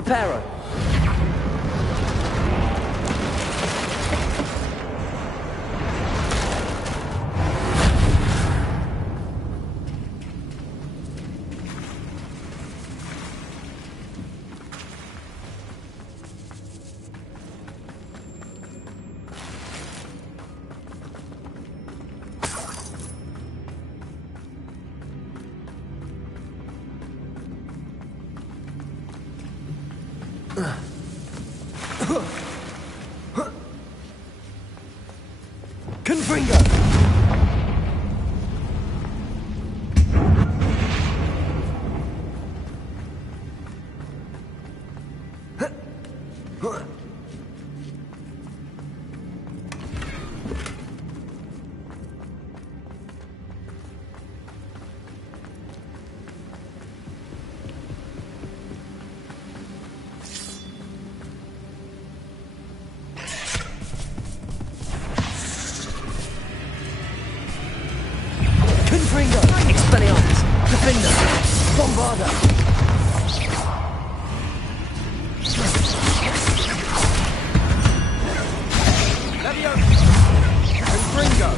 Reparo. Confringo! Expelliarmus! Defender! Bombarda! Leviosa! Confringo!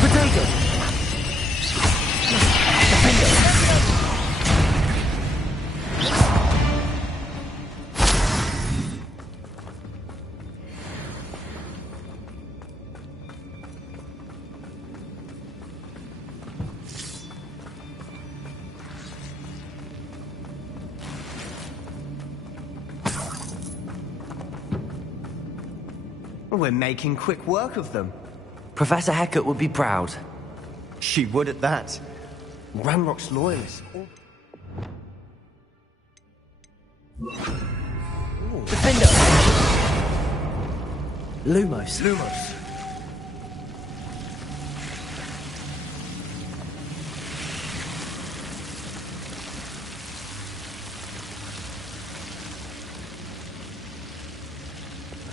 Potato! Defender! We're making quick work of them. Professor Hecat would be proud. She would at that. Ranrock's loyalists. Defender! Lumos. Lumos.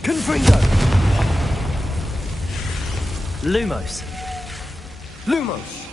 Confringo! Lumos. Lumos!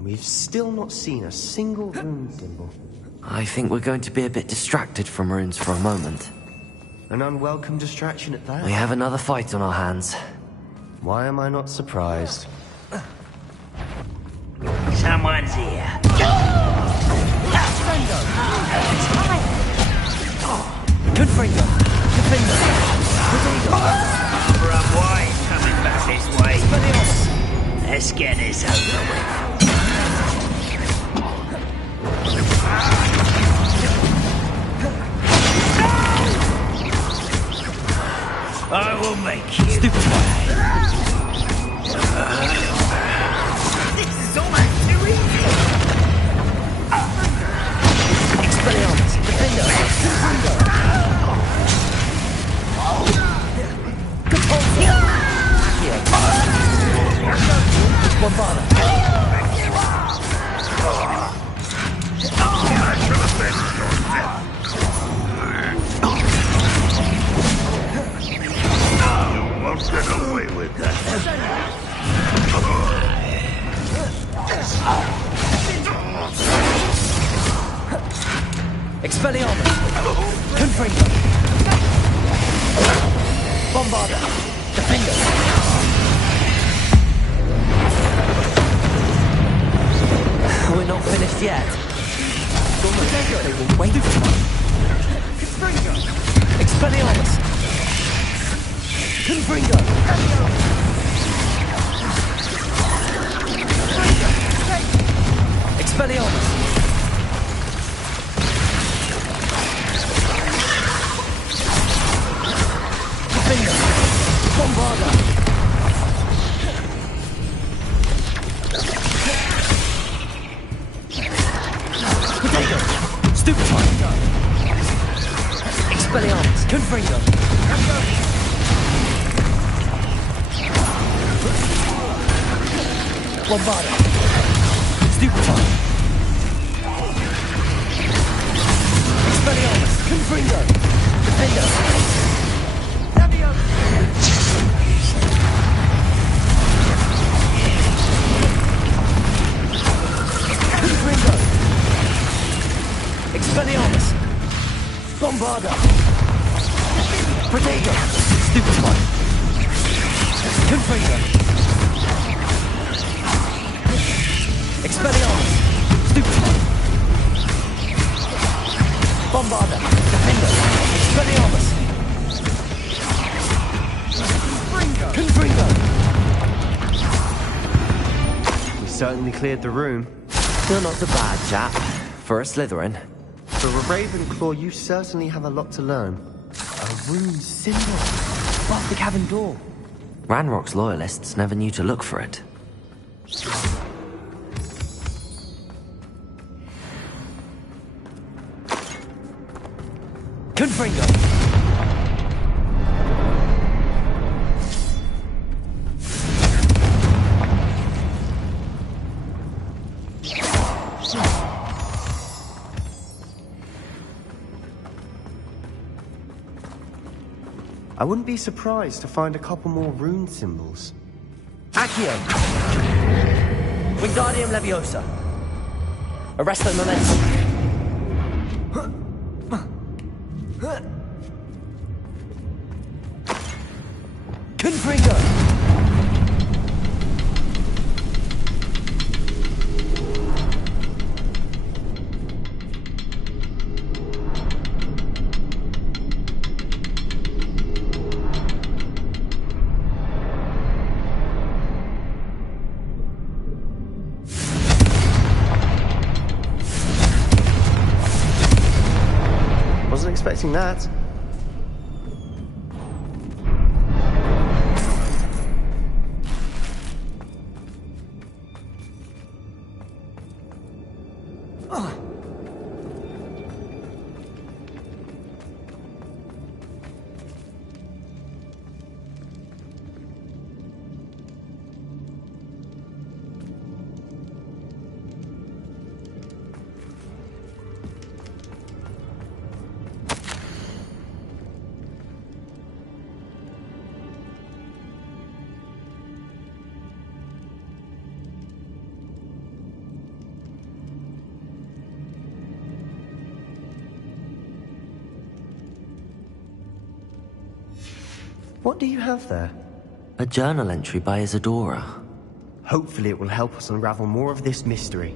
We've still not seen a single rune symbol. I think we're going to be a bit distracted from runes for a moment. An unwelcome distraction at that. We have another fight on our hands. Why am I not surprised? Someone's here. Confringo! Defender! Bruh, boy, coming back this way. Expelliarmus! Let's get this over with. I will make you. Stupid boy! This is almost too easy. Expelliarmus! Defender! Confringo! Bombarda! Get away with that. Expelliarmus! Confringo! Bombarda! Defender! We're not finished yet. almost as if they were waiting for me. Expelliarmus! Confringo! Expelliarmus! Defender! Bombarda! Potato! Stupefy! Expelliarmus! Confringo! Bombarda! Stupefy! Expelliarmus! Confringo! Defender! Confringo! Expelliarmus! Bombarda! Potato! Stupefy! Confringo! Expelliarmus! Stupefy! Bombarda! Defender! Expelliarmus! Confringo! We certainly cleared the room. Still not so bad, chap. For a Slytherin. For a Ravenclaw, you certainly have a lot to learn. A rune symbol above the cabin door. Ranrock's loyalists never knew to look for it. Confringo! I wouldn't be surprised to find a couple more rune symbols. Accio! Wingardium Leviosa! Arresto Momentum! Confringo! Wasn't expecting that. What do you have there? A journal entry by Isadora. Hopefully it will help us unravel more of this mystery.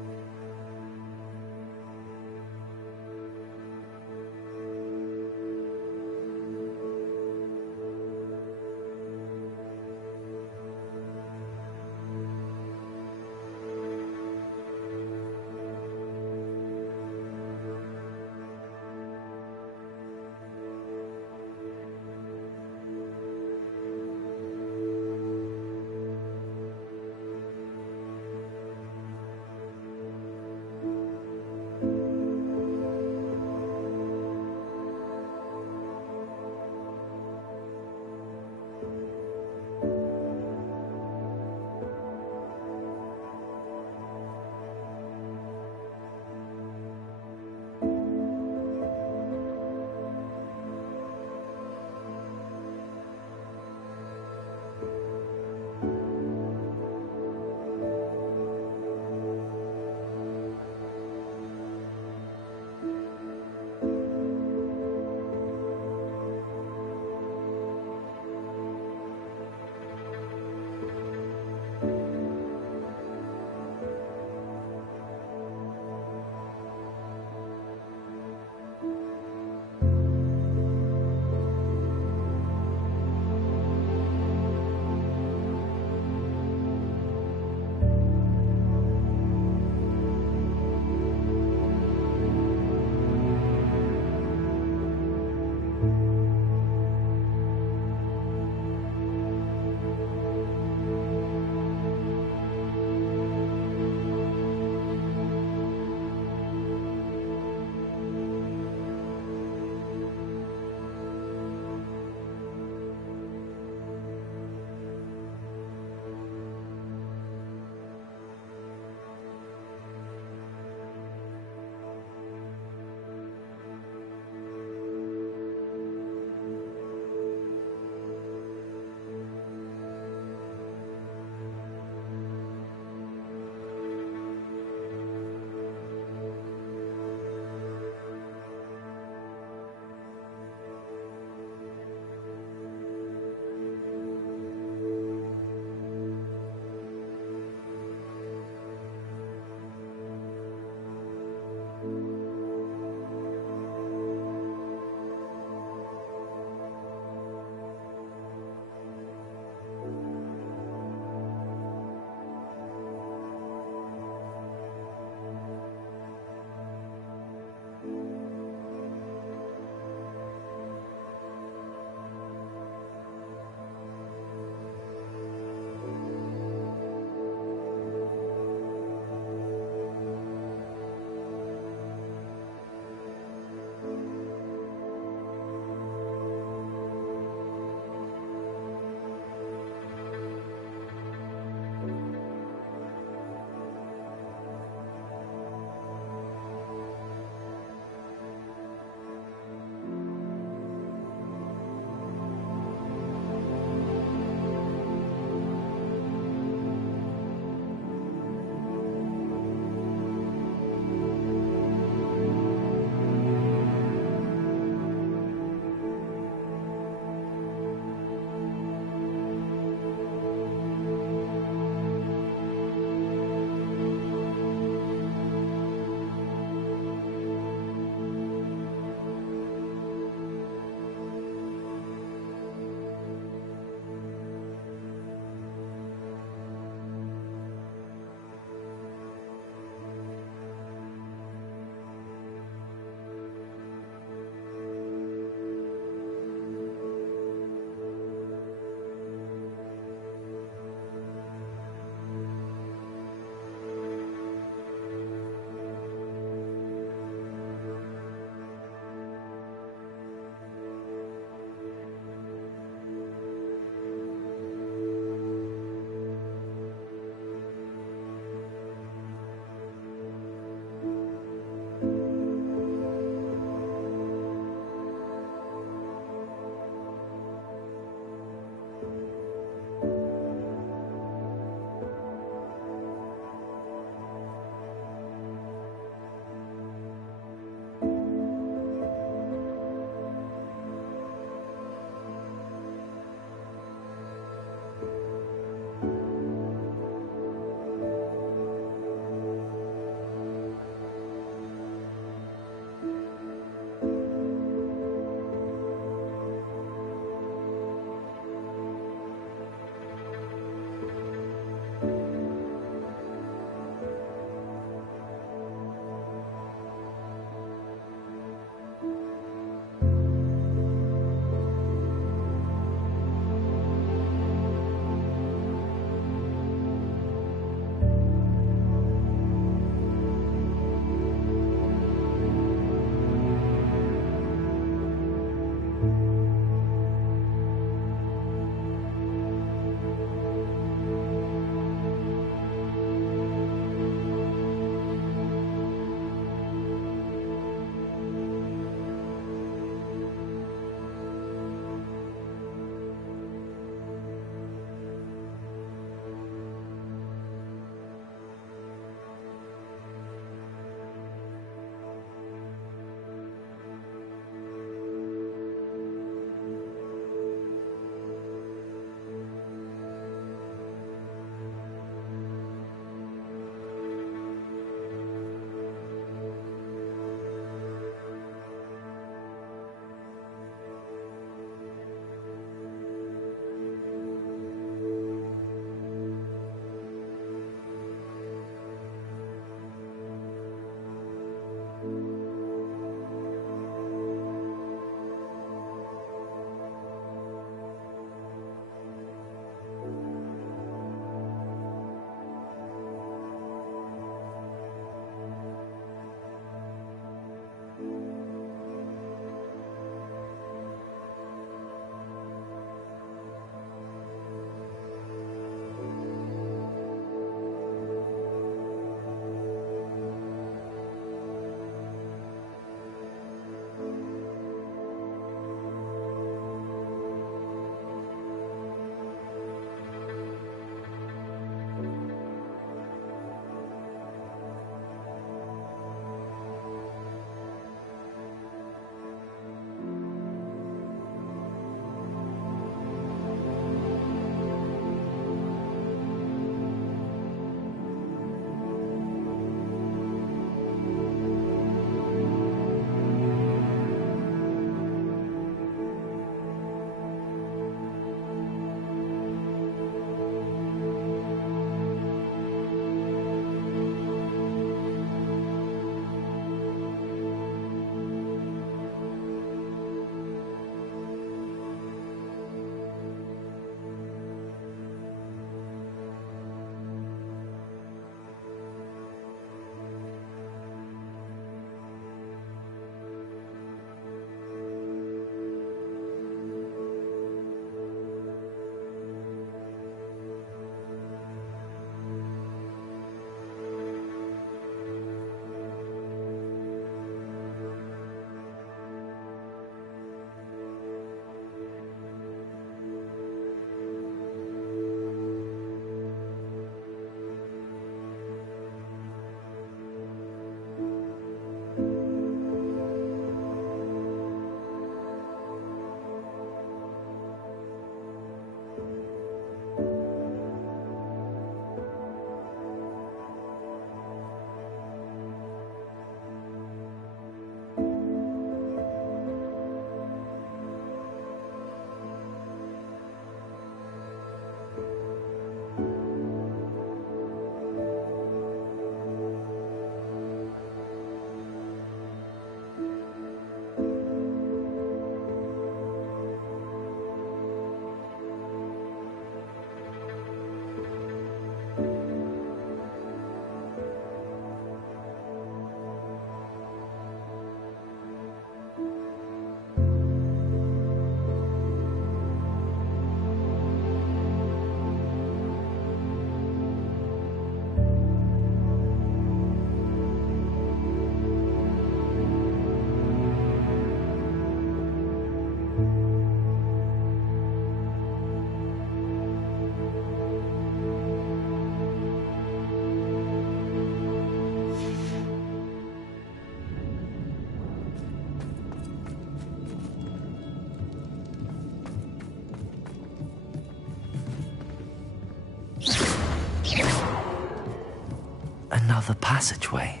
Another passageway.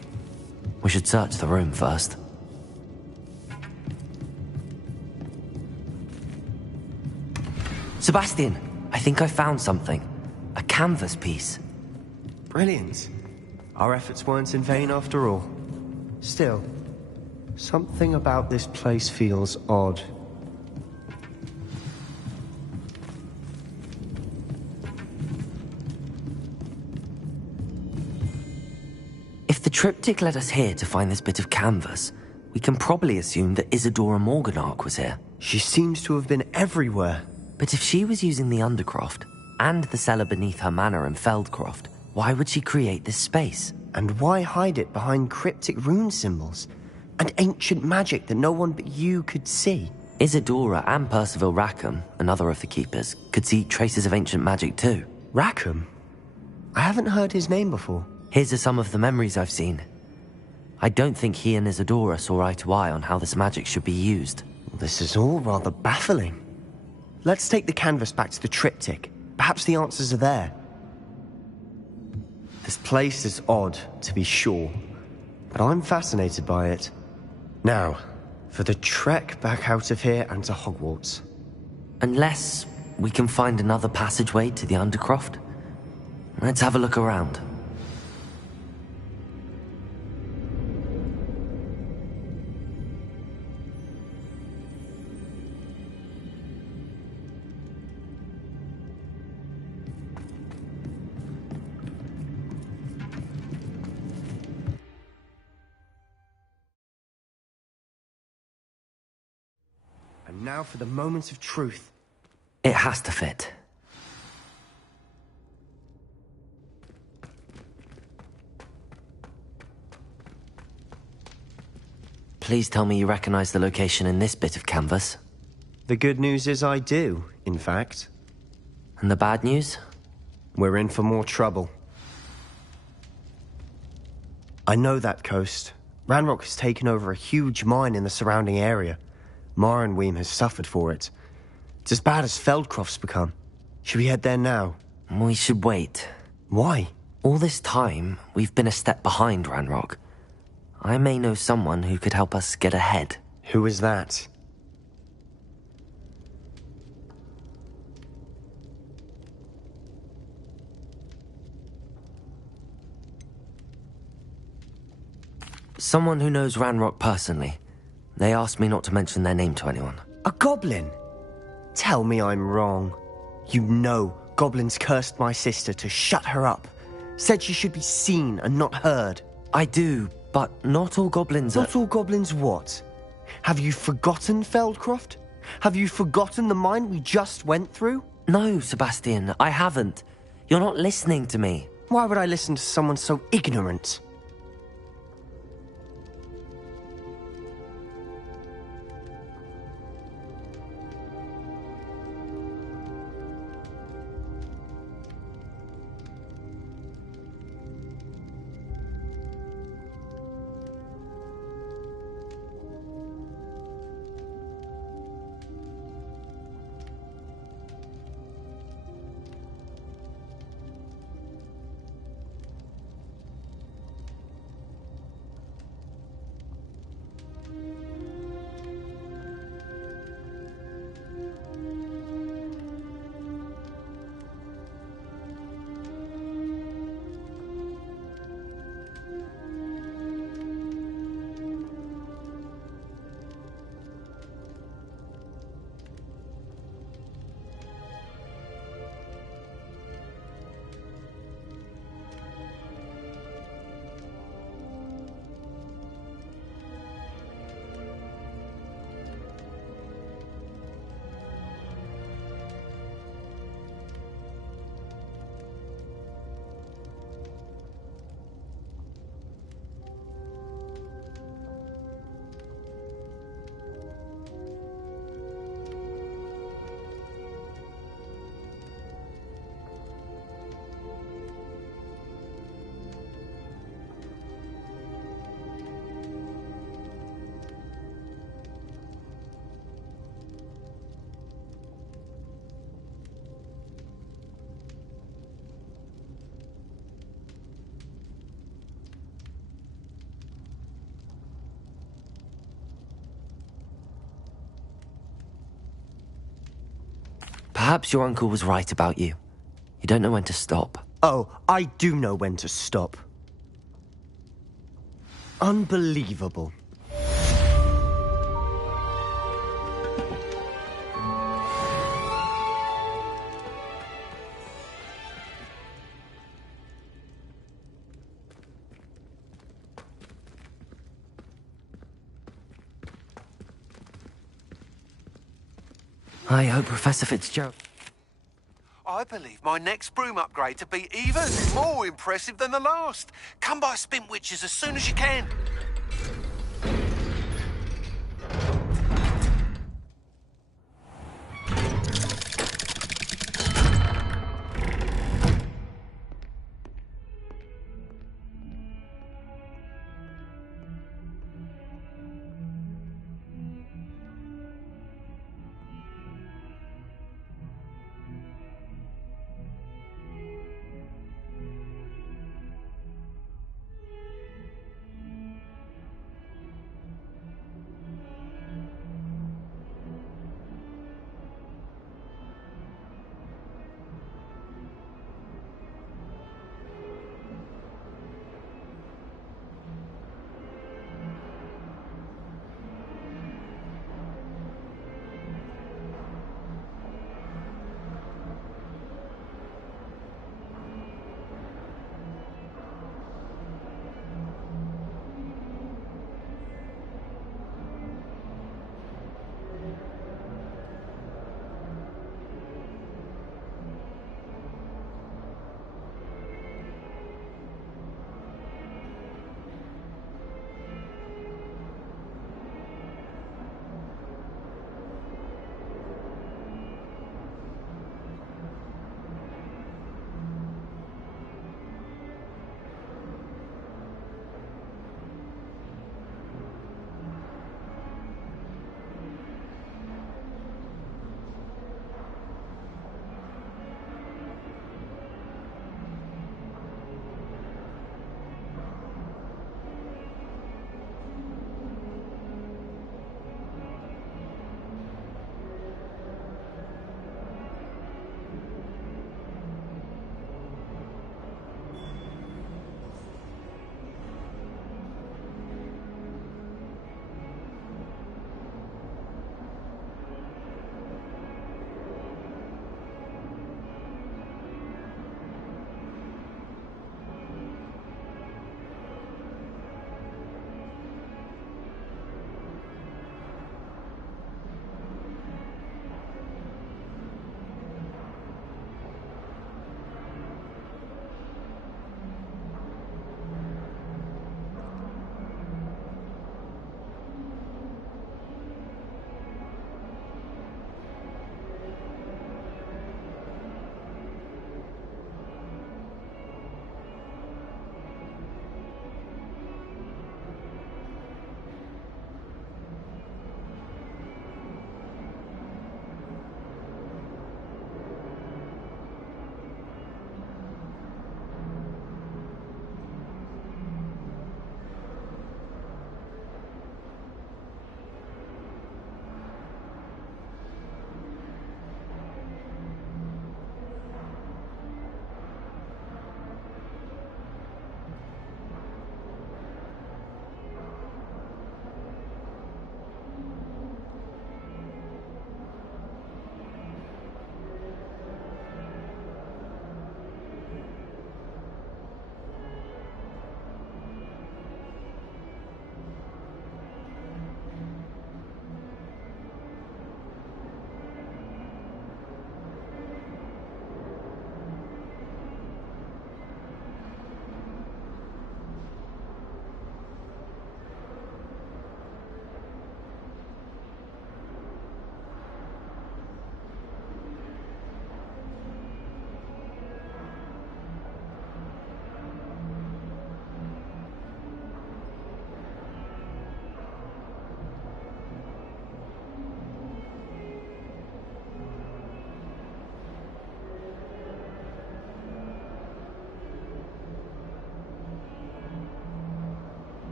We should search the room first. Sebastian, I think I found something. A canvas piece. Brilliant. Our efforts weren't in vain after all. Still, something about this place feels odd. If the triptych led us here to find this bit of canvas, we can probably assume that Isadora Morganach was here. She seems to have been everywhere. But if she was using the Undercroft, and the cellar beneath her manor in Feldcroft, why would she create this space? And why hide it behind cryptic rune symbols? And ancient magic that no one but you could see? Isadora and Percival Rackham, another of the keepers, could see traces of ancient magic too. Rackham? I haven't heard his name before. His are some of the memories I've seen. I don't think he and Isadora saw eye to eye on how this magic should be used. This is all rather baffling. Let's take the canvas back to the triptych. Perhaps the answers are there. This place is odd, to be sure, but I'm fascinated by it. Now, for the trek back out of here and to Hogwarts. Unless we can find another passageway to the Undercroft. Let's have a look around. And now for the moment of truth. It has to fit. Please tell me you recognize the location in this bit of canvas. The good news is I do, in fact. And the bad news? We're in for more trouble. I know that coast. Ranrock has taken over a huge mine in the surrounding area. Mornweem has suffered for it. It's as bad as Feldcroft's become. Should we head there now? We should wait. Why? All this time, we've been a step behind Ranrock. I may know someone who could help us get ahead. Who is that? Someone who knows Ranrock personally. They asked me not to mention their name to anyone. A goblin? Tell me I'm wrong. You know goblins cursed my sister to shut her up. Said she should be seen and not heard. I do, but not all goblins are... Not all goblins what? Have you forgotten Feldcroft? Have you forgotten the mine we just went through? No, Sebastian, I haven't. You're not listening to me. Why would I listen to someone so ignorant? Perhaps your uncle was right about you. You don't know when to stop. Oh, I do know when to stop. Unbelievable. I hope Professor Fitzgerald... I believe my next broom upgrade to be even more impressive than the last. Come by Spintwitches as soon as you can.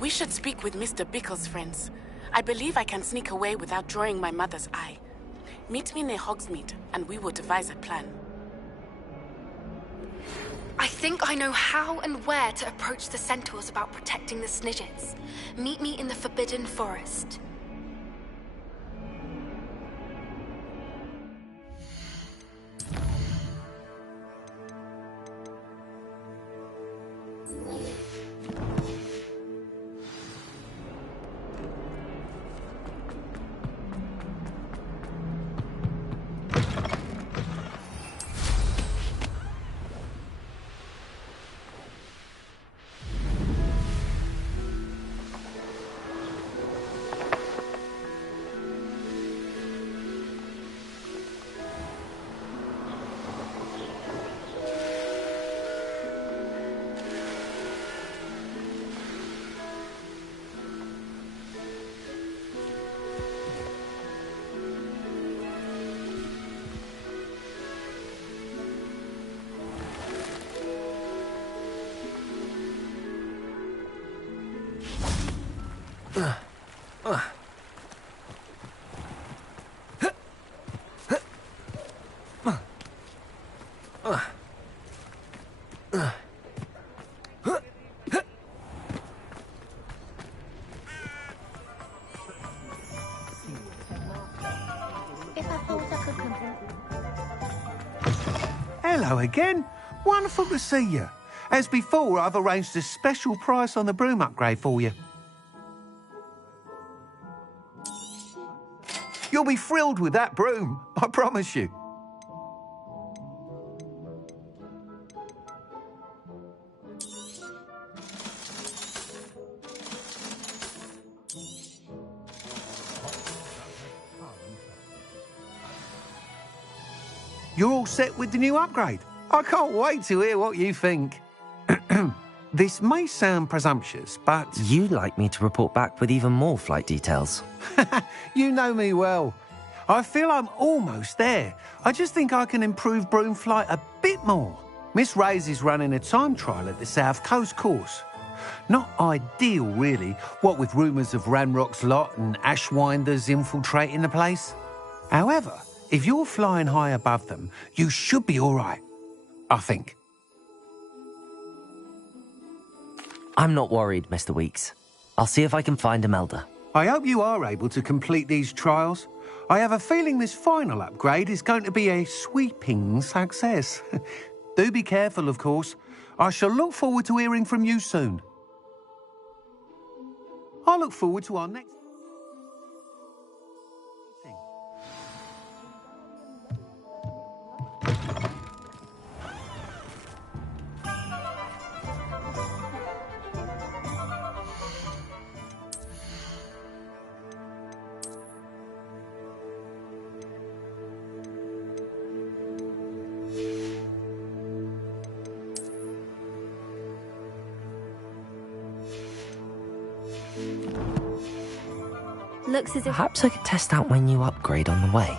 We should speak with Mr. Bickle's friends. I believe I can sneak away without drawing my mother's eye. Meet me near Hogsmeade, and we will devise a plan. I think I know how and where to approach the centaurs about protecting the Snidgets. Meet me in the Forbidden Forest. Hello again. Wonderful to see you. As before, I've arranged a special price on the broom upgrade for you. You'll be thrilled with that broom, I promise you. You're all set with the new upgrade. I can't wait to hear what you think. This may sound presumptuous, but... You'd like me to report back with even more flight details. You know me well. I feel I'm almost there. I just think I can improve broom flight a bit more. Miss Ray's is running a time trial at the South Coast course. Not ideal, really, what with rumours of Ranrock's lot and Ashwinders infiltrating the place. However, if you're flying high above them, you should be all right, I think. I'm not worried, Mr. Weeks. I'll see if I can find Imelda. I hope you are able to complete these trials. I have a feeling this final upgrade is going to be a sweeping success. Do be careful, of course. I shall look forward to hearing from you soon. I look forward to our next... Looks as if... Perhaps I could test out my new upgrade on the way.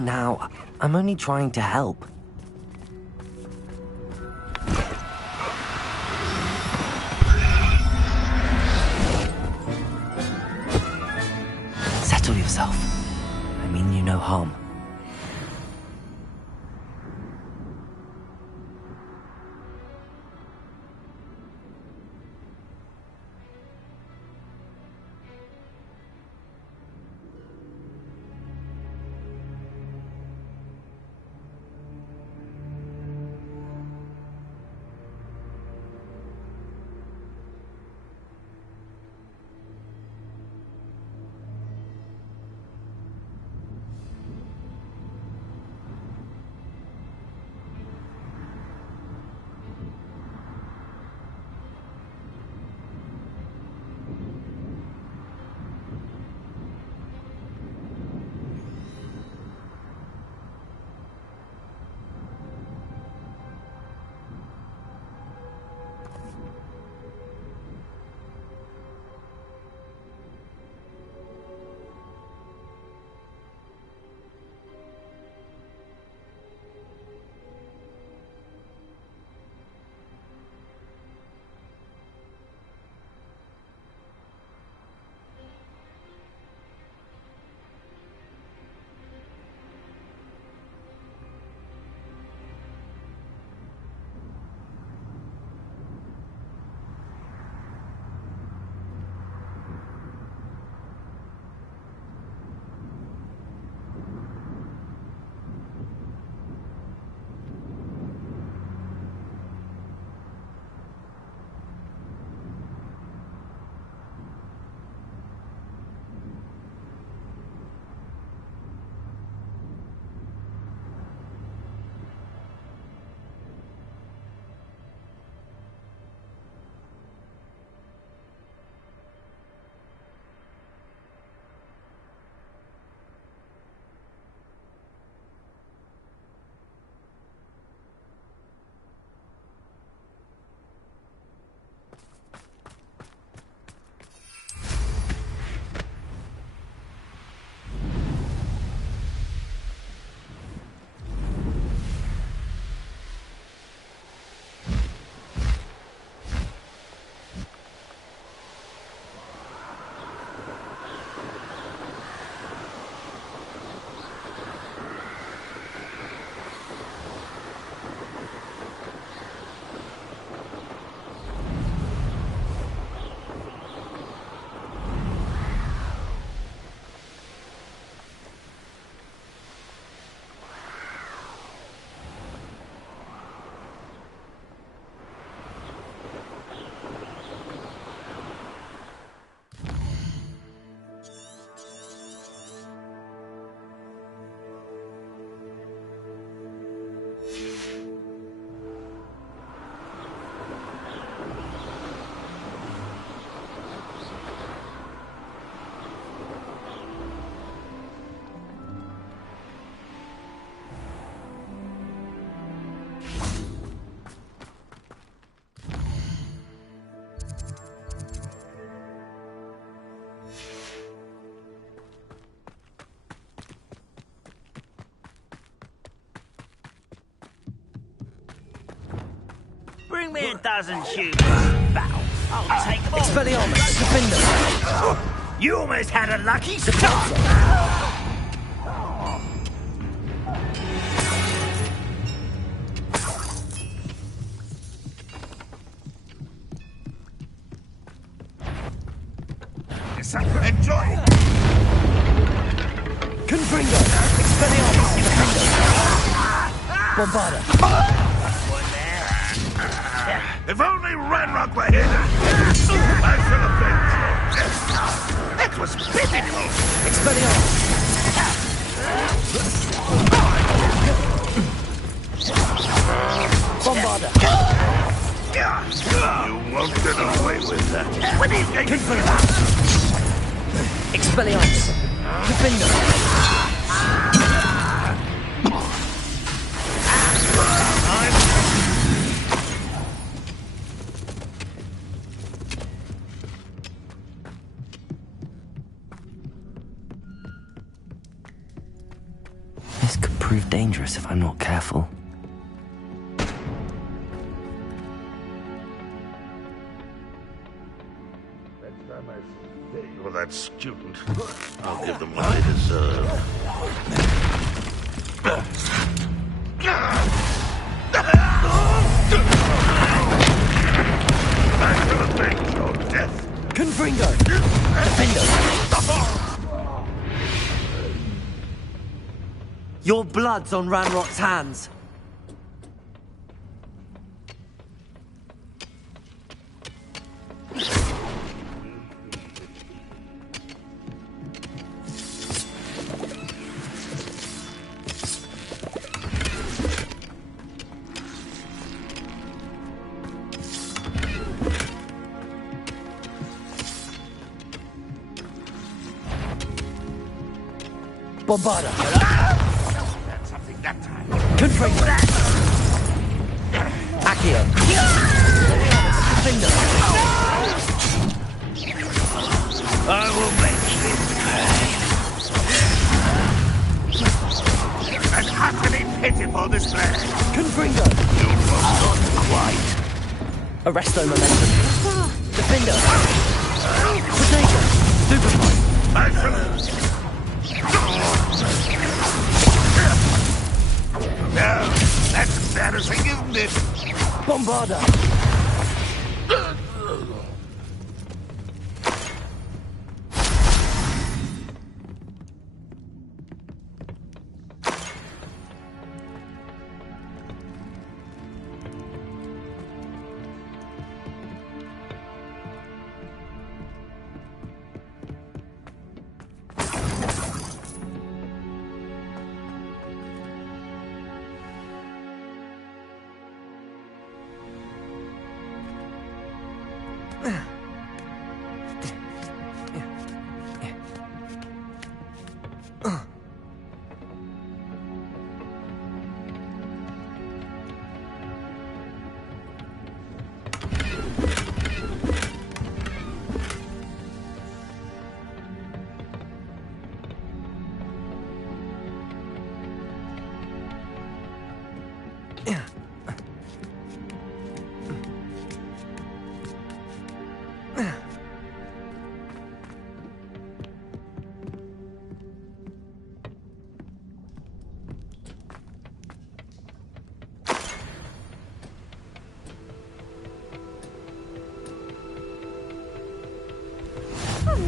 Now, I'm only trying to help. Settle yourself. I mean you no harm. young man doesn't shoot foul, I'll take them all. Expelliarmus, defender. You almost had a lucky start. Enjoy it. Confringo, Expelliarmus, defender. Bombarda. If only Ranrock were here! I shall avenge your death! That was pitiful! Expelliarmus. Bombarda. You won't get away with that. When he's getting Expelliarmus, defender. This could prove dangerous if I'm not careful. Next time I see you or that student, I'll give them what they deserve. I shall avenge your death. Confringo, defender. Your blood's on Ranrock's hands. Bombarda. That's something that time. Confringo. Accio. Defender. I will make him pay. An utterly pitiful display. Confringo. You will not quite. Arresto momentum. Defender. Potato. Superfly. I shall... No, that's embarrassing, isn't it? Bombarda.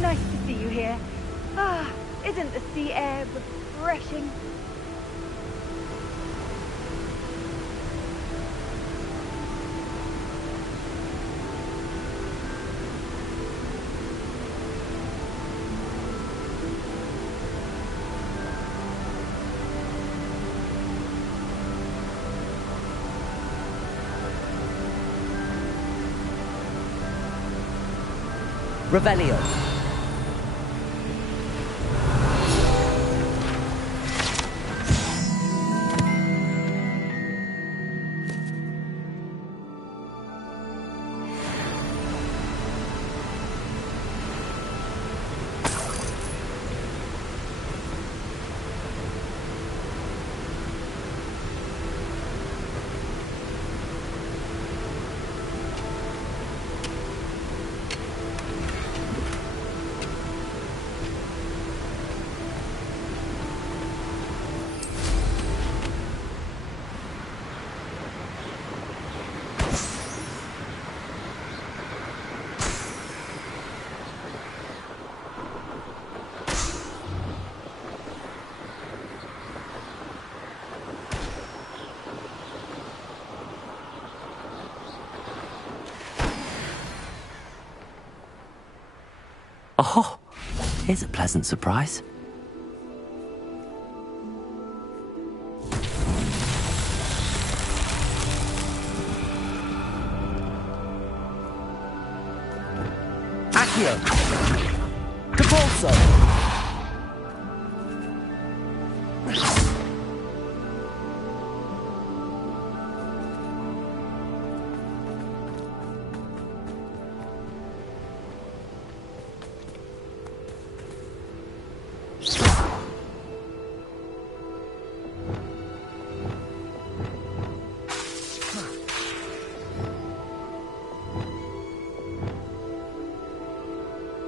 Nice to see you here. Ah, isn't the sea air refreshing? Revelio. Oh, here's a pleasant surprise. Accio! Capolso!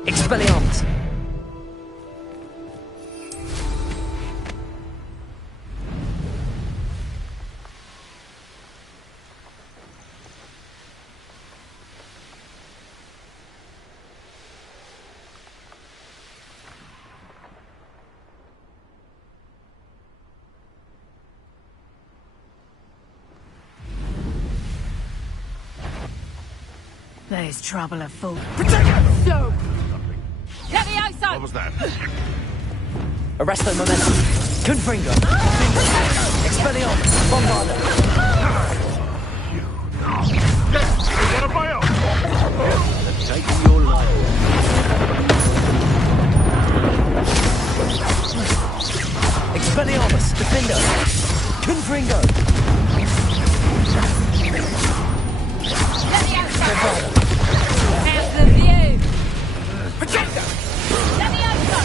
Expelliarmus! There's trouble afoot. So, What was that? Arresto momentum. Confringo. Expelliarmus. Bombarda. You want a bio? Taking your life. Expelliarmus. Defendo. Confringo. Bombarda. How's the view? Projector. Let me over!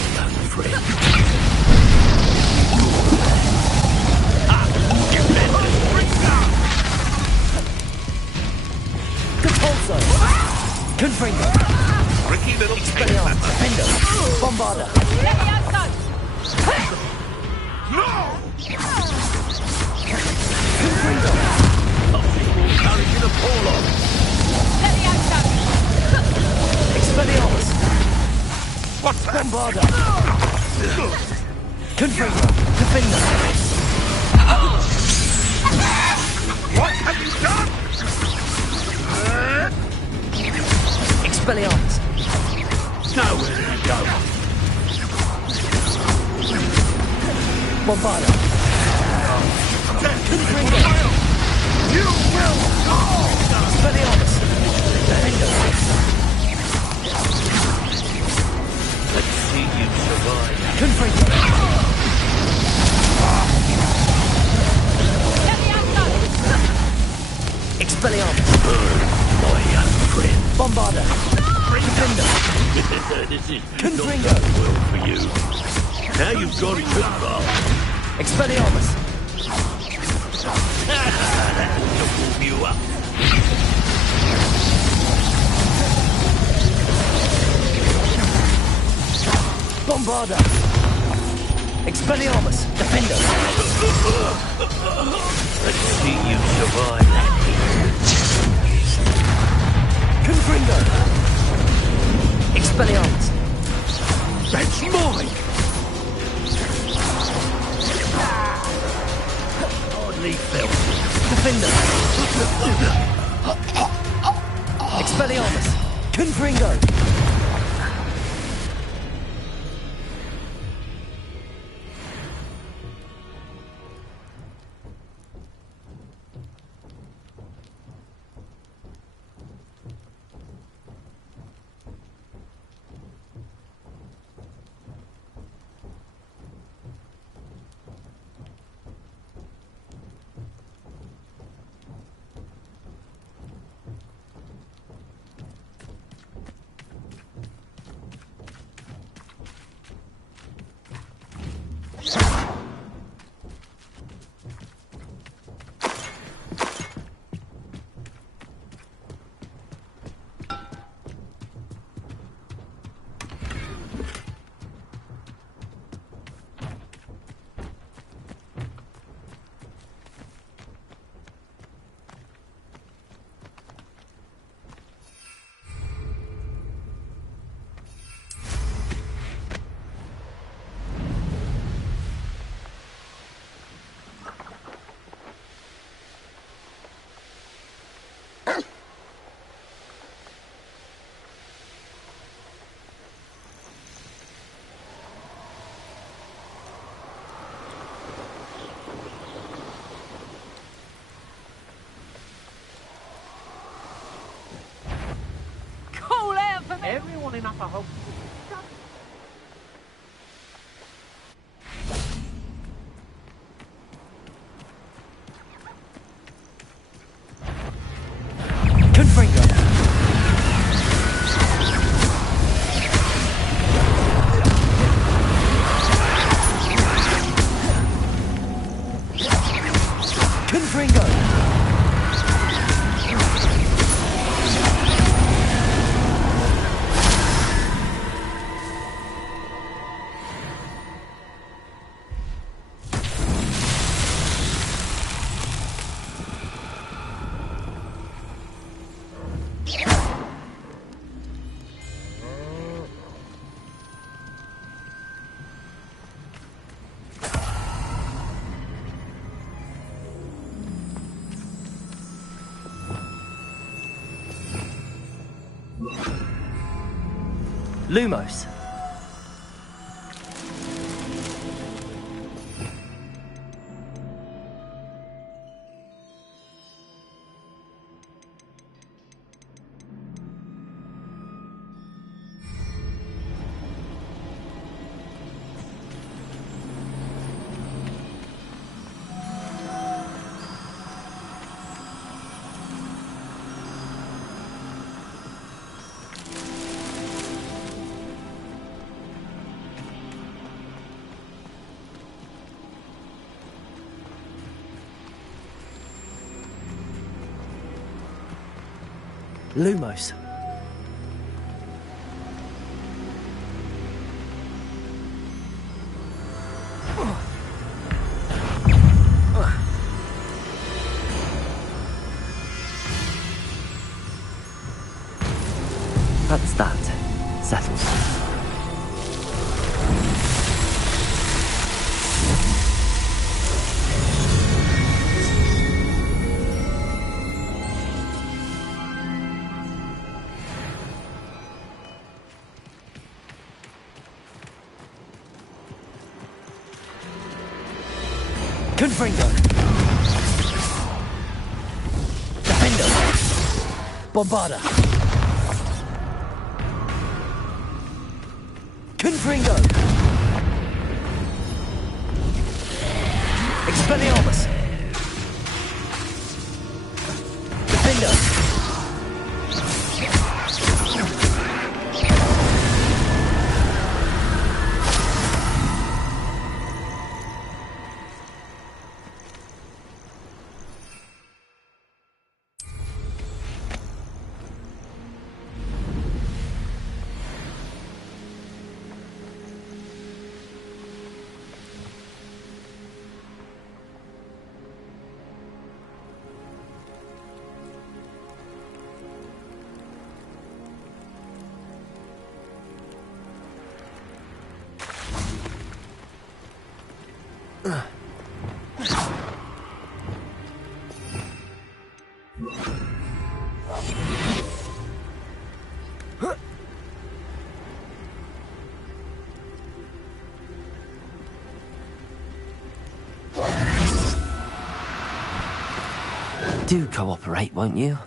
Capolso. Confringo. Tricky little Expelliarmus. Defendo. Bombarda. Let me over! No! Confringo. Courage in a polo. Let me over! Expelliarmus. What's that? Bombarda. Confringo. Defendo. What have you done? Expelliarmus. Nowhere to go. Bombarda. Confringo. You will go! Expelliarmus. Defendo. Let's see you survive. Confringo. Let me over! Expelliarmus. My young friend. Bombarda. Defendo. This is Confringo. not well for you. Now you've got it too far. Expelliarmus. That'll warm you up. Bombarda. Expelliarmus. Defendo. Let's see you survive that heat. Confringo. Expelliarmus. That's mine! Hardly felt. Defendo. Expelliarmus. Confringo. running up a hog. Confringo. Confringo. Lumos. Lumos. That's that. Settles. Confringo. Defender. Bombarda. Confringo. Expelliarmus. Defender. Do cooperate, won't you?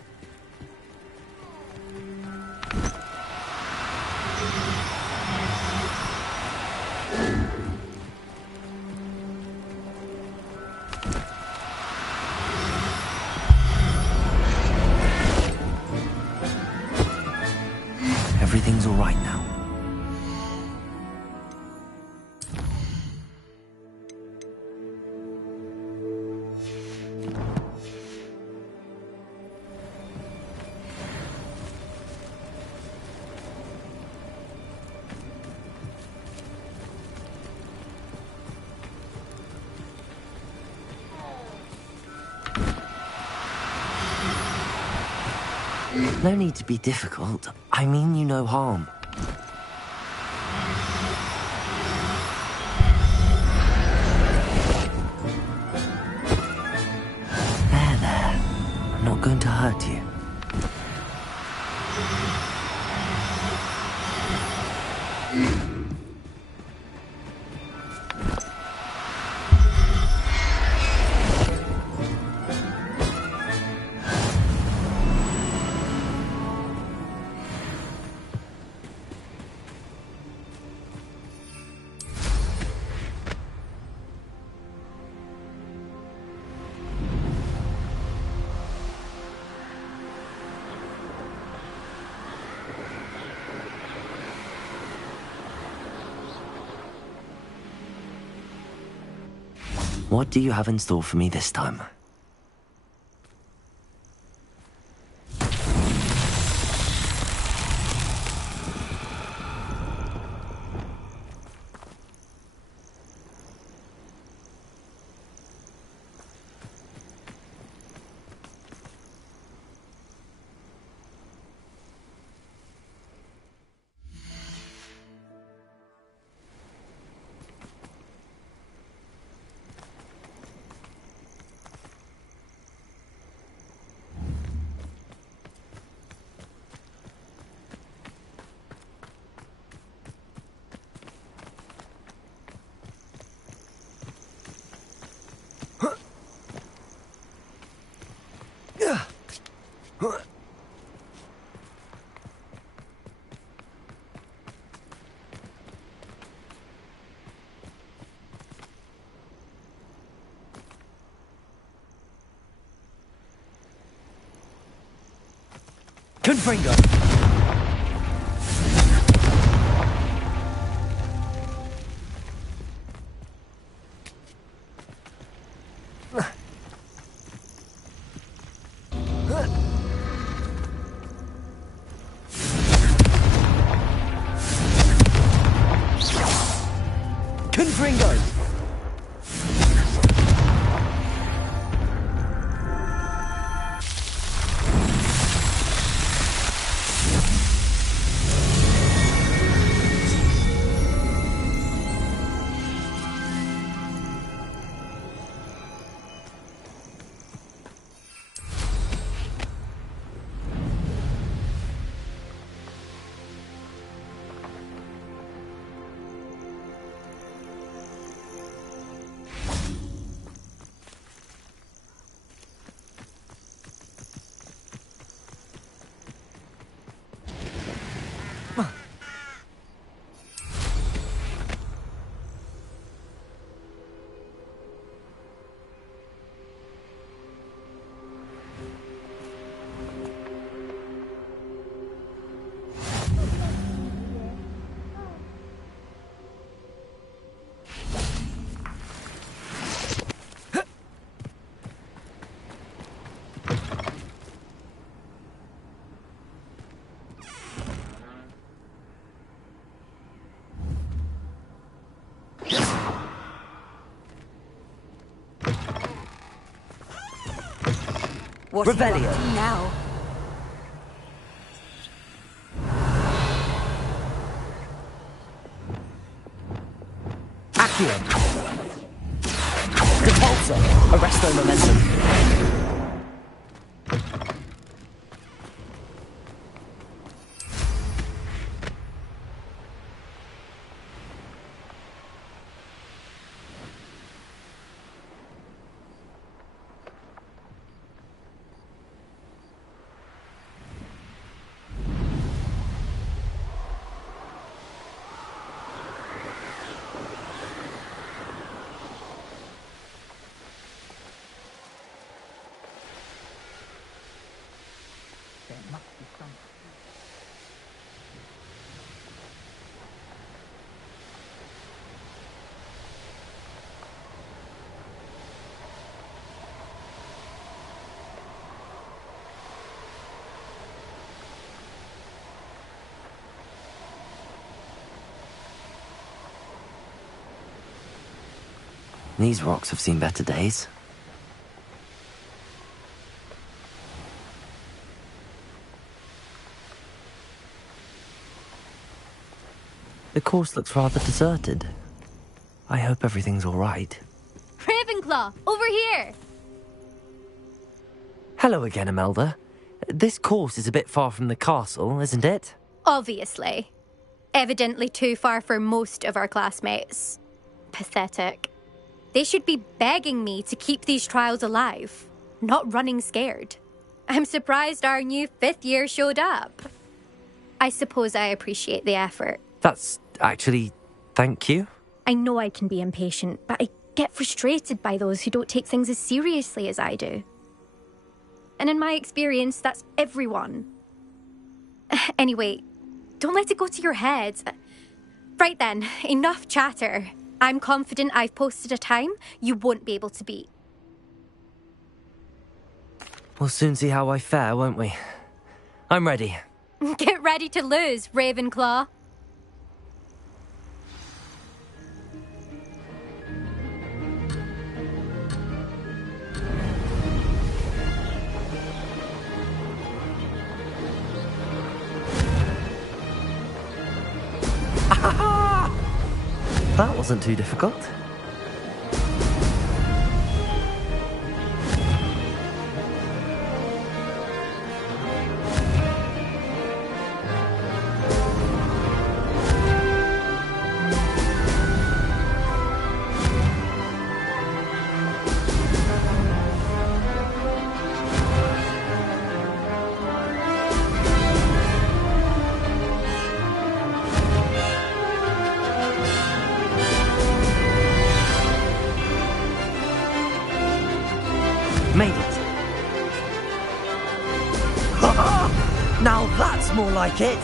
Everything's all right now. No need to be difficult. I mean you no harm. There. I'm not going to hurt you. What do you have in store for me this time? Confringo. Confringo. What Revelio. now? Accio. Repulsor. Arresto momentum. These rocks have seen better days. The course looks rather deserted. I hope everything's all right. Ravenclaw, over here! Hello again, Imelda. This course is a bit far from the castle, isn't it? Obviously. Evidently too far for most of our classmates. Pathetic. They should be begging me to keep these trials alive, not running scared. I'm surprised our new 5th year showed up. I suppose I appreciate the effort. That's actually... thank you. I know I can be impatient, but I get frustrated by those who don't take things as seriously as I do. And in my experience, that's everyone. Anyway, don't let it go to your head. Right then, enough chatter. I'm confident I've posted a time you won't be able to beat. We'll soon see how I fare, won't we? I'm ready. Get ready to lose, Ravenclaw. That wasn't too difficult. Made it. Now that's more like it.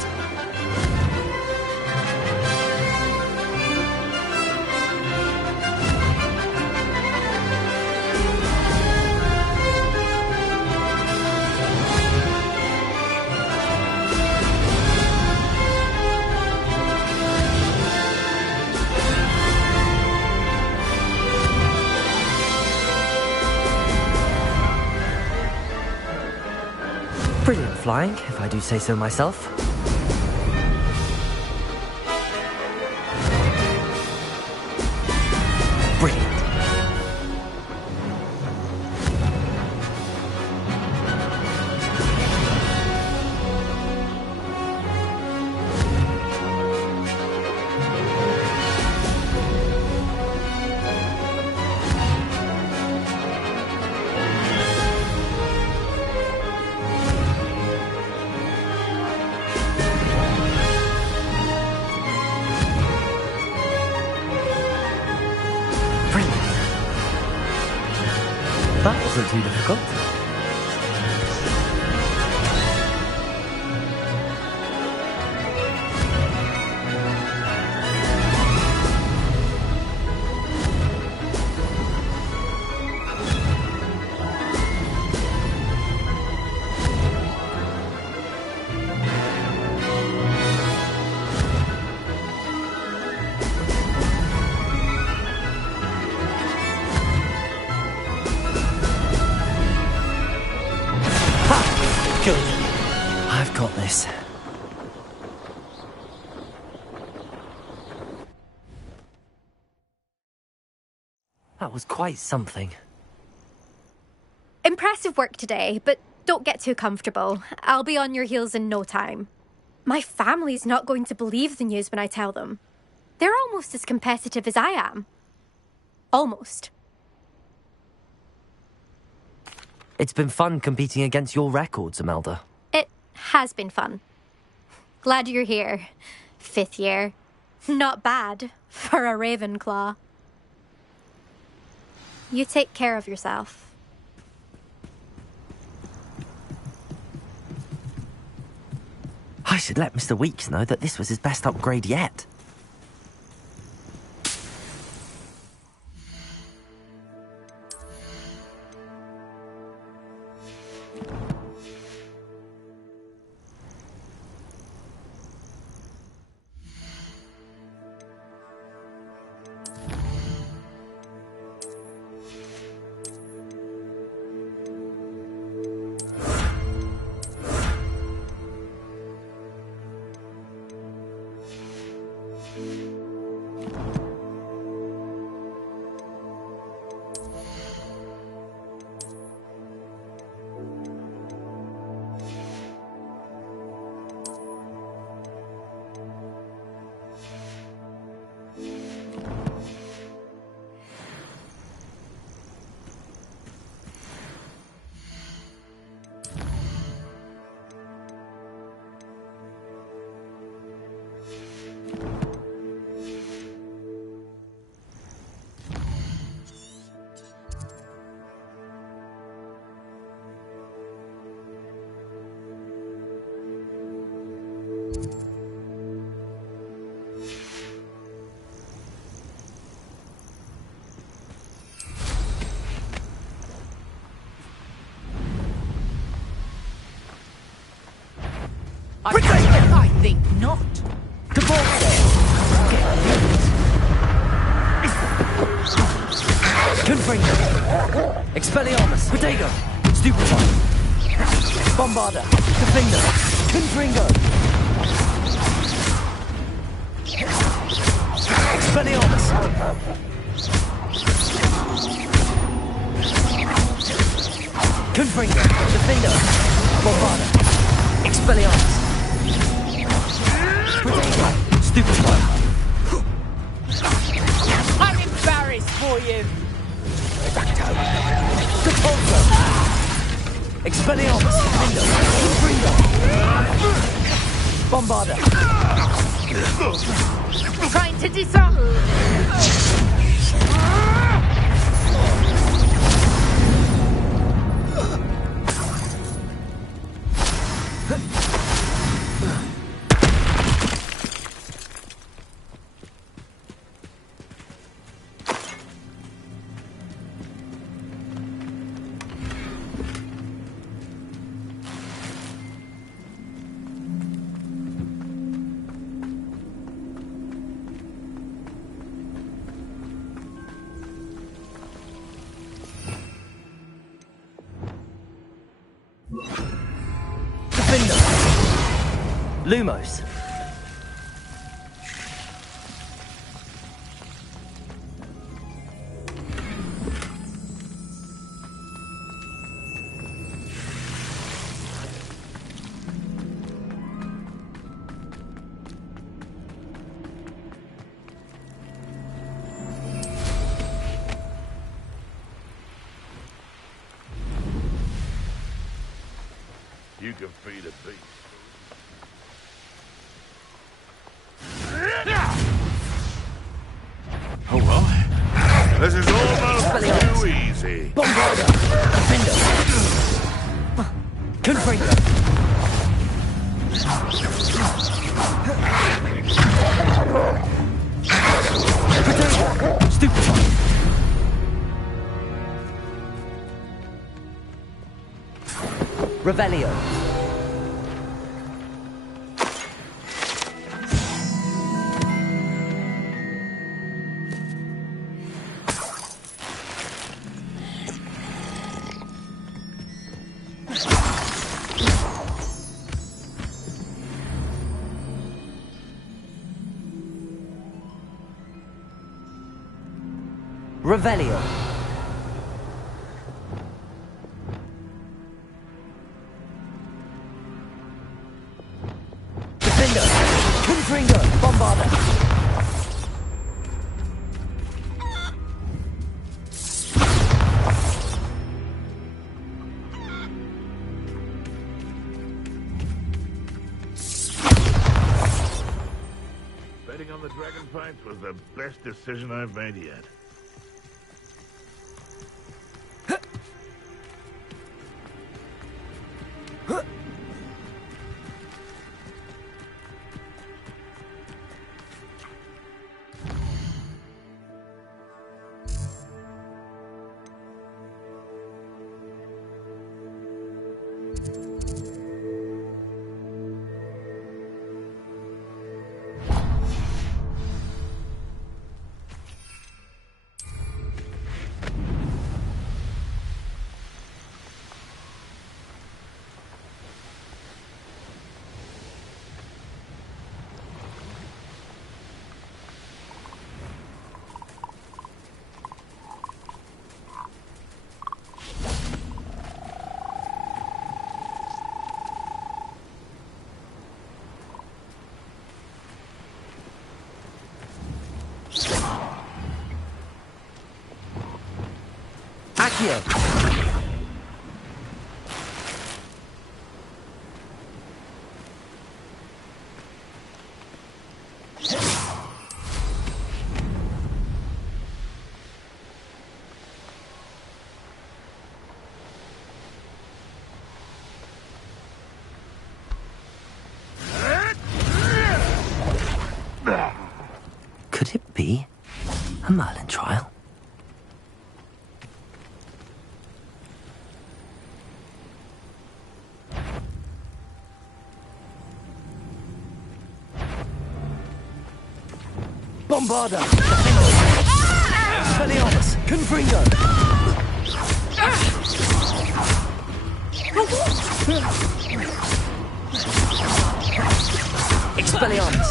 Brilliant flying, if I do say so myself. Brilliant. That wasn't too difficult. Good. I've got this. That was quite something. Impressive work today, but don't get too comfortable. I'll be on your heels in no time. My family's not going to believe the news when I tell them. They're almost as competitive as I am. Almost. It's been fun competing against your records, Imelda. It has been fun. Glad you're here. 5th year. Not bad for a Ravenclaw. You take care of yourself. I should let Mr. Weeks know that this was his best upgrade yet. I think not. To ball there. Confringo. Expelliarmus. Protego. Stupefy. Bombarda. Defender. Confringo. Expelliarmus. Confringo. Defender. Bombarda. Expelliarmus. Protego. Stupefy. I'm embarrassed for you. Depulso. Expelliarmus. Defender. Confringo. Bombarda. Trying to disarm. Lumos. You can feed a beast. Oh well. This is almost too easy. Bombarda. Defender. Confringo. Protego. Stupefy. Revelio. Revelio. Defender. Confringo. Bombarda. Betting on the dragon fights was the best decision I've made yet. Accio. Could it be a Merlin trial? Bombarda! Defender! Expelliarmus! Confringo! Expelliarmus!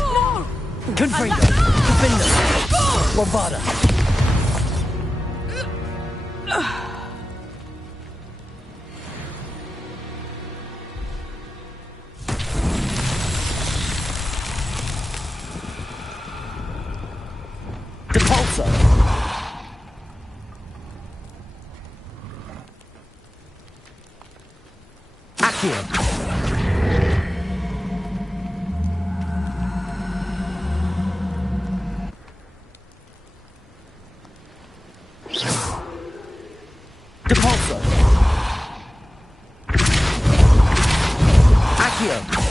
Confringo! Defender! Bombarda! Depulso! Accio! Depulso! Accio!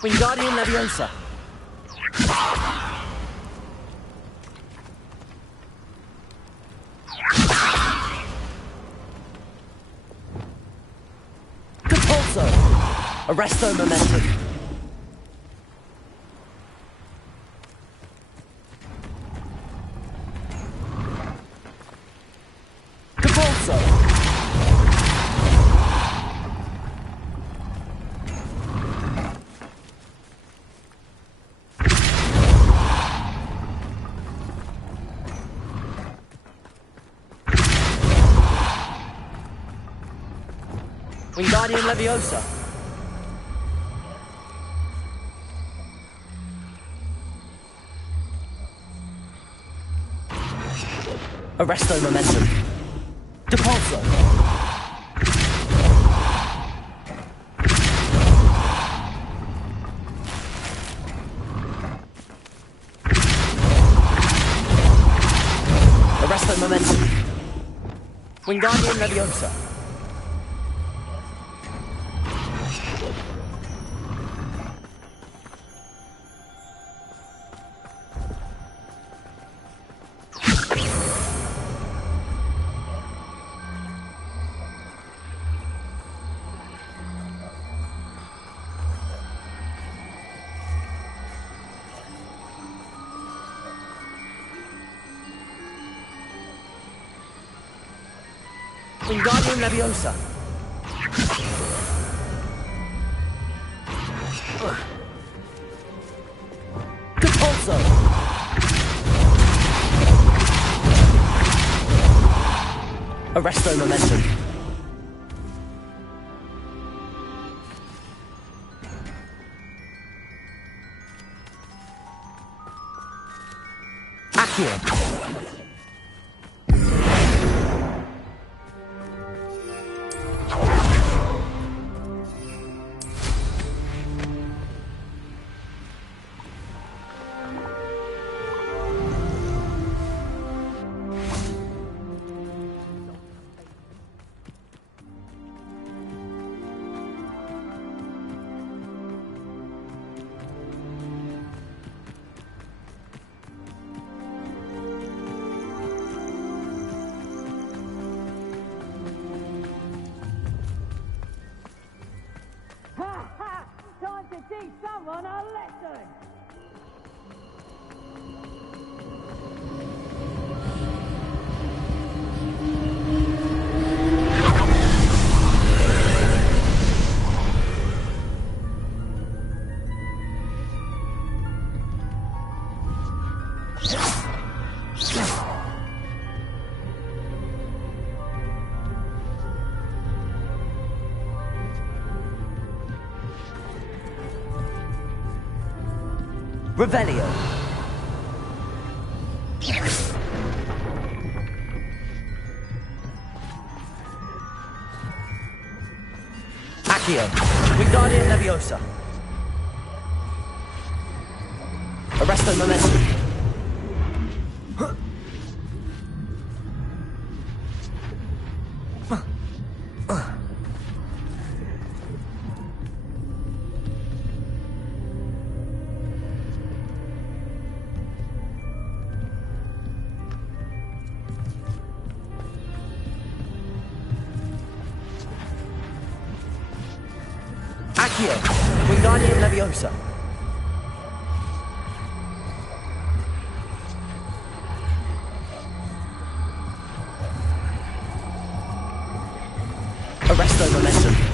Wingardium Leviosa! Depulso! Arresto Momentum! Depulso! Wingardium Leviosa! Arresto Momentum! Depulso! Arresto Momentum! Wingardium Leviosa! Wingardium Leviosa! Depulso! Arresto Momentum! Accio! Time to teach someone a lesson! Revelio! Accio! Wingardium Leviosa! Arresto Momentum! Accio, Wingardium Leviosa. Arresto Momentum.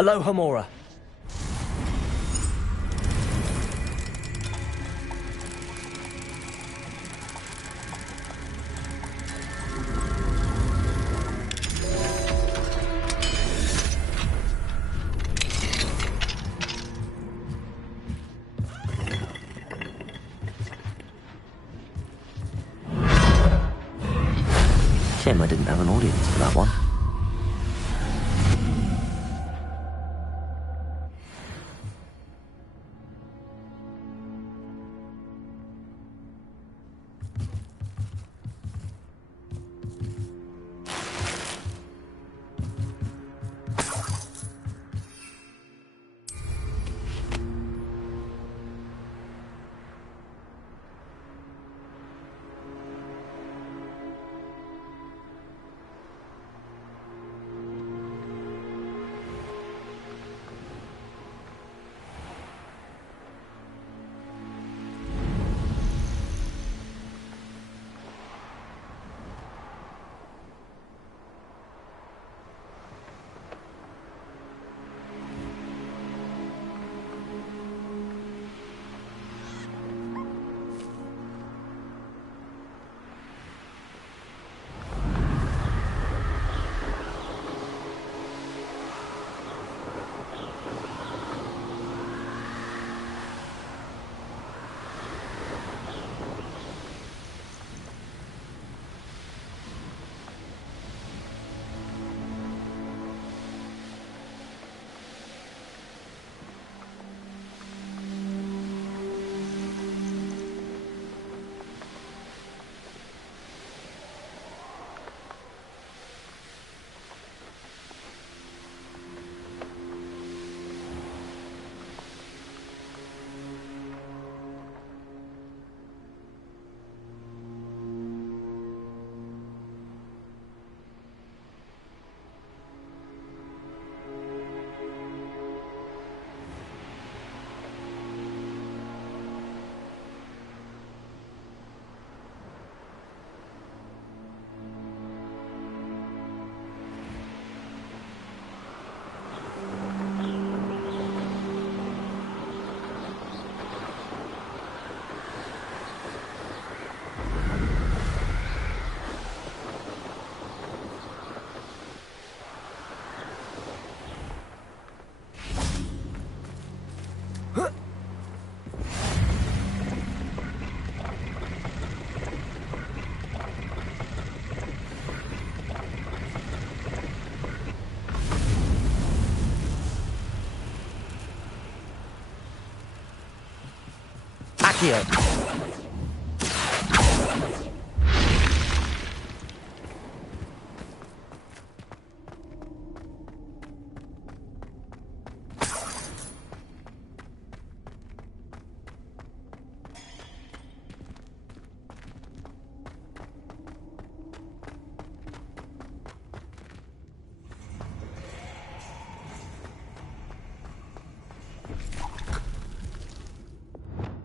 Alohomora. Shame I didn't have an audience for that one. Accio.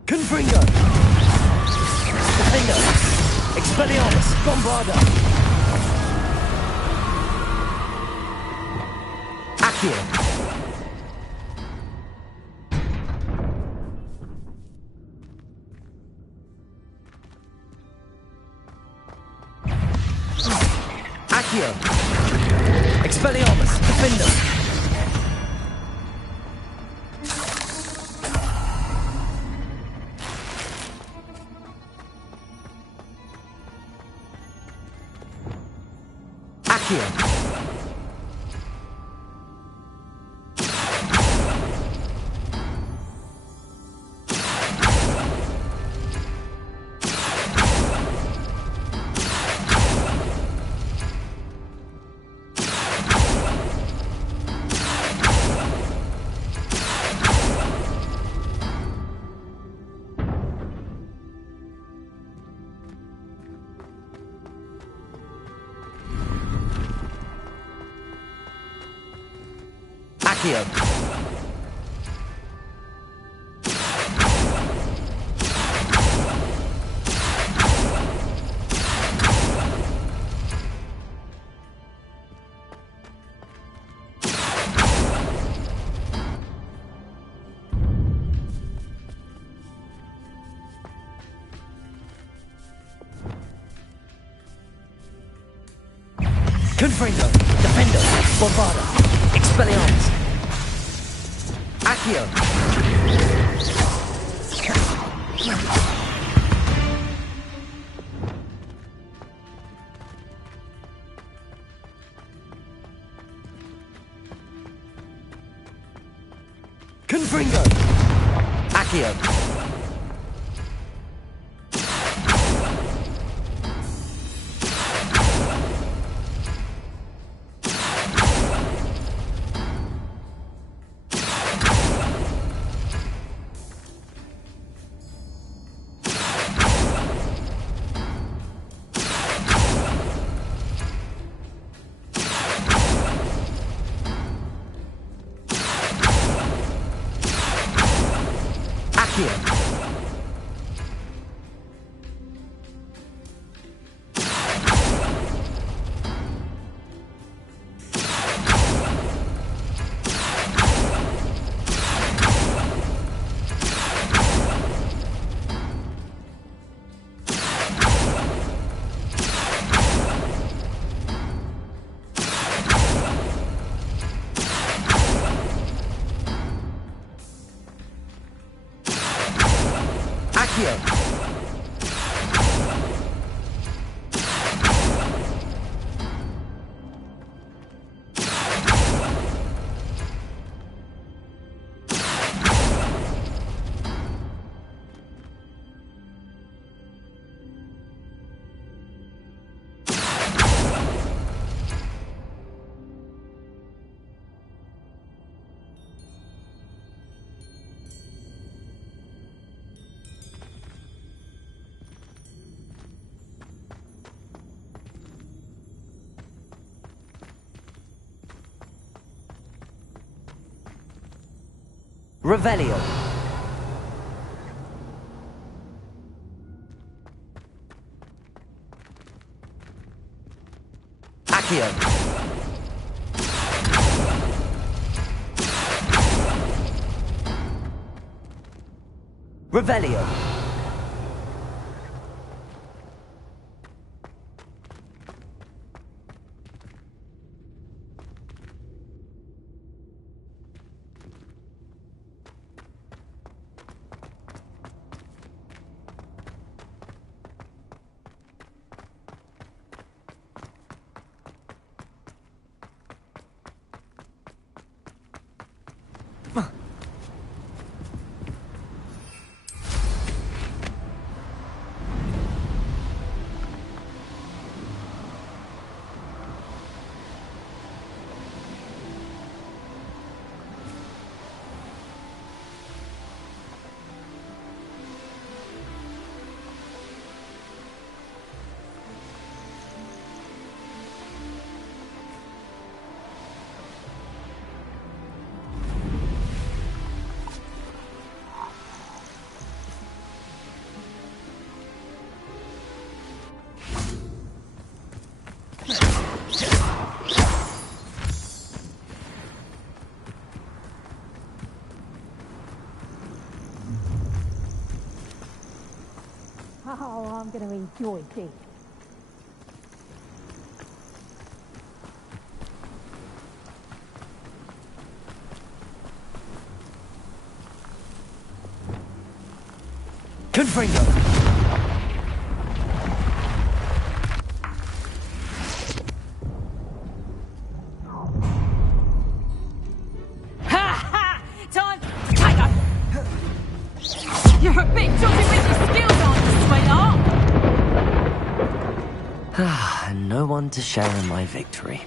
Confringo! Defender! Expelliarmus! Bombarda! Accio! Accio! Expelliarmus! Defender! Accio! Accio! Confringo! Defender! Bombarda! Expelliarmus! Accio! Confringo! Accio! Accio! Accio! Revelio! Accio! Revelio! Oh, I'm going to enjoy this. Confringo! Time to take up. You're a bit dotty with your skills, aren't you, sweetheart? And no one to share in my victory.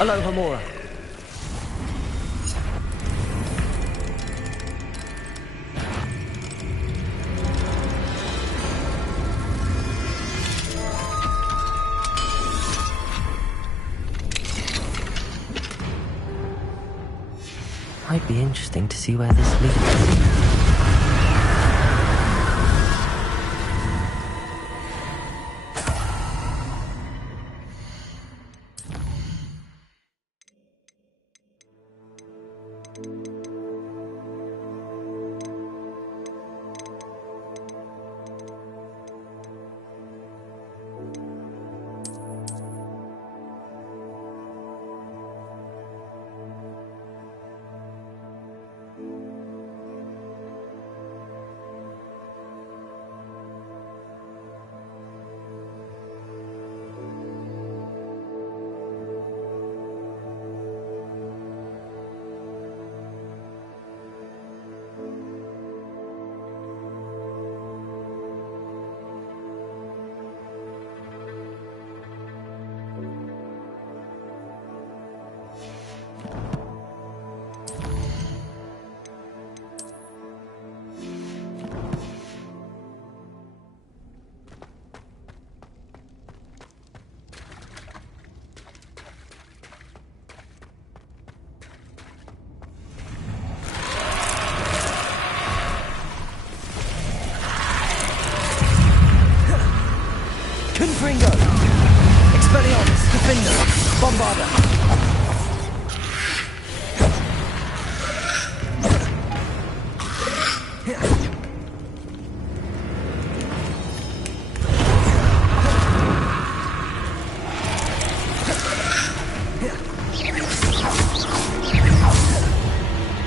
Aloha Mora. Might be interesting to see where this leads us. Confringo! Expelliarmus! Defender! Bombarder!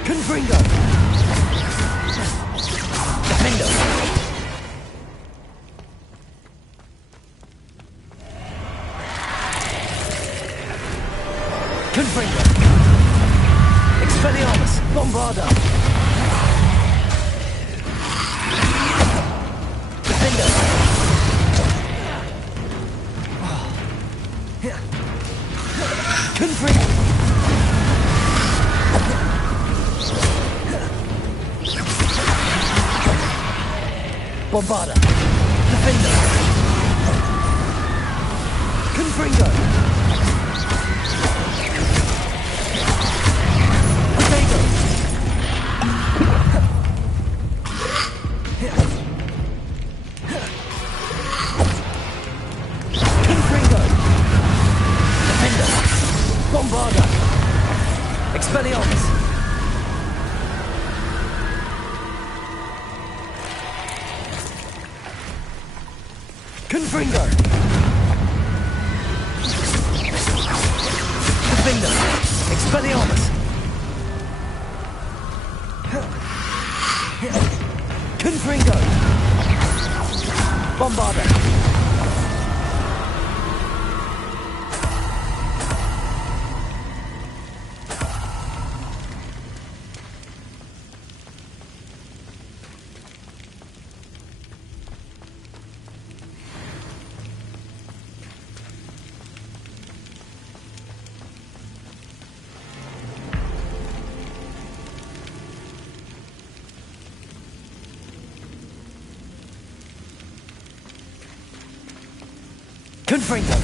Confringo! Defender! Confringo! Expelliarmus! Bombarder! Defender! Confringo! Bombarder! Defender! Confringo! Bombarder! Expelliarmus! Confringo! Defender! Expelliarmus! Confringo! Bombarder! Confringo!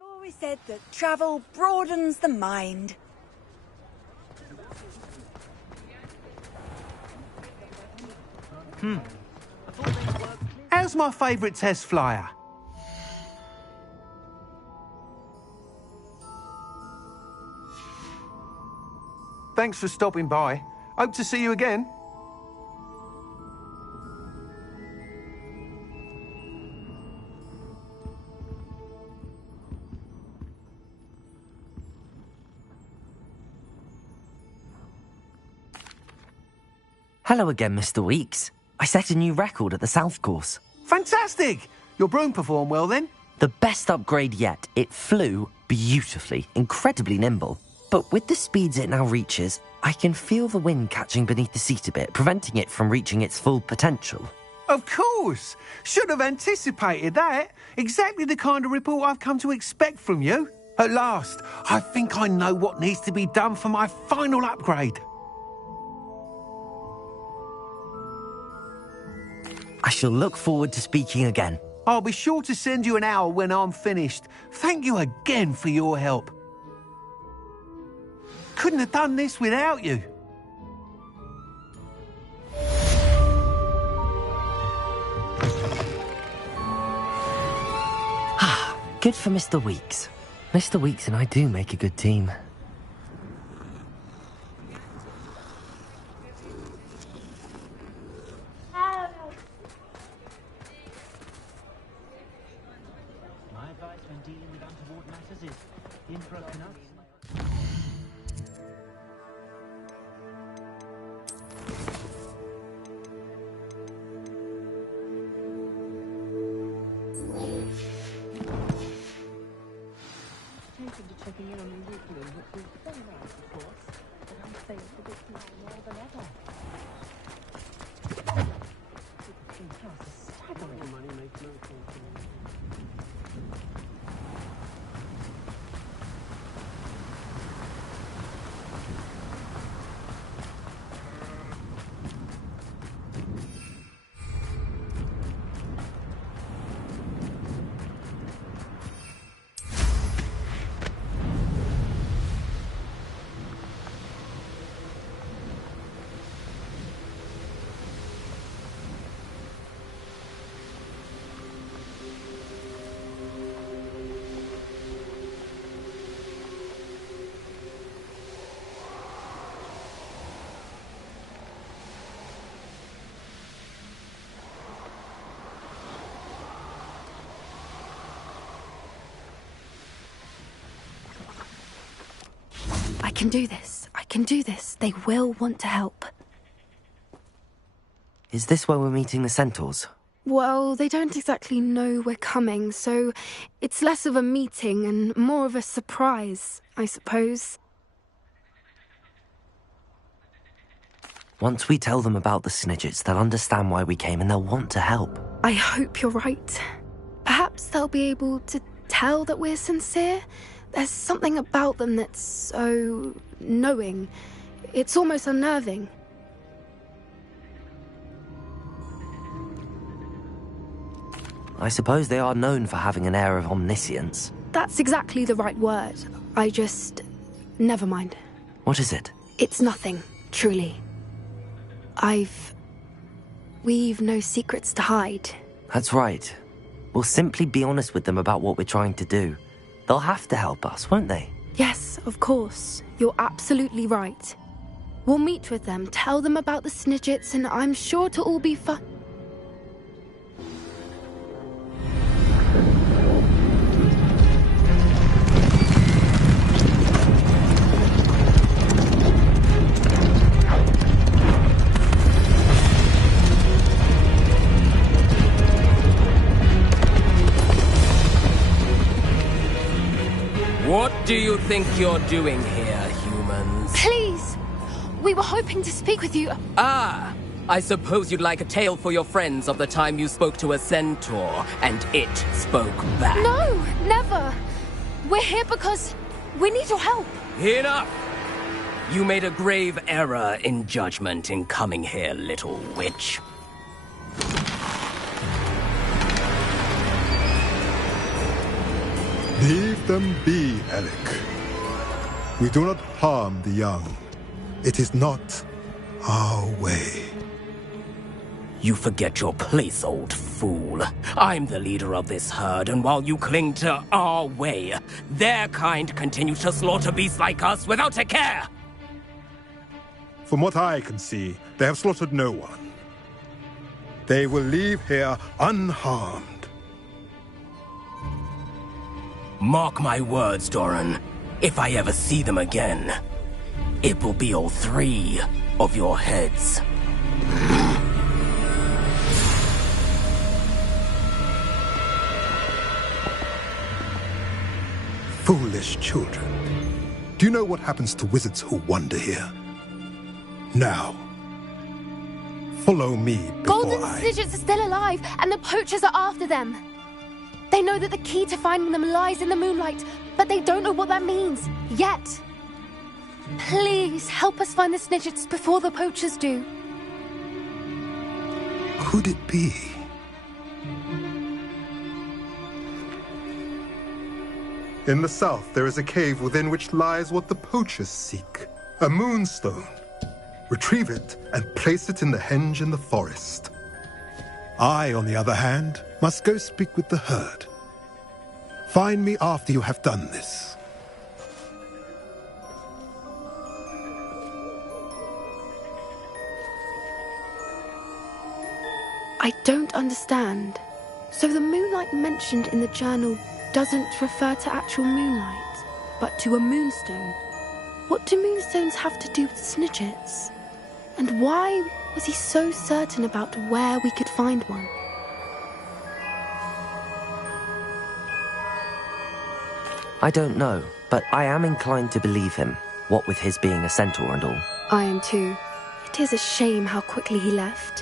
I've always said that travel broadens the mind. How's my favourite test flyer? Thanks for stopping by. Hope to see you again. Hello again, Mr. Weeks. I set a new record at the South Course. Fantastic! Your broom performed well then? The best upgrade yet. It flew beautifully, incredibly nimble. But with the speeds it now reaches, I can feel the wind catching beneath the seat a bit, preventing it from reaching its full potential. Of course! Should have anticipated that. Exactly the kind of report I've come to expect from you. At last, I think I know what needs to be done for my final upgrade. I shall look forward to speaking again. I'll be sure to send you an hour when I'm finished. Thank you again for your help. Couldn't have done this without you. Good for Mr. Weeks. Mr. Weeks and I do make a good team. My advice when dealing with untoward matters is input enough. Checking in on me weekly, which is very nice, of course, but I'm faced with it now more than ever. The house is staggering. Money makes no sense. I can do this. I can do this. They will want to help. Is this where we're meeting the centaurs? Well, they don't exactly know we're coming, so it's less of a meeting and more of a surprise, I suppose. Once we tell them about the Snidgets, they'll understand why we came and they'll want to help. I hope you're right. Perhaps they'll be able to tell that we're sincere. There's something about them that's so knowing. It's almost unnerving. I suppose they are known for having an air of omniscience. That's exactly the right word. Never mind. What is it? It's nothing, truly. We've no secrets to hide. That's right. We'll simply be honest with them about what we're trying to do. They'll have to help us, won't they? Yes, of course. You're absolutely right. We'll meet with them, tell them about the Snidgets, and I'm sure it'll all be fun. What do you think you're doing here, humans? Please! We were hoping to speak with you. Ah! I suppose you'd like a tale for your friends of the time you spoke to a centaur, and it spoke back. No, never! We're here because we need your help. Enough! You made a grave error in judgment in coming here, little witch. Leave them be, Alec. We do not harm the young. It is not our way. You forget your place, old fool. I'm the leader of this herd, and while you cling to our way, their kind continue to slaughter beasts like us without a care! From what I can see, they have slaughtered no one. They will leave here unharmed. Mark my words, Doran. If I ever see them again, it will be all 3 of your heads. Foolish children. Do you know what happens to wizards who wander here? Now, follow me before Golden Snidgets are still alive, and the poachers are after them. They know that the key to finding them lies in the moonlight, but they don't know what that means, yet. Please, help us find the Snidgets before the poachers do. Could it be? In the south, there is a cave within which lies what the poachers seek. A moonstone. Retrieve it and place it in the henge in the forest. I, on the other hand, must go speak with the herd. Find me after you have done this. I don't understand. So the moonlight mentioned in the journal doesn't refer to actual moonlight, but to a moonstone. What do moonstones have to do with snidgets? And why was he so certain about where we could find one? I don't know, but I am inclined to believe him, what with his being a centaur and all. I am too. It is a shame how quickly he left.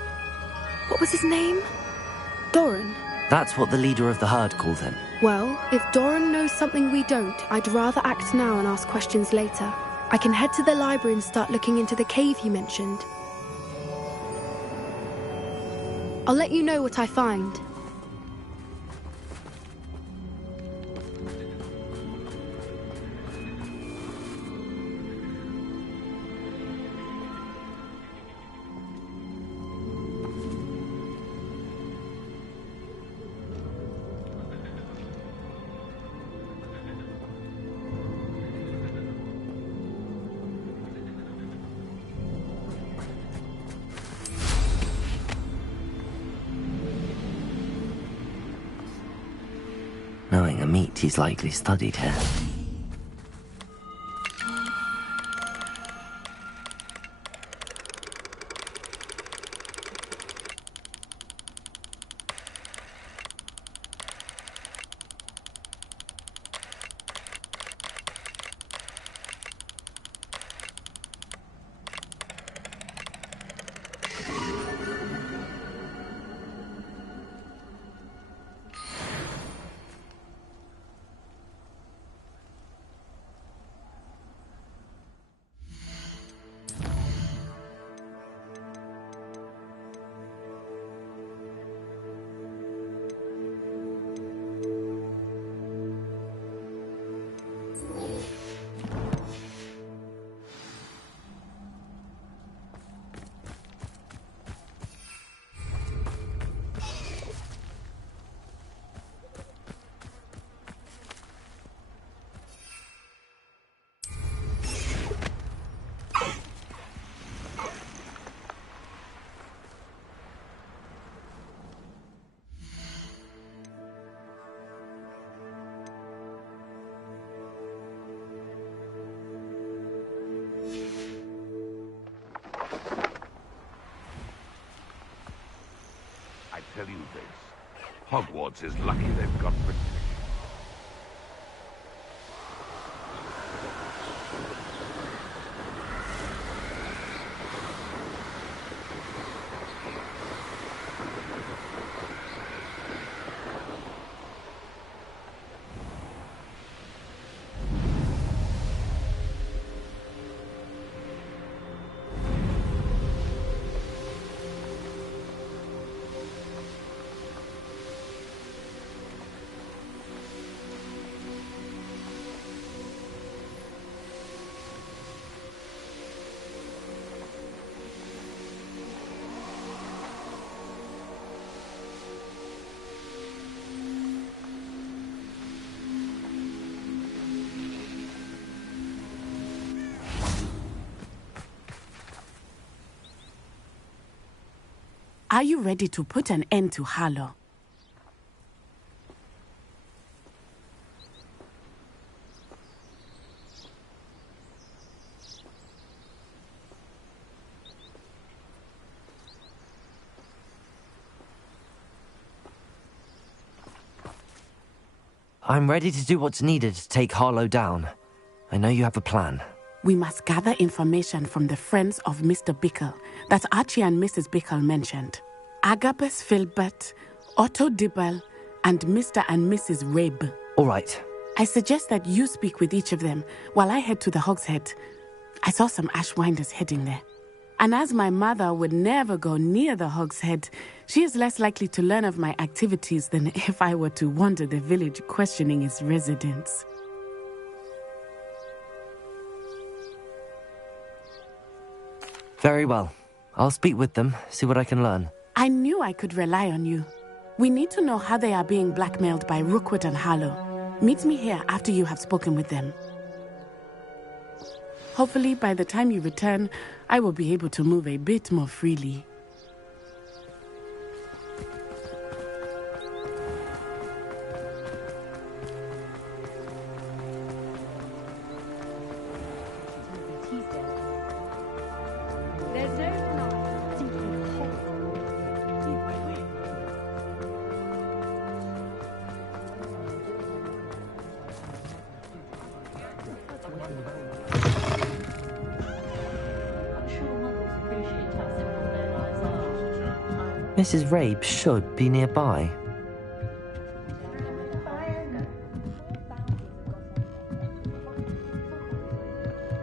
What was his name? Doran. That's what the leader of the herd called him. Well, if Doran knows something we don't, I'd rather act now and ask questions later. I can head to the library and start looking into the cave you mentioned. I'll let you know what I find. Knowing a meat he's likely studied here. I tell you this, Hogwarts is lucky they've got protection. Are you ready to put an end to Harlow? I'm ready to do what's needed to take Harlow down. I know you have a plan. We must gather information from the friends of Mr. Bickle that Archie and Mrs. Bickle mentioned. Agabus Filbert, Otto Dibble, and Mr. and Mrs. Rabe. All right. I suggest that you speak with each of them while I head to the Hogshead. I saw some Ashwinders heading there. And as my mother would never go near the Hogshead, she is less likely to learn of my activities than if I were to wander the village questioning its residents. Very well. I'll speak with them, see what I can learn. I knew I could rely on you. We need to know how they are being blackmailed by Rookwood and Harlow. Meet me here after you have spoken with them. Hopefully, by the time you return, I will be able to move a bit more freely. Mrs. Rabe should be nearby.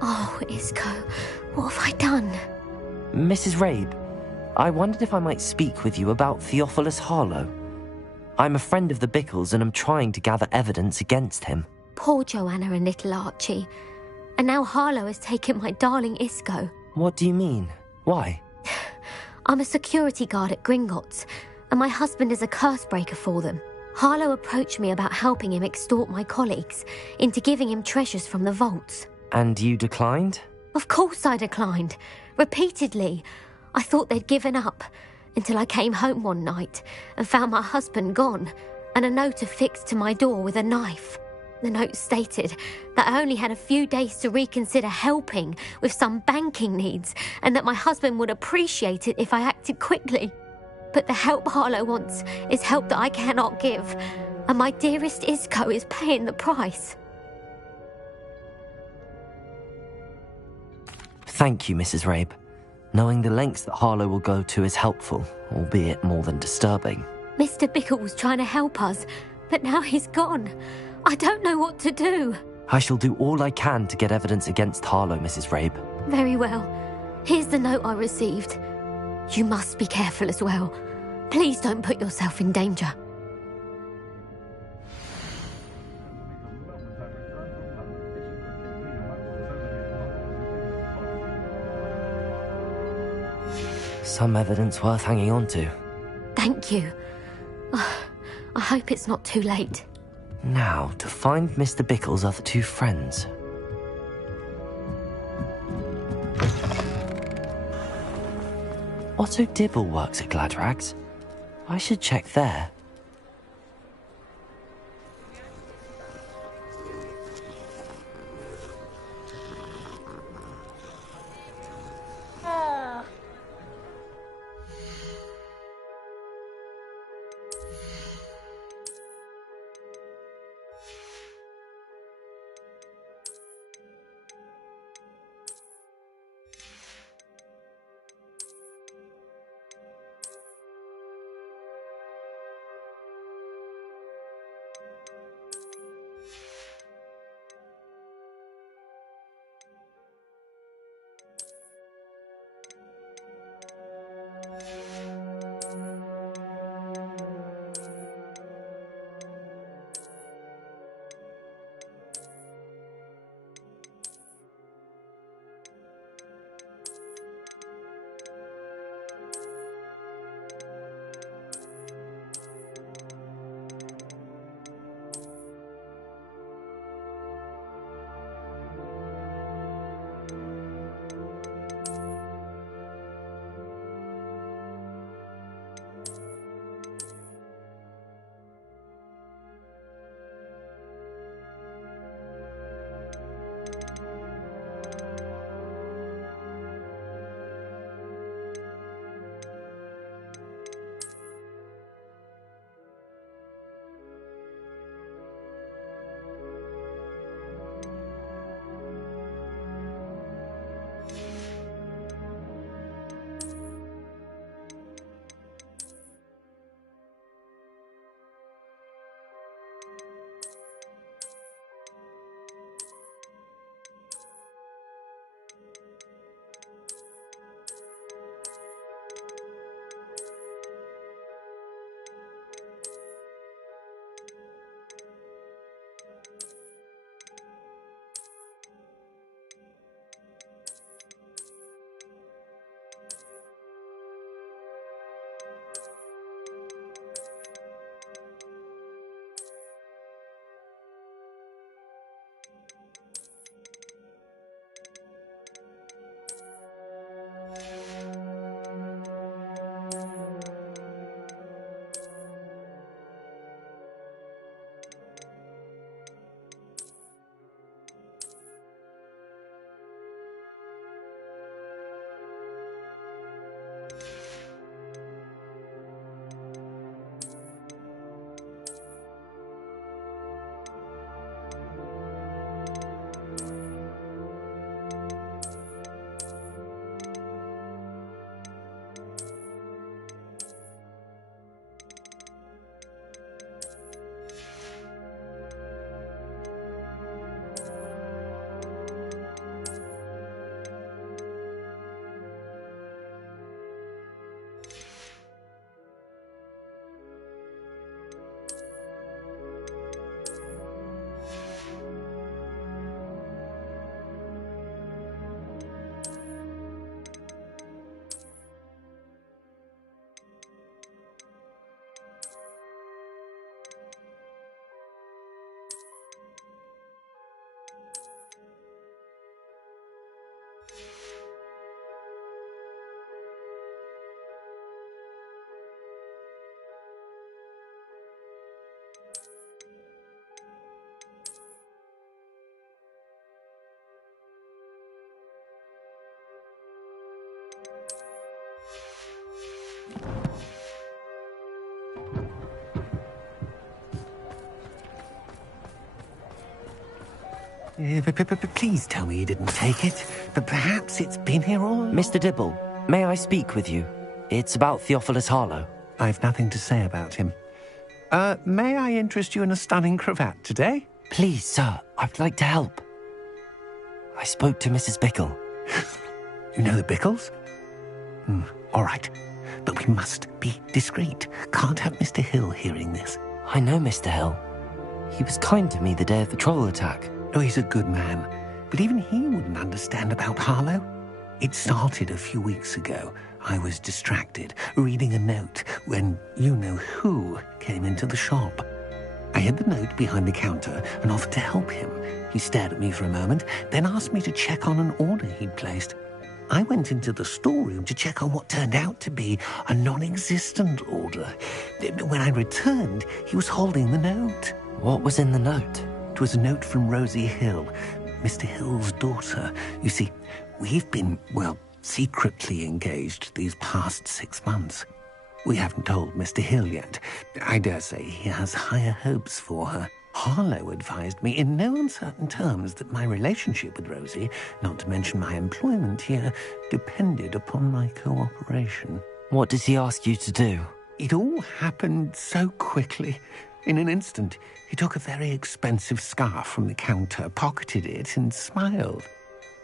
Oh, Isco, what have I done? Mrs. Rabe, I wondered if I might speak with you about Theophilus Harlow. I'm a friend of the Bickles and I'm trying to gather evidence against him. Poor Joanna and little Archie. And now Harlow has taken my darling Isco. What do you mean? Why? I'm a security guard at Gringotts, and my husband is a curse breaker for them. Harlow approached me about helping him extort my colleagues into giving him treasures from the vaults. And you declined? Of course I declined. Repeatedly. I thought they'd given up, until I came home one night and found my husband gone, and a note affixed to my door with a knife. The note stated that I only had a few days to reconsider helping with some banking needs, and that my husband would appreciate it if I acted quickly. But the help Harlow wants is help that I cannot give, and my dearest Isco is paying the price. Thank you, Mrs. Rabe. Knowing the lengths that Harlow will go to is helpful, albeit more than disturbing. Mr. Bickle was trying to help us, but now he's gone. I don't know what to do. I shall do all I can to get evidence against Harlow, Mrs. Rabe. Very well. Here's the note I received. You must be careful as well. Please don't put yourself in danger. Some evidence worth hanging on to. Thank you. I hope it's not too late. Now, to find Mr. Bickle's other two friends. Otto Dibble works at Gladrags. I should check there. Please tell me you didn't take it. But perhaps it's been here all along. Mr. Dibble, may I speak with you? It's about Theophilus Harlow. I've nothing to say about him. May I interest you in a stunning cravat today? Please, sir, I'd like to help. I spoke to Mrs. Bickle. You know the Bickles? All right. But we must be discreet. Can't have Mr. Hill hearing this. I know Mr. Hill. He was kind to me the day of the troll attack. Oh, he's a good man. But even he wouldn't understand about Harlow. It started a few weeks ago. I was distracted, reading a note, when you-know-who came into the shop. I hid the note behind the counter and offered to help him. He stared at me for a moment, then asked me to check on an order he'd placed. I went into the storeroom to check on what turned out to be a non-existent order. When I returned, he was holding the note. What was in the note? It was a note from Rosie Hill, Mr. Hill's daughter. You see, we've been, secretly engaged these past 6 months. We haven't told Mr. Hill yet. I dare say he has higher hopes for her. Harlow advised me in no uncertain terms that my relationship with Rosie, not to mention my employment here, depended upon my cooperation. What does he ask you to do? It all happened so quickly. In an instant, he took a very expensive scarf from the counter, pocketed it, and smiled.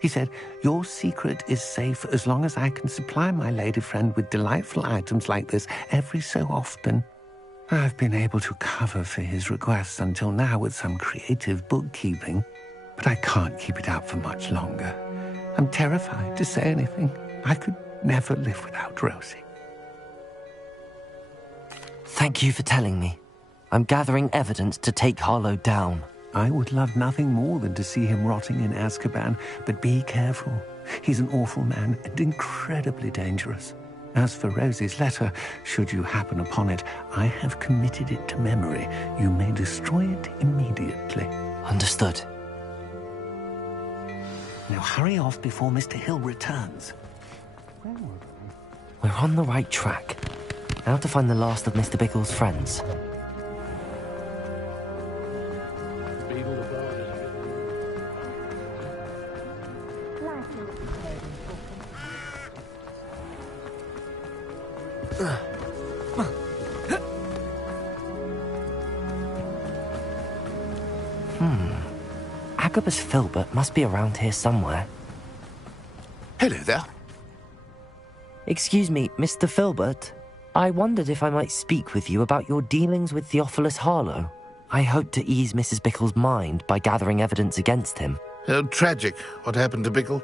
He said, "Your secret is safe as long as I can supply my lady friend with delightful items like this every so often." I've been able to cover for his requests until now with some creative bookkeeping, but I can't keep it up for much longer. I'm terrified to say anything. I could never live without Rosie. Thank you for telling me. I'm gathering evidence to take Harlow down. I would love nothing more than to see him rotting in Azkaban, but be careful. He's an awful man and incredibly dangerous. As for Rosie's letter, should you happen upon it, I have committed it to memory. You may destroy it immediately. Understood. Now hurry off before Mr. Hill returns. We're on the right track. Now to find the last of Mr. Bickle's friends. Agabus Filbert must be around here somewhere. Hello there. Excuse me, Mr. Filbert. I wondered if I might speak with you about your dealings with Theophilus Harlow. I hope to ease Mrs. Bickle's mind by gathering evidence against him. Tragic, what happened to Bickle.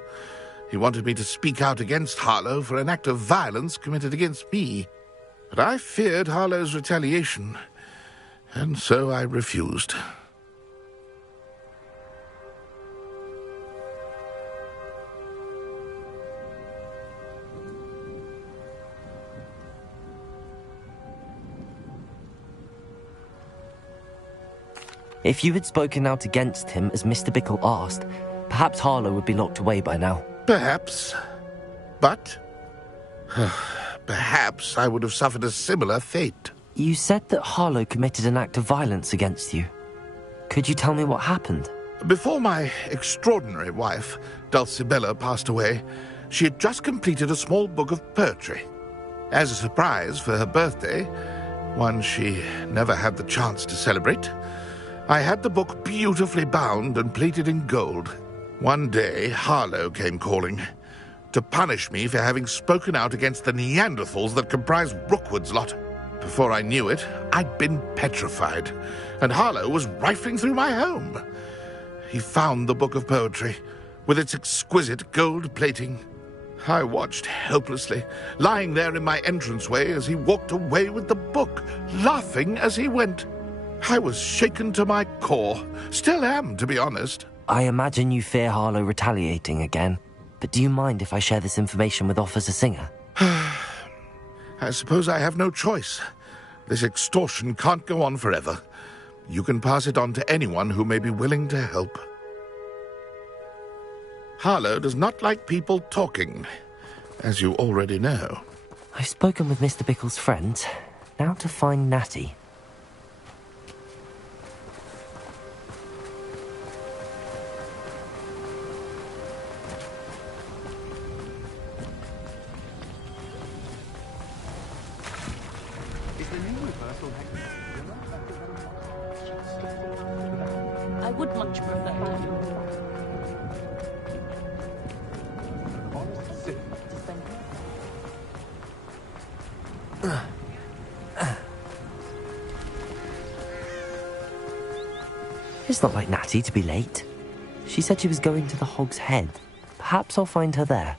He wanted me to speak out against Harlow for an act of violence committed against me. But I feared Harlow's retaliation, and so I refused. If you had spoken out against him as Mr. Bickle asked, perhaps Harlow would be locked away by now. Perhaps. But perhaps I would have suffered a similar fate. You said that Harlow committed an act of violence against you. Could you tell me what happened? Before my extraordinary wife, Dulcibella, passed away, she had just completed a small book of poetry. As a surprise for her birthday, one she never had the chance to celebrate, I had the book beautifully bound and plated in gold. One day, Harlow came calling to punish me for having spoken out against the Neanderthals that comprise Rookwood's lot. Before I knew it, I'd been petrified, and Harlow was rifling through my home. He found the book of poetry, with its exquisite gold plating. I watched helplessly, lying there in my entranceway as he walked away with the book, laughing as he went. I was shaken to my core. Still am, to be honest. I imagine you fear Harlow retaliating again, but do you mind if I share this information with Officer Singer? I suppose I have no choice. This extortion can't go on forever. You can pass it on to anyone who may be willing to help. Harlow does not like people talking, as you already know. I've spoken with Mr. Bickle's friends. Now to find Natty. would much prefer. It's not like Natty to be late. She said she was going to the Hog's Head. Perhaps I'll find her there.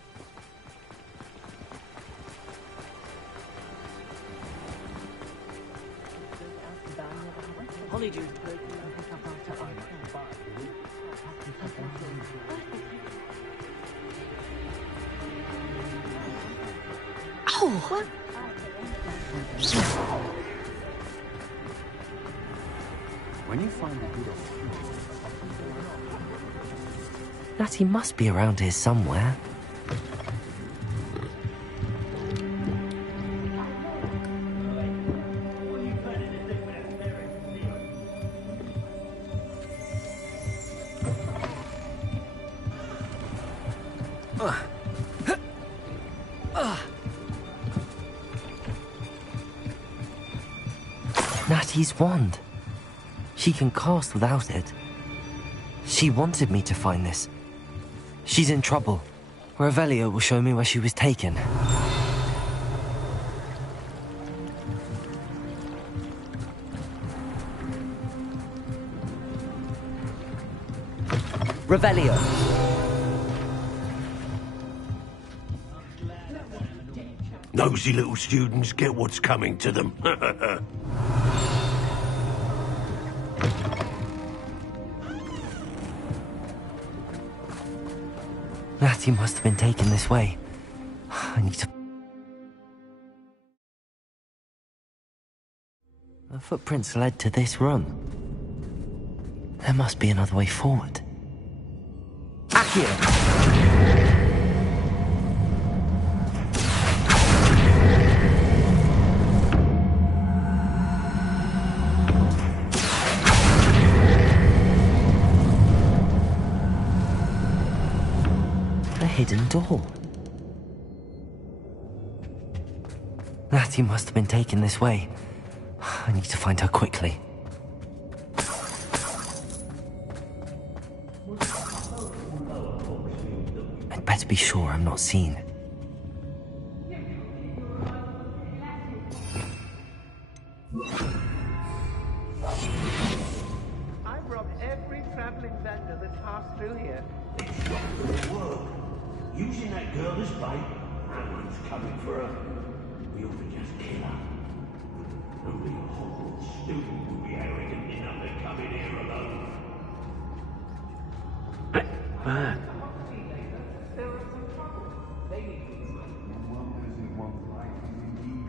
Oh! When you find a good Natty must be around here somewhere. Natty's wand. She can cast without it. She wanted me to find this. She's in trouble. Revelio will show me where she was taken. Revelio. Nosy little students get what's coming to them. Natty must have been taken this way. I need to... The footprints led to this room. There must be another way forward. Ahhh! Hidden door. Natty must have been taken this way. I need to find her quickly. I'd better be sure I'm not seen. I've robbed every traveling vendor that's passed through here. It's not gonna work. Using that girl as bait, no one's coming for her. We ought to just kill her. Only a Hogwart student would be arrogant enough to come in here alone. Man.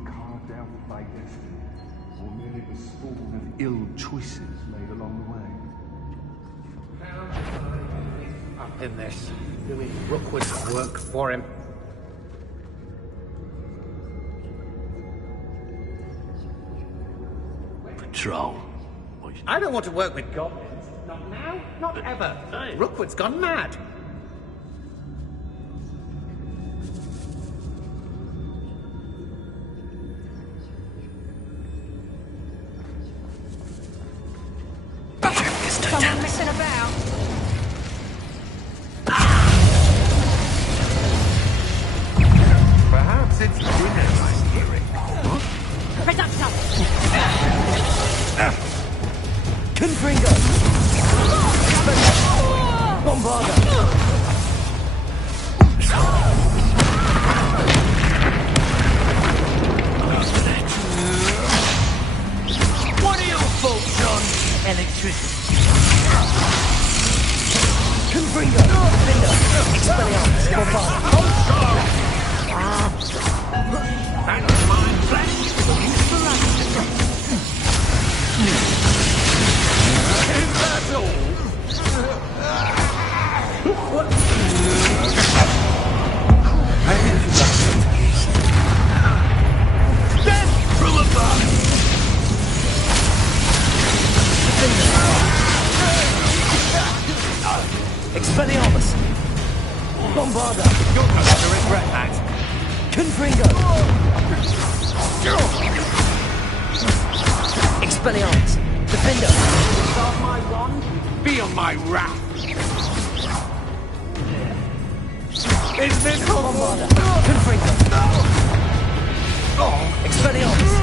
carved out by destiny, or merely the spawn of ill choices made along the way. Up in this, doing Rookwood's work for him. Patrol. I don't want to work with goblins. Not now, not ever. Rookwood's gone mad. Someone messing about. Perhaps it's dinner I'm hearing. Reduction! Confringo! Bombarda! What are your thoughts on electricity? Confringo! Binder! Expelliarmus! Bombarda! That's my flesh. Use the light. Is that all? What? Death from above! Expelliarmus! Bombarda! You're going to regret that. Confringo! Expelliarmus! Defender! Got my wand? Feel my wrath. Is this Bombarda! Confringo! Expelliarmus!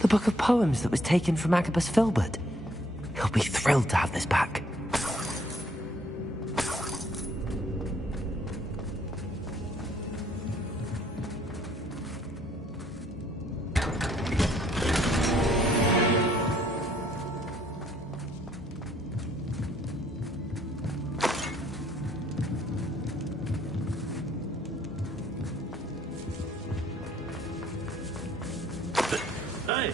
The book of poems that was taken from Agabus Filbert. He'll be thrilled to have this back. Hey!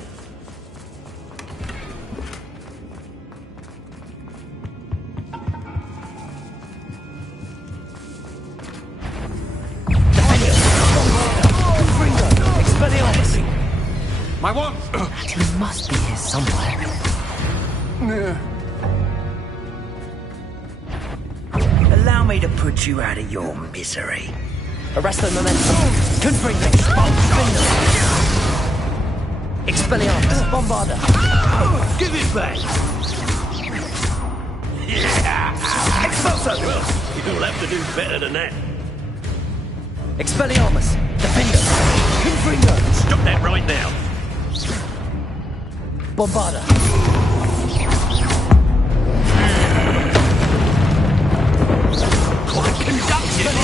My wand! He must be here somewhere. Allow me to put you out of your misery. Arresto momentum. Confringo! Expelliarmus! Bombarda! Give it back! Expulso! Well, you'll have to do better than that. Expelliarmus! Defender! Confringo! Stop that right now! Bombarda! Quite conductive!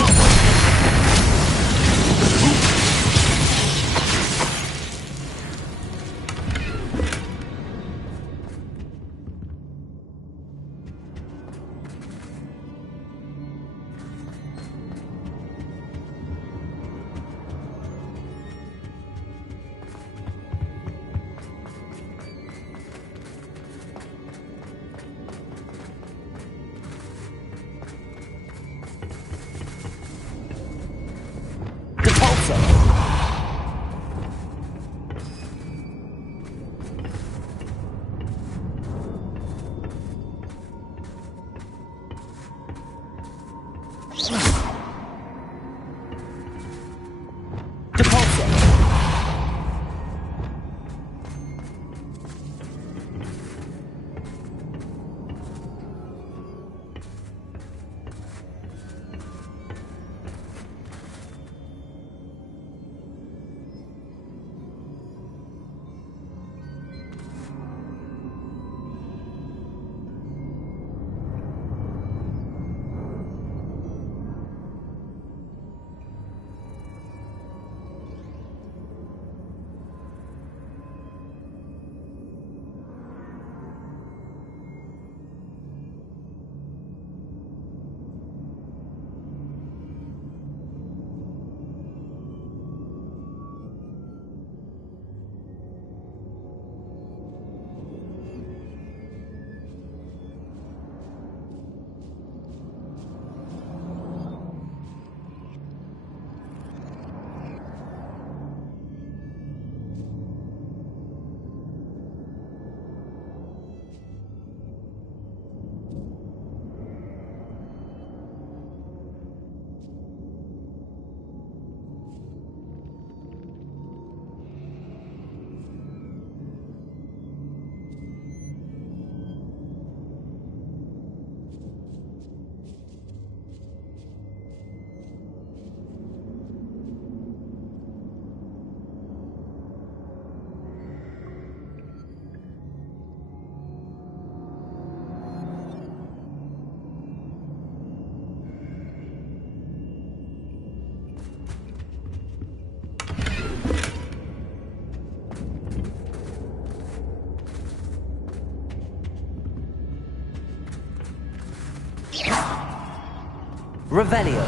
Revelio.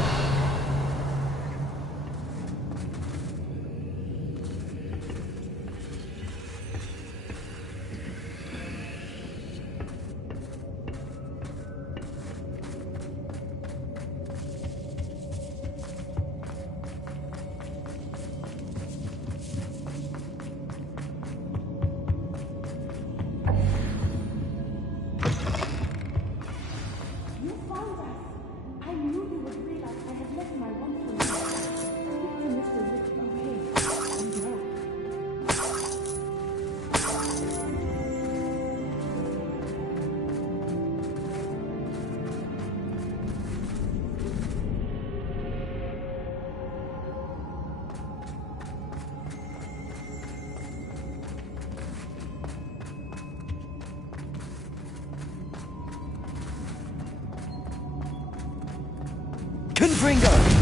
Confringo!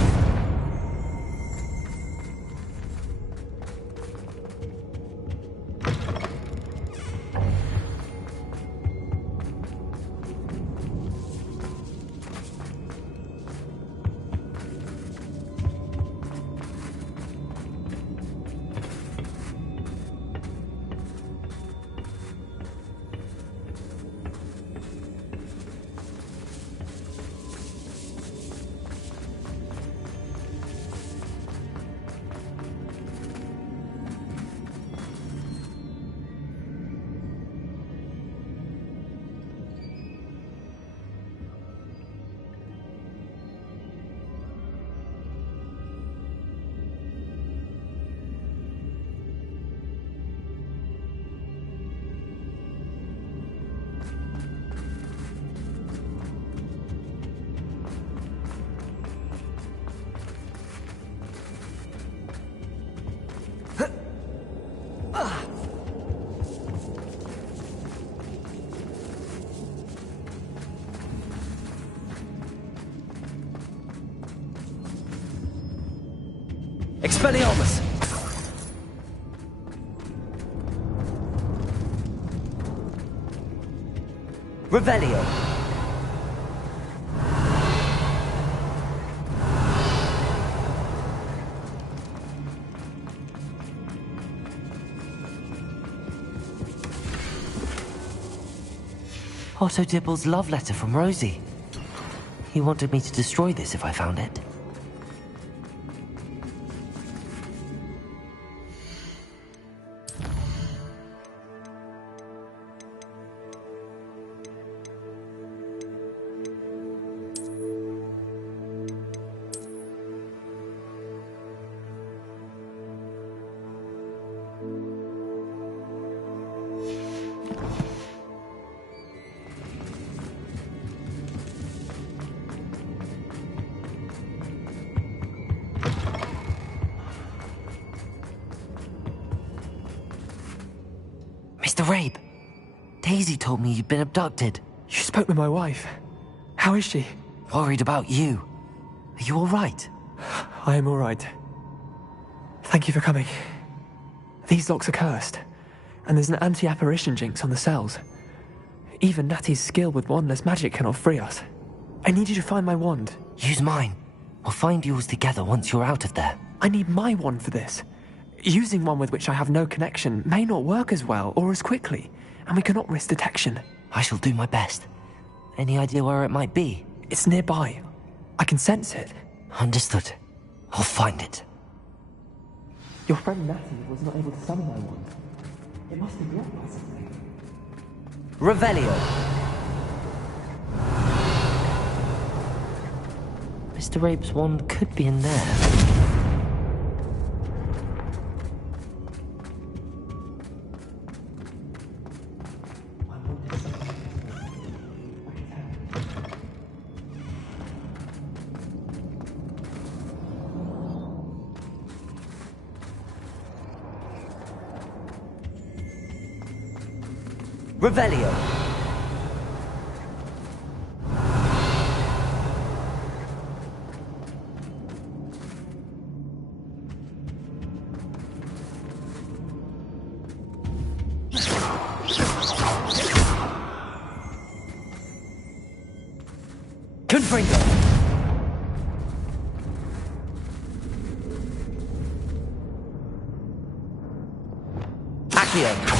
Expelliarmus! Revelio! Otto Dibble's love letter from Rosie. He wanted me to destroy this if I found it. Mr. Rabe, Daisy told me you'd been abducted. You spoke with my wife. How is she? Worried about you. Are you all right? I am all right. Thank you for coming. These locks are cursed, and there's an anti-apparition jinx on the cells. Even Natty's skill with wandless magic cannot free us. I need you to find my wand. Use mine. We'll find yours together once you're out of there. I need my wand for this. Using one with which I have no connection may not work as well or as quickly, and we cannot risk detection. I shall do my best. Any idea where it might be? It's nearby. I can sense it. Understood. I'll find it. Your friend Natty was not able to summon my wand. It must be blocked by something. Revelio. Mr. Rabe's wand could be in there. Revelio. Confringo. Accio.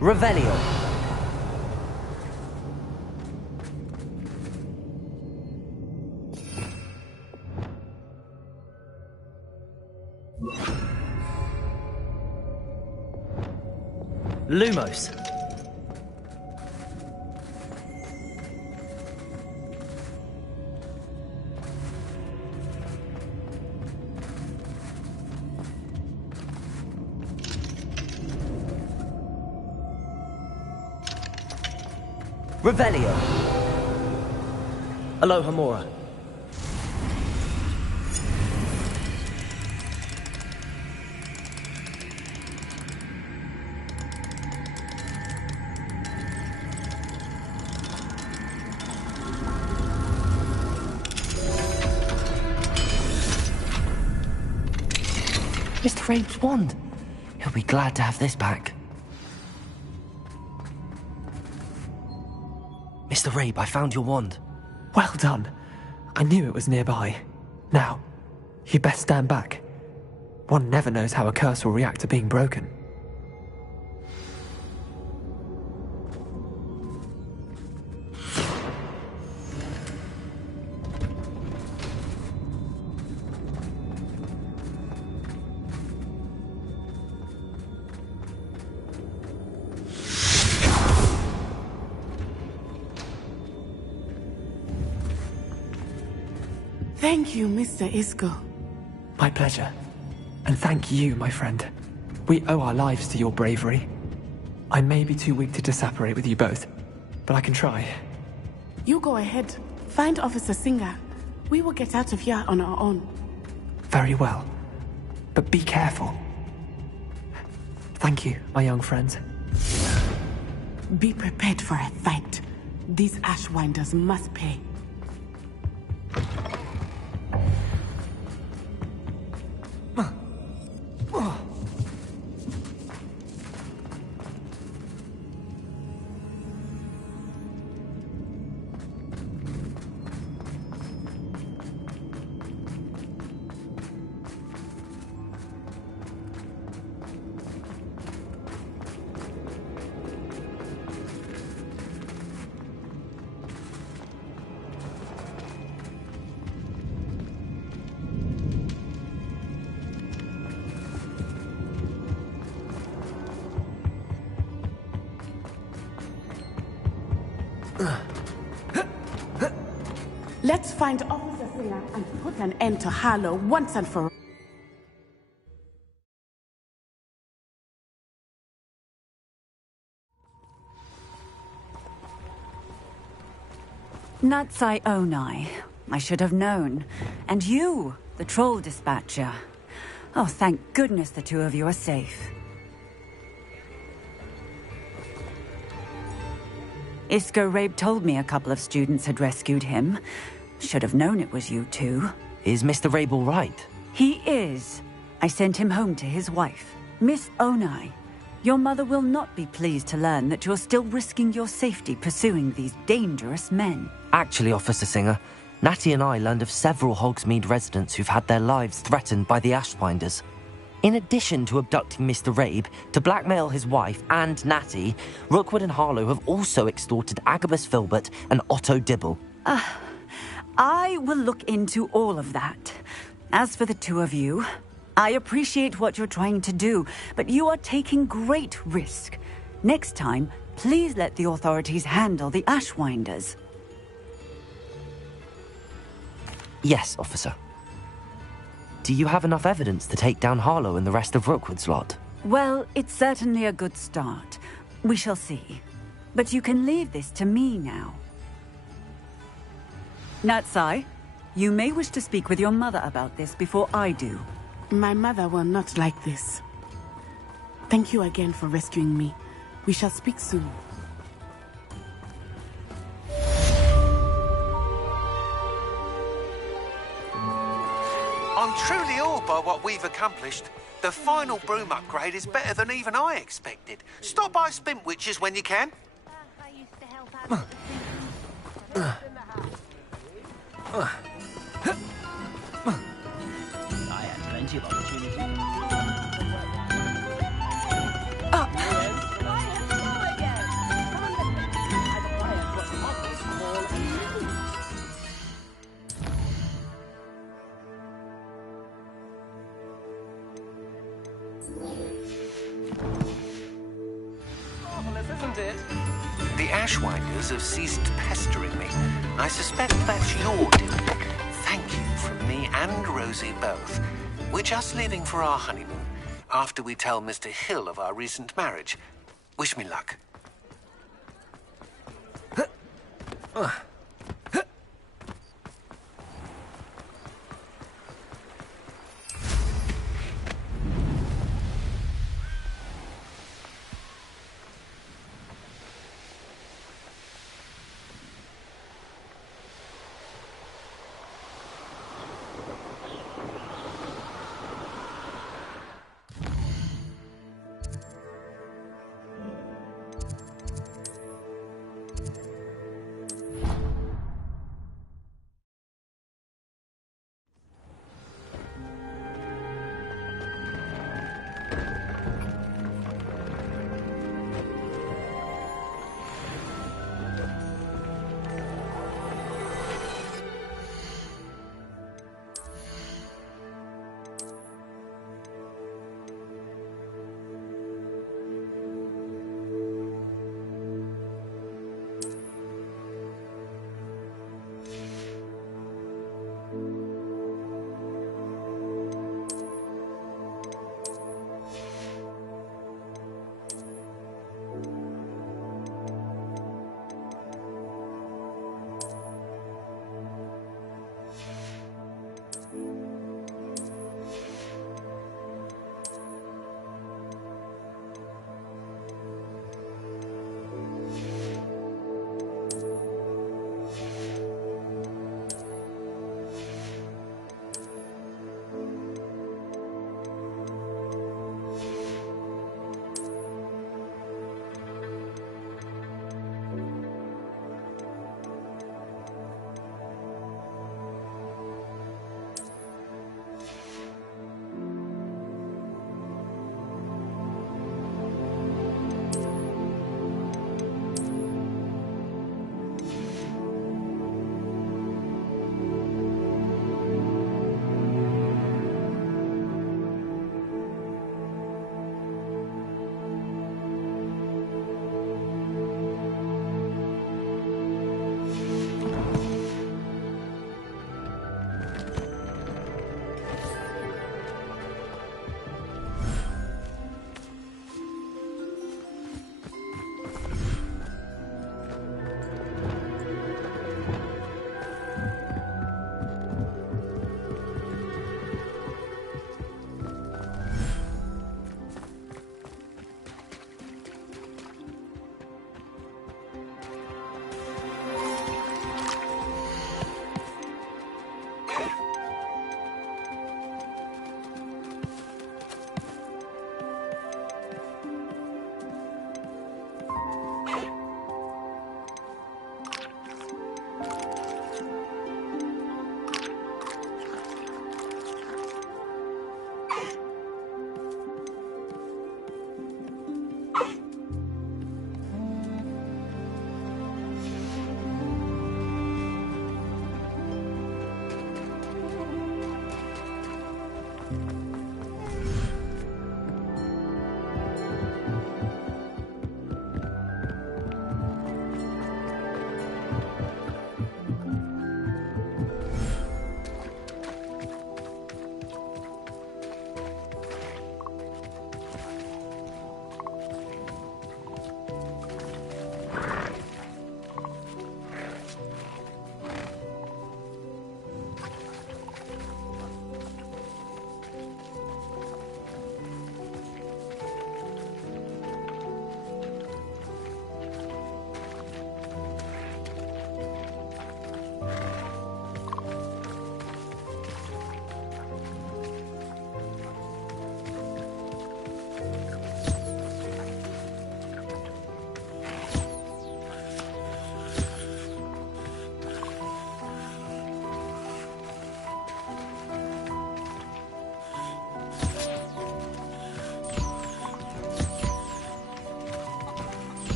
Revelio. Lumos. Revelio. Alohomora. Mr. Rabe's wand. He'll be glad to have this back. Mr. Rabe, I found your wand. Well done. I knew it was nearby. Now, you best stand back. One never knows how a curse will react to being broken. Thank you, Mr. Isco. My pleasure. And thank you, my friend. We owe our lives to your bravery. I may be too weak to disapparate with you both, but I can try. You go ahead. Find Officer Singer. We will get out of here on our own. Very well. But be careful. Thank you, my young friends. Be prepared for a fight. These Ashwinders must pay. Let's find Officer Singer and put an end to Harlow once and for all. Natsai Onai. I should have known. And you, the troll dispatcher. Oh, thank goodness the two of you are safe. Isco Rabe told me a couple of students had rescued him. Should have known it was you two. Is Mr. Rabe all right? He is. I sent him home to his wife. Miss Onai, your mother will not be pleased to learn that you're still risking your safety pursuing these dangerous men. Actually, Officer Singer, Natty and I learned of several Hogsmeade residents who've had their lives threatened by the Ashwinders. In addition to abducting Mr. Rabe to blackmail his wife and Natty, Rookwood and Harlow have also extorted Agabus Filbert and Otto Dibble. I will look into all of that. As for the two of you, I appreciate what you're trying to do, but you are taking great risk. Next time, please let the authorities handle the Ashwinders. Yes, officer. Do you have enough evidence to take down Harlow and the rest of Rookwood's lot? Well, it's certainly a good start. We shall see. But you can leave this to me now. Natsai, you may wish to speak with your mother about this before I do. My mother will not like this. Thank you again for rescuing me. We shall speak soon. I'm truly awed by what we've accomplished. The final broom upgrade is better than even I expected. Stop by Spintwitches when you can. I had plenty of opportunity. Marvelous, isn't it? The Ashwinders have ceased pestering me. I suspect that's your doing. Thank you from me and Rosie both. We're just leaving for our honeymoon after we tell Mr. Hill of our recent marriage. Wish me luck.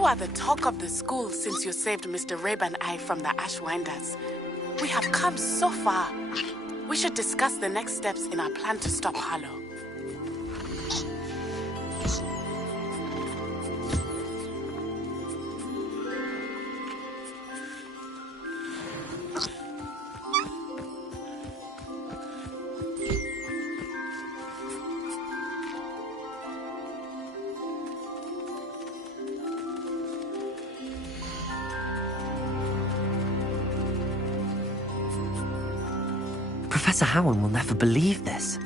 You are the talk of the school since you saved Mr. Rabe and I from the Ashwinders. We have come so far. We should discuss the next steps in our plan to stop Harlow. Professor Howard will never believe this.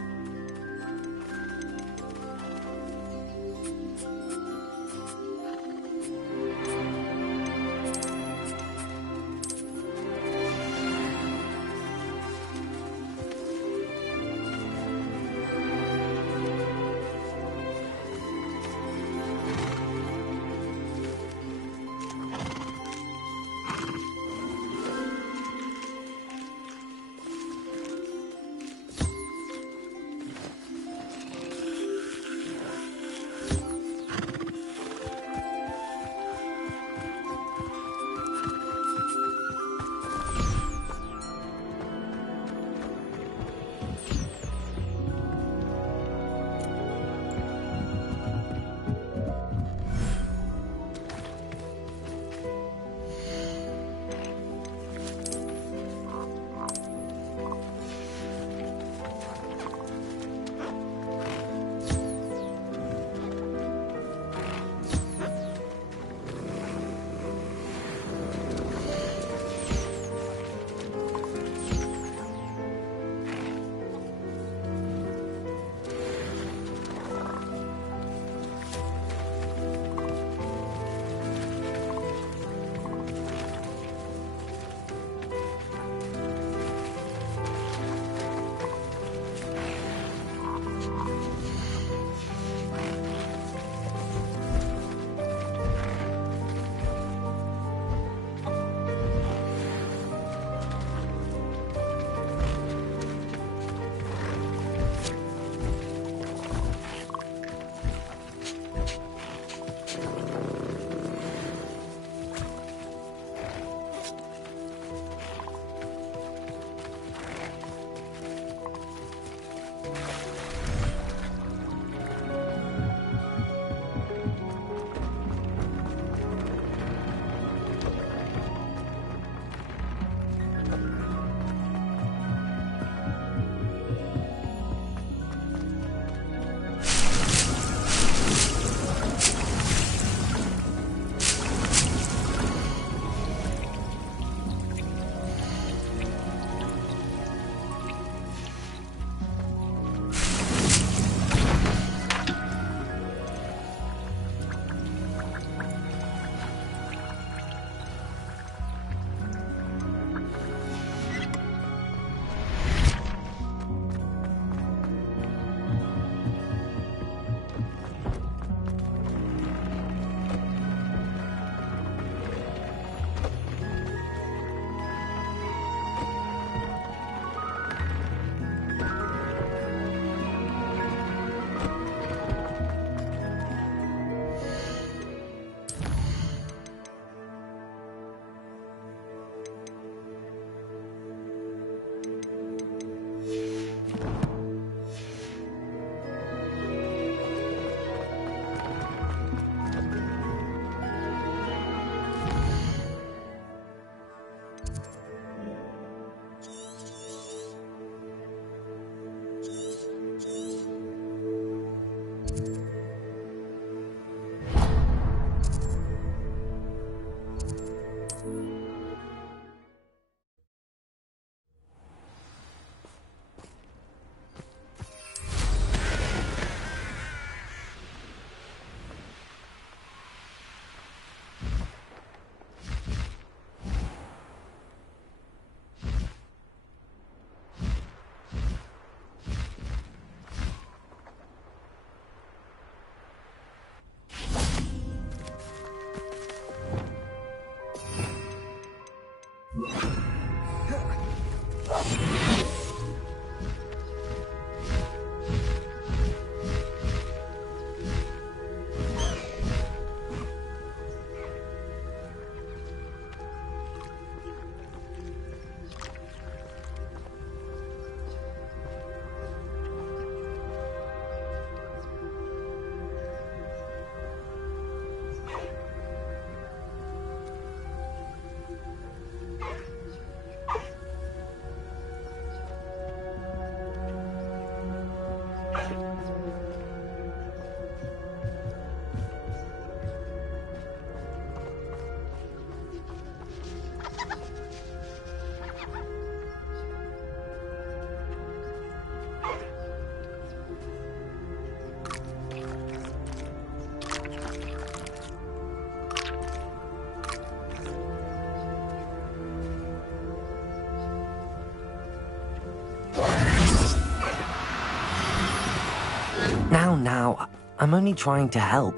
Now, I'm only trying to help.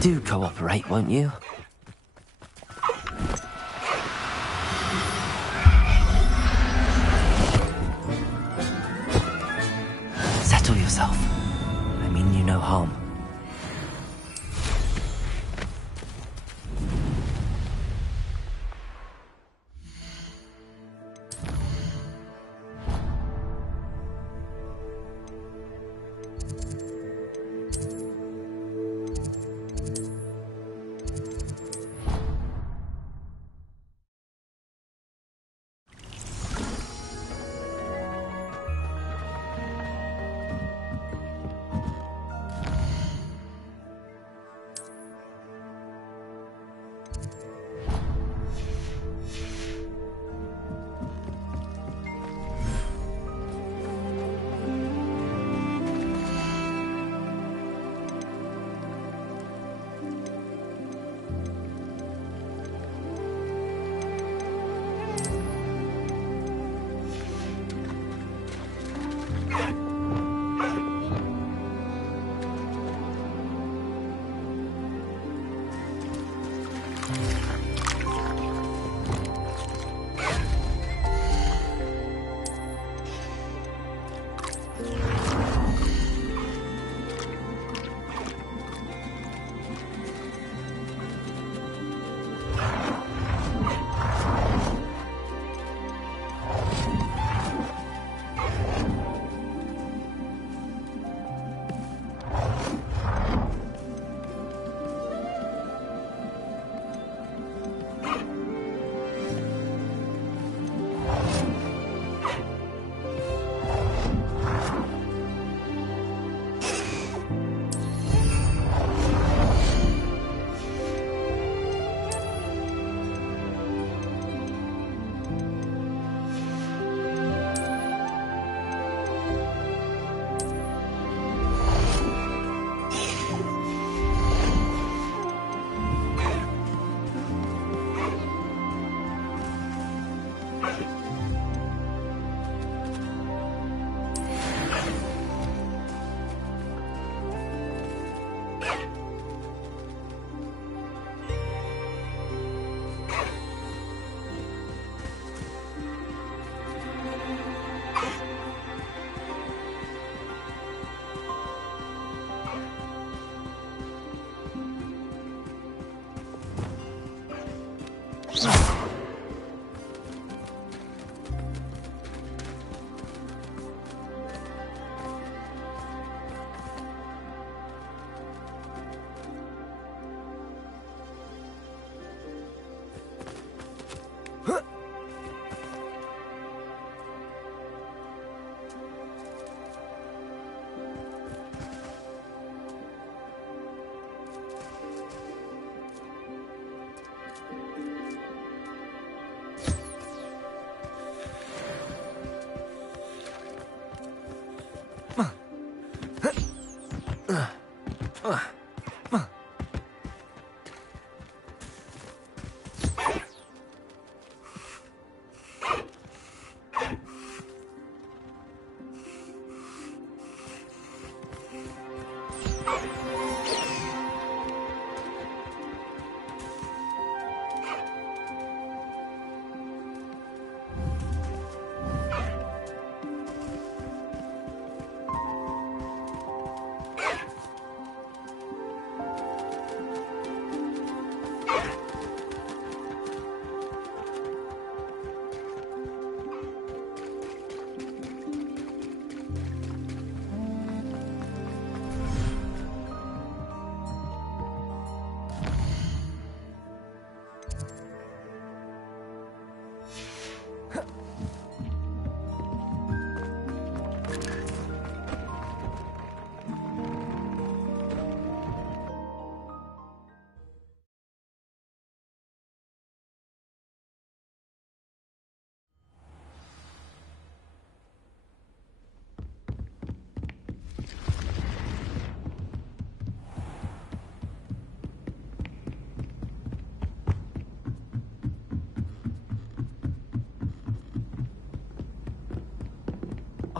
Do cooperate, won't you? Settle yourself. I mean you no harm.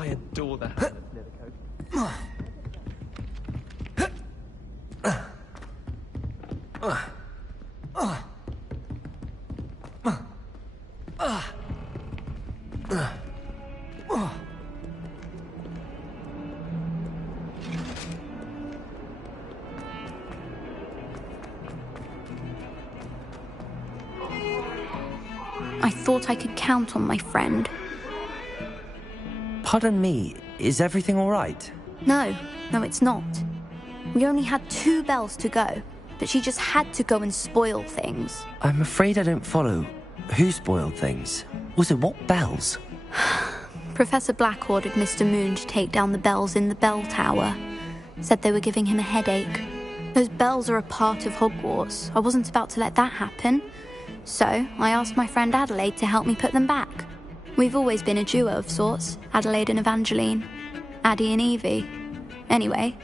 I adore the hand of Nethercoat. I thought I could count on my friend. Pardon me, is everything all right? No, it's not. We only had 2 bells to go, but she just had to go and spoil things. I'm afraid I don't follow. Who spoiled things? Also, what bells? Professor Black ordered Mr. Moon to take down the bells in the bell tower. Said they were giving him a headache. Those bells are a part of Hogwarts. I wasn't about to let that happen. So, I asked my friend Adelaide to help me put them back. We've always been a duo of sorts, Adelaide and Evangeline. Addie and Evie. Anyway,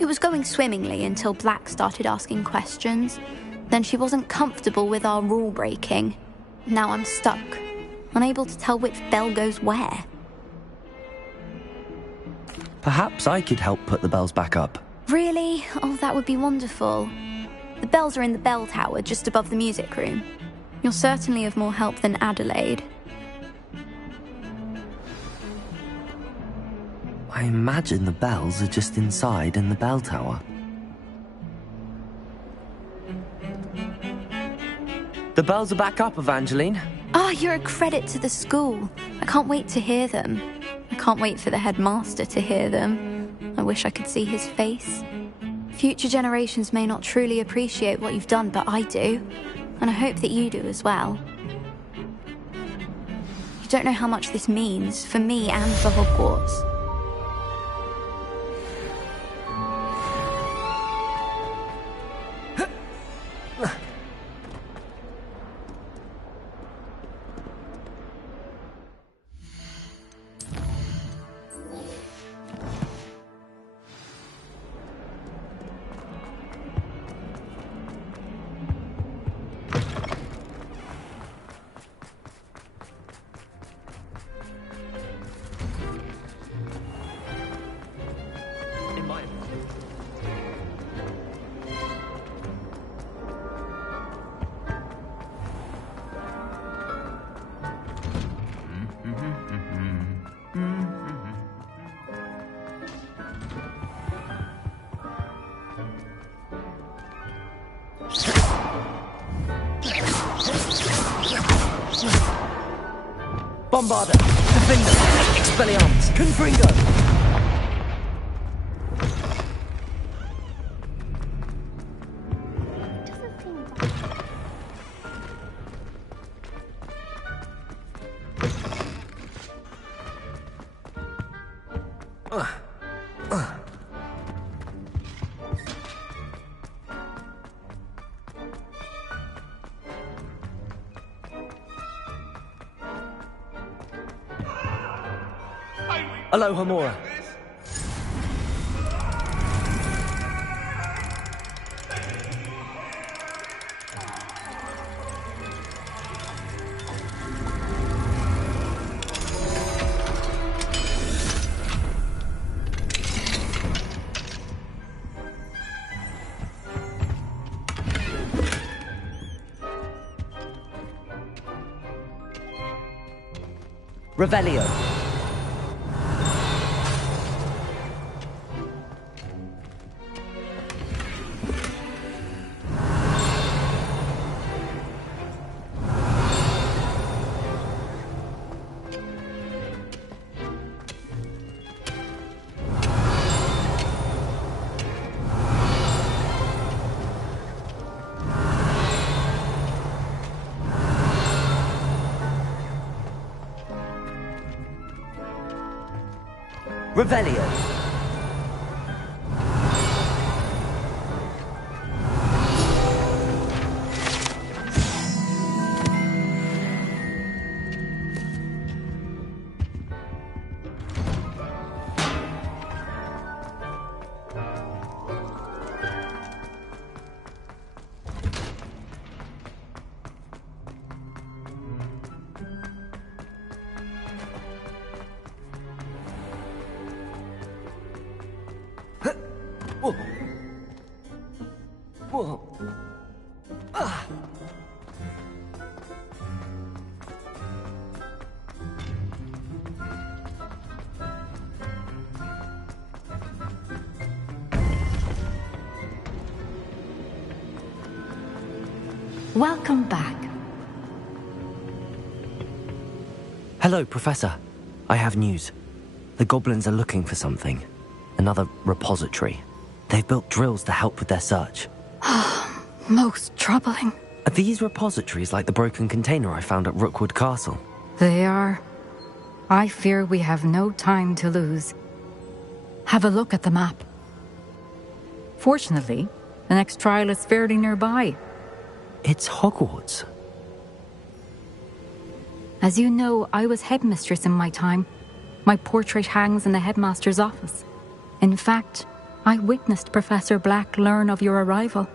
it was going swimmingly until Black started asking questions. Then she wasn't comfortable with our rule breaking. Now I'm stuck, unable to tell which bell goes where. Perhaps I could help put the bells back up. Really? Oh, that would be wonderful. The bells are in the bell tower just above the music room. You're certainly of more help than Adelaide. I imagine the bells are just inside in the bell tower. The bells are back up, Evangeline. You're a credit to the school. I can't wait to hear them. I can't wait for the headmaster to hear them. I wish I could see his face. Future generations may not truly appreciate what you've done, but I do. And I hope that you do as well. You don't know how much this means for me and for Hogwarts. Bombarda, Defender, Expelliarmus, Confringo. Aloha Mora. Revelio. Revelio. Whoa. Whoa. Ah. Welcome back. Hello, Professor. I have news. The goblins are looking for something. Another repository. They've built drills to help with their search. Most troubling. Are these repositories like the broken container I found at Rookwood Castle? They are. I fear we have no time to lose. Have a look at the map. Fortunately, the next trial is fairly nearby. It's Hogwarts. As you know, I was headmistress in my time. My portrait hangs in the headmaster's office. In fact, I witnessed Professor Black learn of your arrival.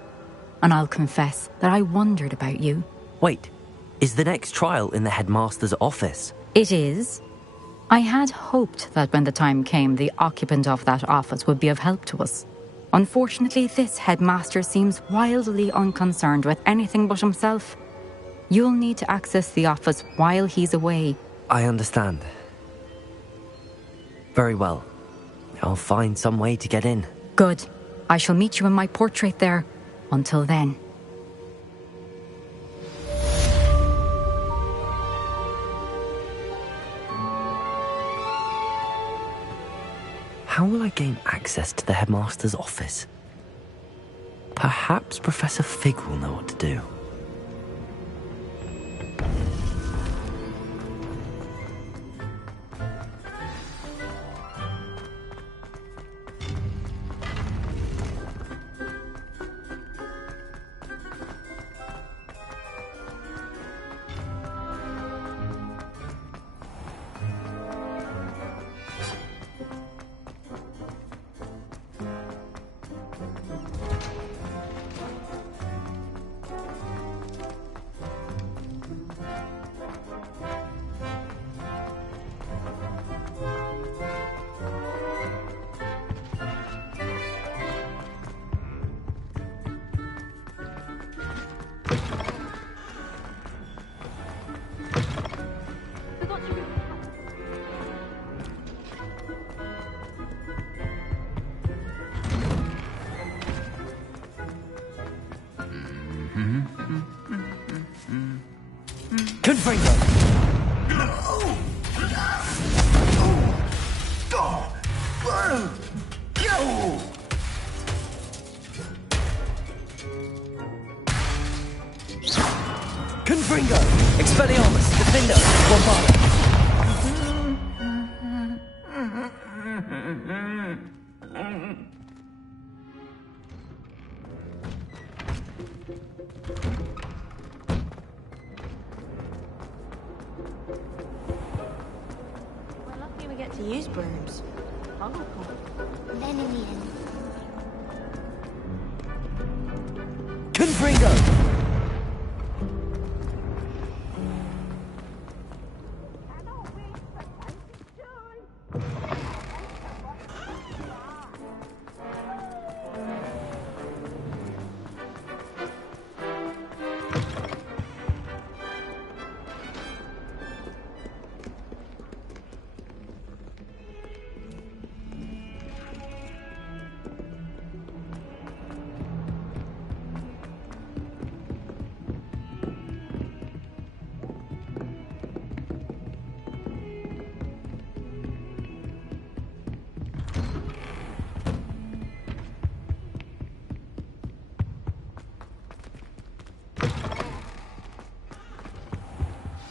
And I'll confess that I wondered about you. Wait, is the next trial in the headmaster's office? It is. I had hoped that when the time came, the occupant of that office would be of help to us. Unfortunately, this headmaster seems wildly unconcerned with anything but himself. You'll need to access the office while he's away. I understand. Very well. I'll find some way to get in. Good. I shall meet you in my portrait there. Until then. How will I gain access to the headmaster's office? Perhaps Professor Fig will know what to do. Confringo! Expelliarmus! Defendo! Bombarda! We're lucky we get to use brooms. Then in the end. Confringo!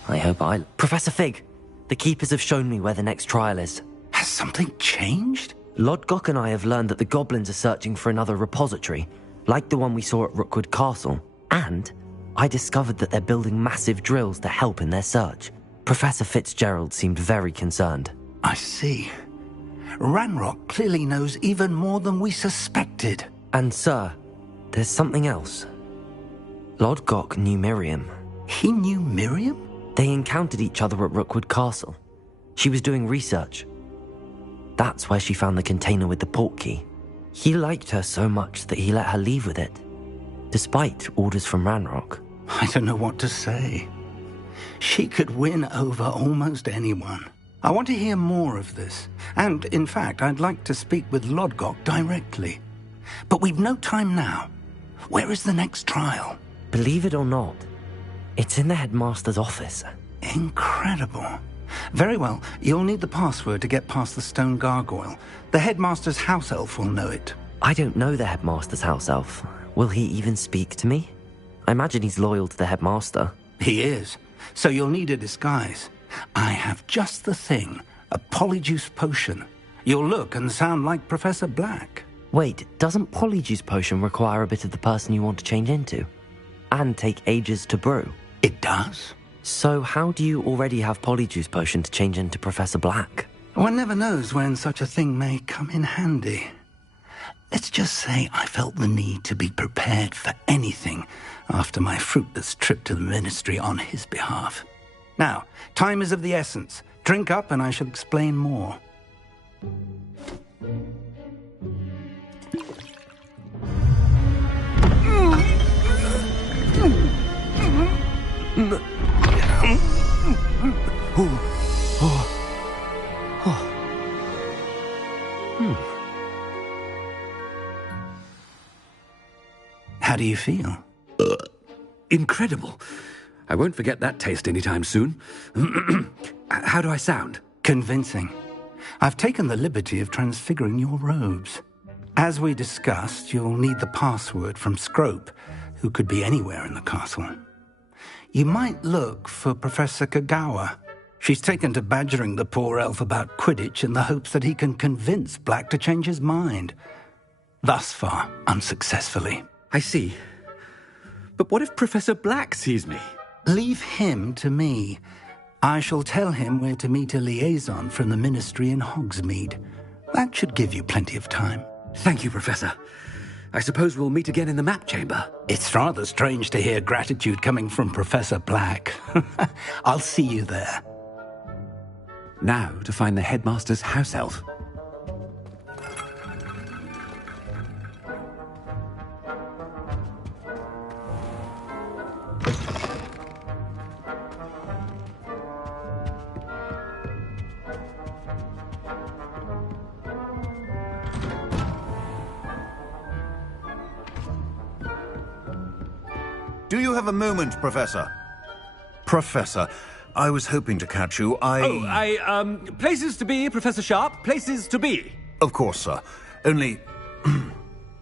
I hope Professor Fig, the Keepers have shown me where the next trial is. Has something changed? Lodgok and I have learned that the goblins are searching for another repository, like the one we saw at Rookwood Castle. And I discovered that they're building massive drills to help in their search. Professor Fitzgerald seemed very concerned. I see. Ranrock clearly knows even more than we suspected. And sir, there's something else. Lodgok knew Miriam. He knew Miriam? They encountered each other at Rookwood Castle. She was doing research. That's where she found the container with the portkey. He liked her so much that he let her leave with it, despite orders from Ranrock. I don't know what to say. She could win over almost anyone. I want to hear more of this. And, in fact, I'd like to speak with Lodgok directly. But we've no time now. Where is the next trial? Believe it or not, it's in the headmaster's office. Incredible. Very well. You'll need the password to get past the stone gargoyle. The headmaster's house elf will know it. I don't know the headmaster's house elf. Will he even speak to me? I imagine he's loyal to the headmaster. He is. So you'll need a disguise. I have just the thing. A polyjuice potion. You'll look and sound like Professor Black. Wait, doesn't polyjuice potion require a bit of the person you want to change into? And take ages to brew? It does. So how do you already have polyjuice potion to change into Professor Black? One never knows when such a thing may come in handy. Let's just say I felt the need to be prepared for anything after my fruitless trip to the Ministry on his behalf. Now, time is of the essence. Drink up and I shall explain more. How do you feel? Incredible. I won't forget that taste anytime soon. How do I sound? Convincing. I've taken the liberty of transfiguring your robes. As we discussed, you'll need the password from Scrope, who could be anywhere in the castle. You might look for Professor Kagawa. She's taken to badgering the poor elf about Quidditch in the hopes that he can convince Black to change his mind. Thus far, unsuccessfully. I see. But what if Professor Black sees me? Leave him to me. I shall tell him where to meet a liaison from the Ministry in Hogsmeade. That should give you plenty of time. Thank you, Professor. I suppose we'll meet again in the map chamber. It's rather strange to hear gratitude coming from Professor Black. I'll see you there. Now to find the headmaster's house elf. Do you have a moment, Professor? Professor, I was hoping to catch you. Places to be, Professor Sharp. Places to be. Of course, sir. Only,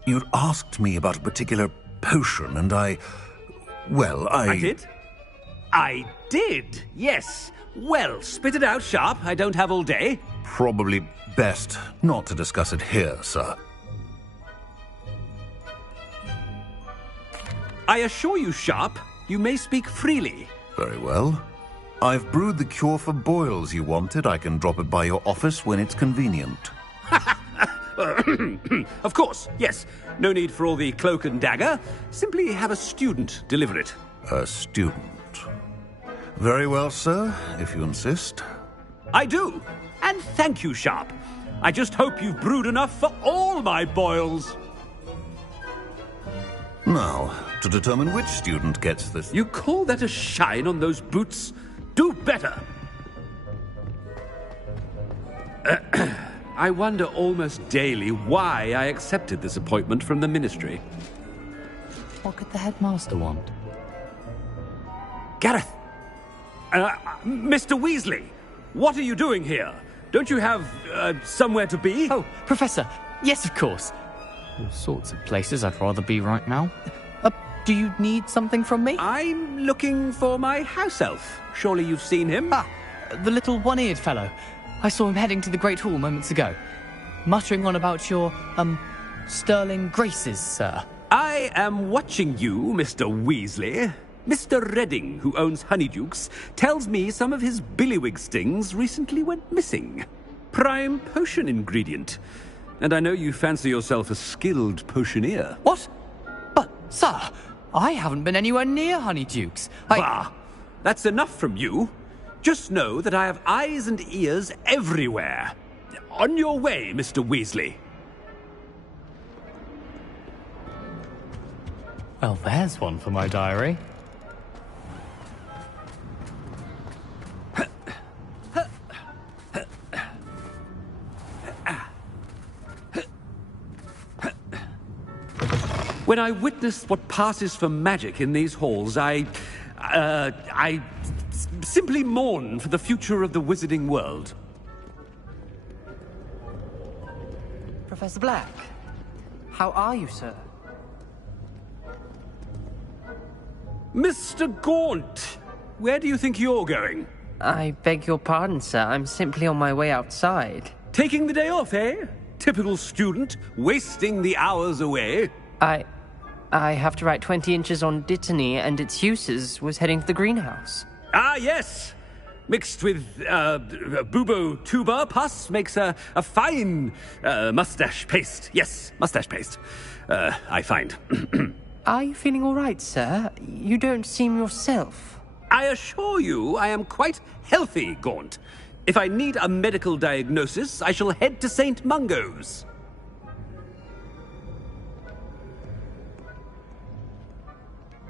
you'd asked me about a particular potion, and I did? I did, yes. Well, spit it out, Sharp. I don't have all day. Probably best not to discuss it here, sir. I assure you, Sharp, you may speak freely. Very well. I've brewed the cure for boils you wanted. I can drop it by your office when it's convenient. Of course, yes. No need for all the cloak and dagger. Simply have a student deliver it. A student? Very well, sir, if you insist. I do. And thank you, Sharp. I just hope you've brewed enough for all my boils. Now, to determine which student gets this... You call that a shine on those boots? Do better! I wonder almost daily why I accepted this appointment from the Ministry. What could the headmaster want? Gareth! Mr. Weasley, what are you doing here? Don't you have, somewhere to be? Oh, Professor, yes, of course. All sorts of places I'd rather be right now. Do you need something from me? I'm looking for my house elf. Surely you've seen him? Ah, the little one-eared fellow. I saw him heading to the Great Hall moments ago, muttering on about your, sterling graces, sir. I am watching you, Mr. Weasley. Mr. Redding, who owns Honeydukes, tells me some of his billywig stings recently went missing. Prime potion ingredient. And I know you fancy yourself a skilled potioneer. What? But, sir, I haven't been anywhere near Honeydukes. Bah! That's enough from you. Just know that I have eyes and ears everywhere. On your way, Mr. Weasley. Well, there's one for my diary. When I witness what passes for magic in these halls, I simply mourn for the future of the wizarding world. Professor Black, how are you, sir? Mr. Gaunt, where do you think you're going? I beg your pardon, sir. I'm simply on my way outside. Taking the day off, eh? Typical student, wasting the hours away. I have to write 20 inches on Dittany and its uses. Was heading to the greenhouse. Ah, yes! Mixed with bubo tuber pus makes a fine mustache paste. Yes, mustache paste. I find. Are you feeling all right, sir? You don't seem yourself. I assure you I am quite healthy, Gaunt. If I need a medical diagnosis, I shall head to St. Mungo's.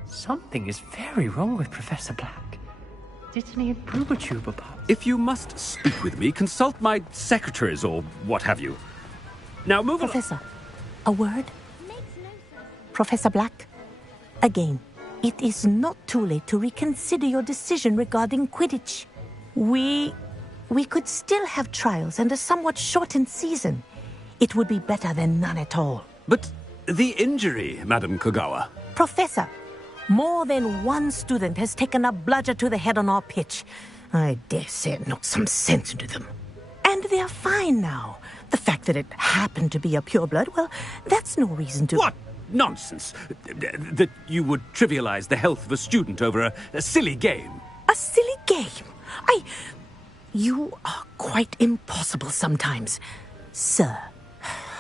Something is very wrong with Professor Black. Dittany and Boobertuber Pups. If you must speak with me, consult my secretaries or what have you. Now move on. Professor, a word? Professor Black, again, it is not too late to reconsider your decision regarding Quidditch. We could still have trials and a somewhat shortened season. It would be better than none at all. But the injury, Madam Kogawa. Professor, more than one student has taken a bludger to the head on our pitch. I dare say it knocked some sense into them. And they're fine now. The fact that it happened to be a pureblood, well, that's no reason to... What nonsense! That you would trivialize the health of a student over a silly game. A silly game? You are quite impossible sometimes. Sir,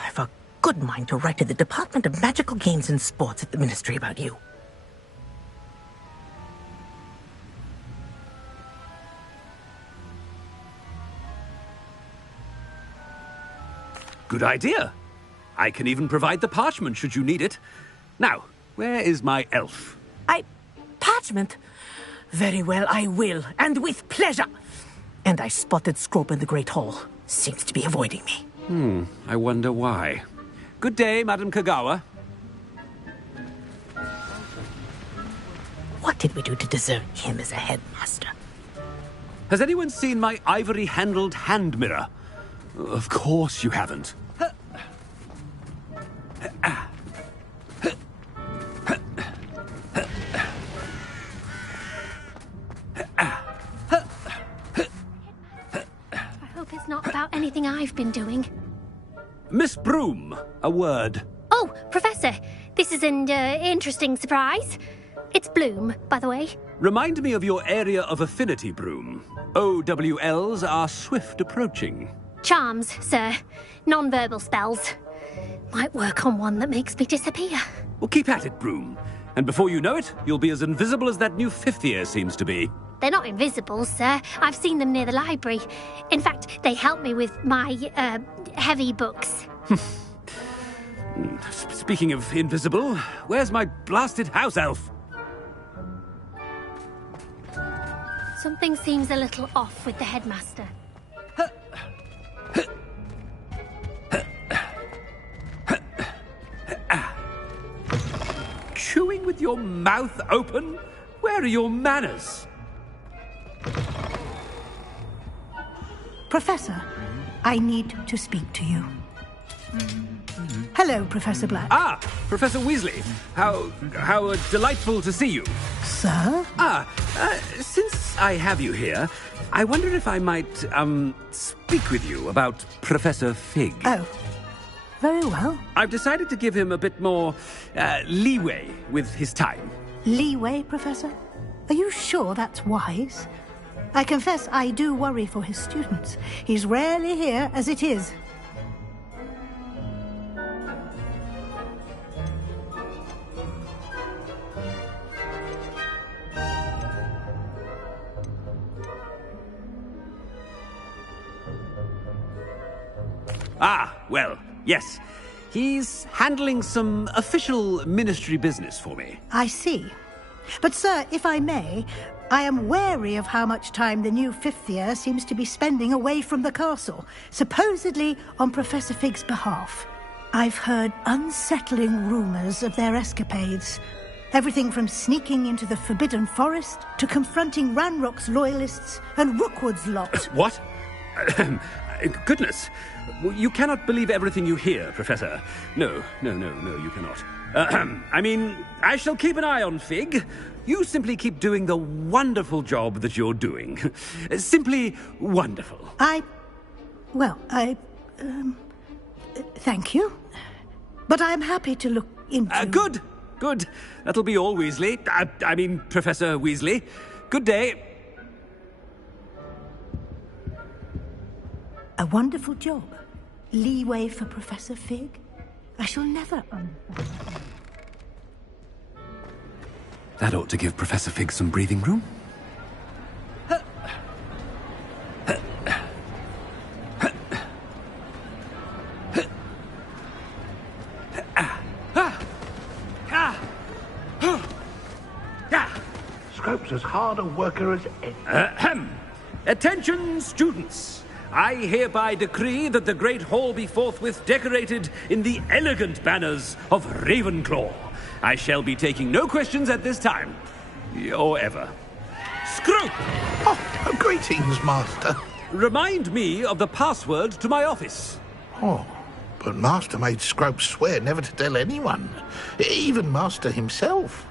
I've a good mind to write to the Department of Magical Games and Sports at the Ministry about you. Good idea. I can even provide the parchment should you need it. Now, where is my elf? Parchment? Very well, I will, and with pleasure. And I spotted Scrope in the Great Hall. Seems to be avoiding me. I wonder why. Good day, Madam Kogawa. What did we do to deserve him as a headmaster? Has anyone seen my ivory-handled hand mirror? Of course you haven't. I hope it's not about anything I've been doing. Miss Broom, a word. Oh, Professor, this is an interesting surprise. It's Bloom, by the way. Remind me of your area of affinity, Broom. OWLs are swift approaching. Charms, sir. Non-verbal spells. Might work on one that makes me disappear. Well, keep at it, Broom. And before you know it, you'll be as invisible as that new fifth year seems to be. They're not invisible, sir. I've seen them near the library. In fact, they help me with my, heavy books. Speaking of invisible, where's my blasted house elf? Something seems a little off with the headmaster. Chewing with your mouth open? Where are your manners? Professor, I need to speak to you. Hello, Professor Black. Ah, Professor Weasley. How delightful to see you. Sir? Since I have you here, I wonder if I might, speak with you about Professor Fig. Oh, very well. I've decided to give him a bit more, leeway with his time. Leeway, Professor? Are you sure that's wise? I confess I do worry for his students. He's rarely here as it is. Ah, well, yes. He's handling some official ministry business for me. I see. But, sir, if I may, I am wary of how much time the new fifth year seems to be spending away from the castle, supposedly on Professor Fig's behalf. I've heard unsettling rumours of their escapades. Everything from sneaking into the Forbidden Forest to confronting Ranrock's loyalists and Rookwood's lot. What? Goodness. You cannot believe everything you hear, Professor. No, you cannot. I mean, I shall keep an eye on Fig. You simply keep doing the wonderful job that you're doing. Simply wonderful. Thank you. But I'm happy to look into... Good. That'll be all, Weasley. I mean, Professor Weasley. Good day. A wonderful job. Leeway for Professor Fig? I shall never That ought to give Professor Fig some breathing room. Scrope's as hard a worker as any. Attention, students! I hereby decree that the Great Hall be forthwith decorated in the elegant banners of Ravenclaw. I shall be taking no questions at this time. Or ever. Scrope! Oh, greetings, Master. Remind me of the password to my office. Oh, but Master made Scrope swear never to tell anyone. Even Master himself.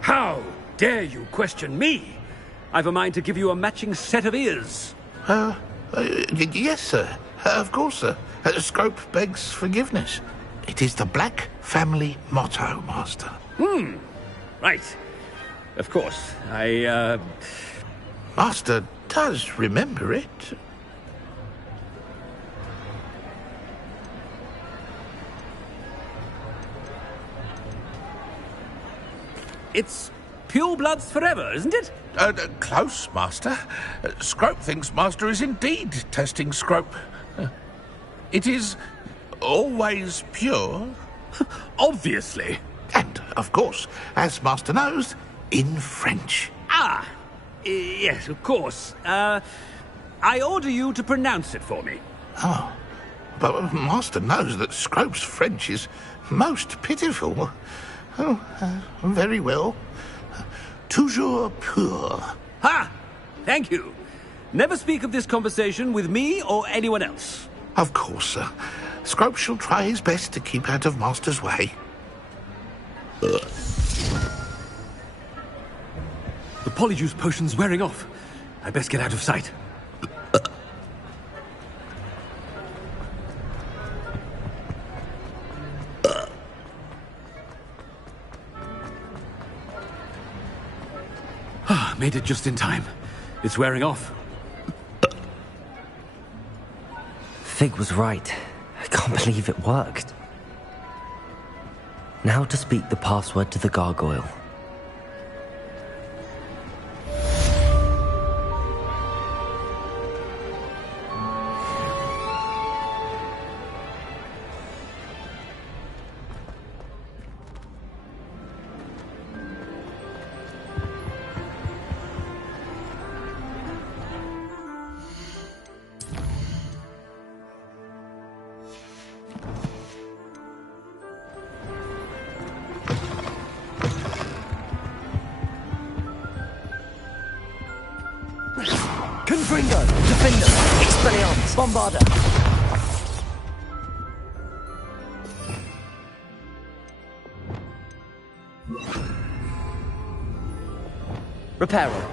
How dare you question me? I've a mind to give you a matching set of ears. Yes, sir. Of course, sir. Scrope begs forgiveness. It is the Black family motto, Master. Right. Of course. Master does remember it. It's purebloods forever, isn't it? Close, Master. Scrope thinks Master is indeed testing Scrope. It is always pure. Obviously. And, of course, as Master knows, in French. Yes, of course. I order you to pronounce it for me. Oh, but Master knows that Scrope's French is most pitiful. Very well. Toujours pur. Ha! Thank you. Never speak of this conversation with me or anyone else. Of course, sir. Scrope shall try his best to keep out of Master's way. The polyjuice potion's wearing off. I best get out of sight. Made it just in time. It's wearing off. Fig was right. I can't believe it worked. Now to speak the password to the gargoyle. Confringo, Defender, Expelliarmus, Bombarda. Reparo.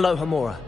Aloha Mora.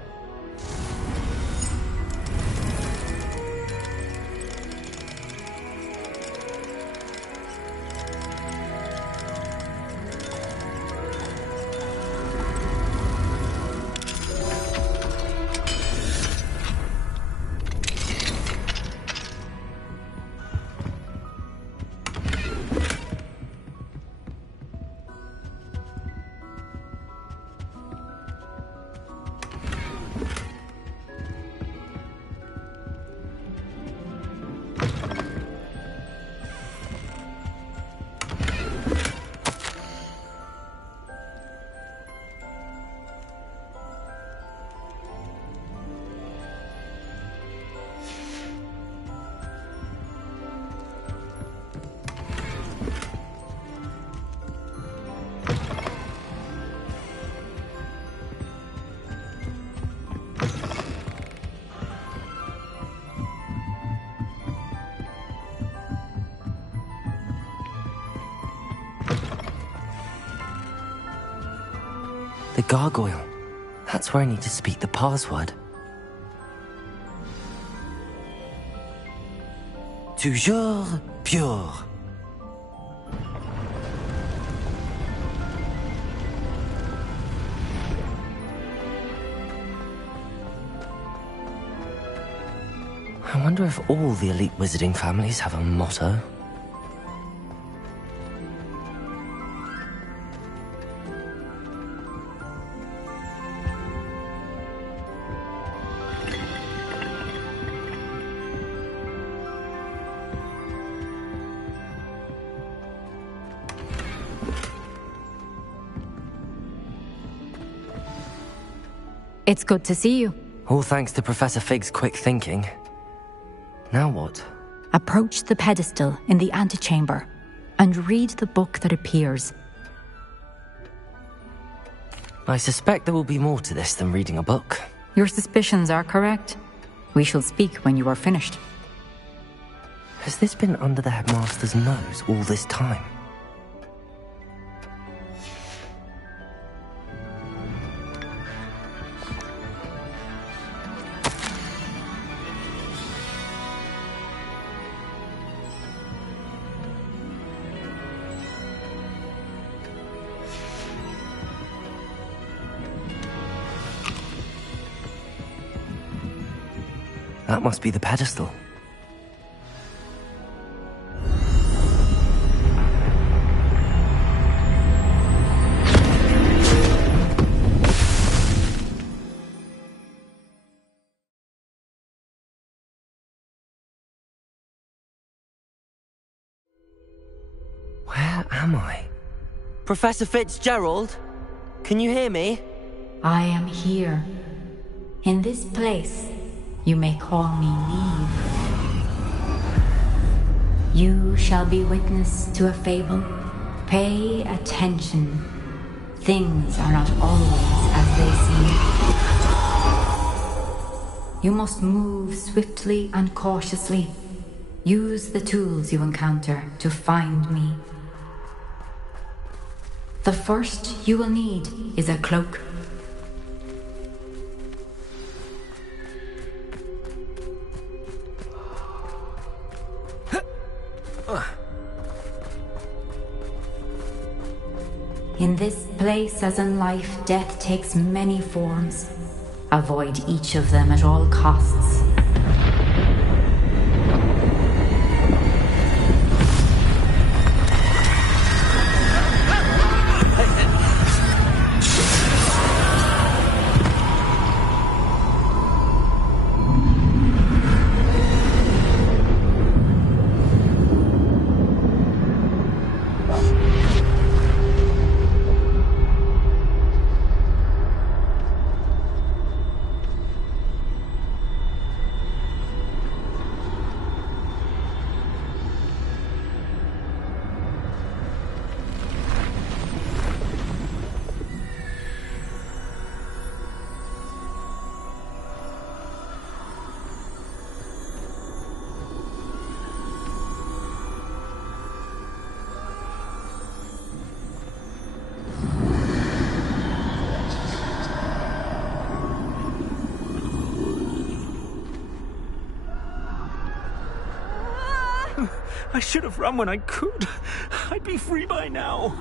The gargoyle. That's where I need to speak the password. Toujours pure. I wonder if all the elite wizarding families have a motto. It's good to see you. All thanks to Professor Fig's quick thinking. Now what? Approach the pedestal in the antechamber and read the book that appears. I suspect there will be more to this than reading a book. Your suspicions are correct. We shall speak when you are finished. Has this been under the headmaster's nose all this time? That must be the pedestal. Where am I? Professor Fitzgerald? Can you hear me? I am here. In this place, you may call me Neve. You shall be witness to a fable. Pay attention. Things are not always as they seem. You must move swiftly and cautiously. Use the tools you encounter to find me. The first you will need is a cloak. In this place, as in life, death takes many forms. Avoid each of them at all costs. I should have run when I could. I'd be free by now.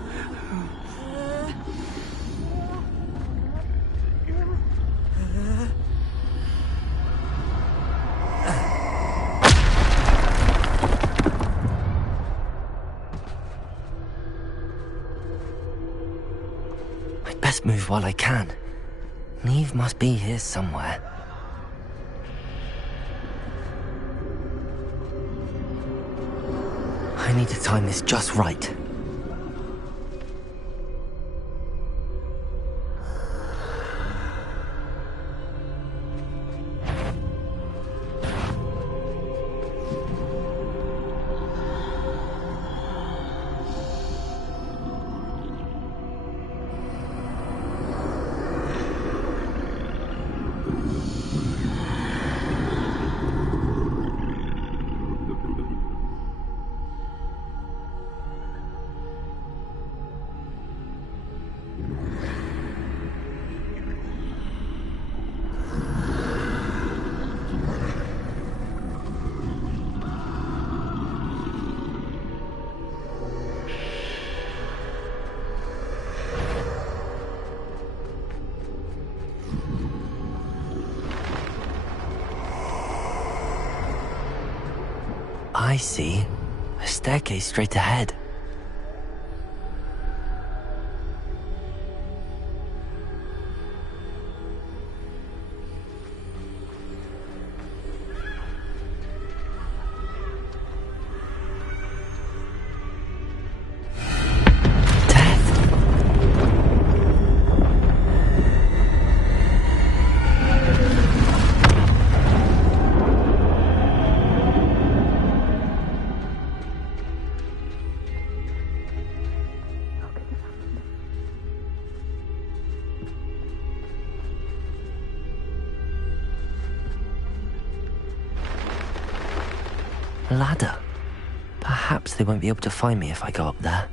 I'd best move while I can. Neve must be here somewhere. I need to time this just right. I see. A staircase straight ahead. Ladder. Perhaps they won't be able to find me if I go up there.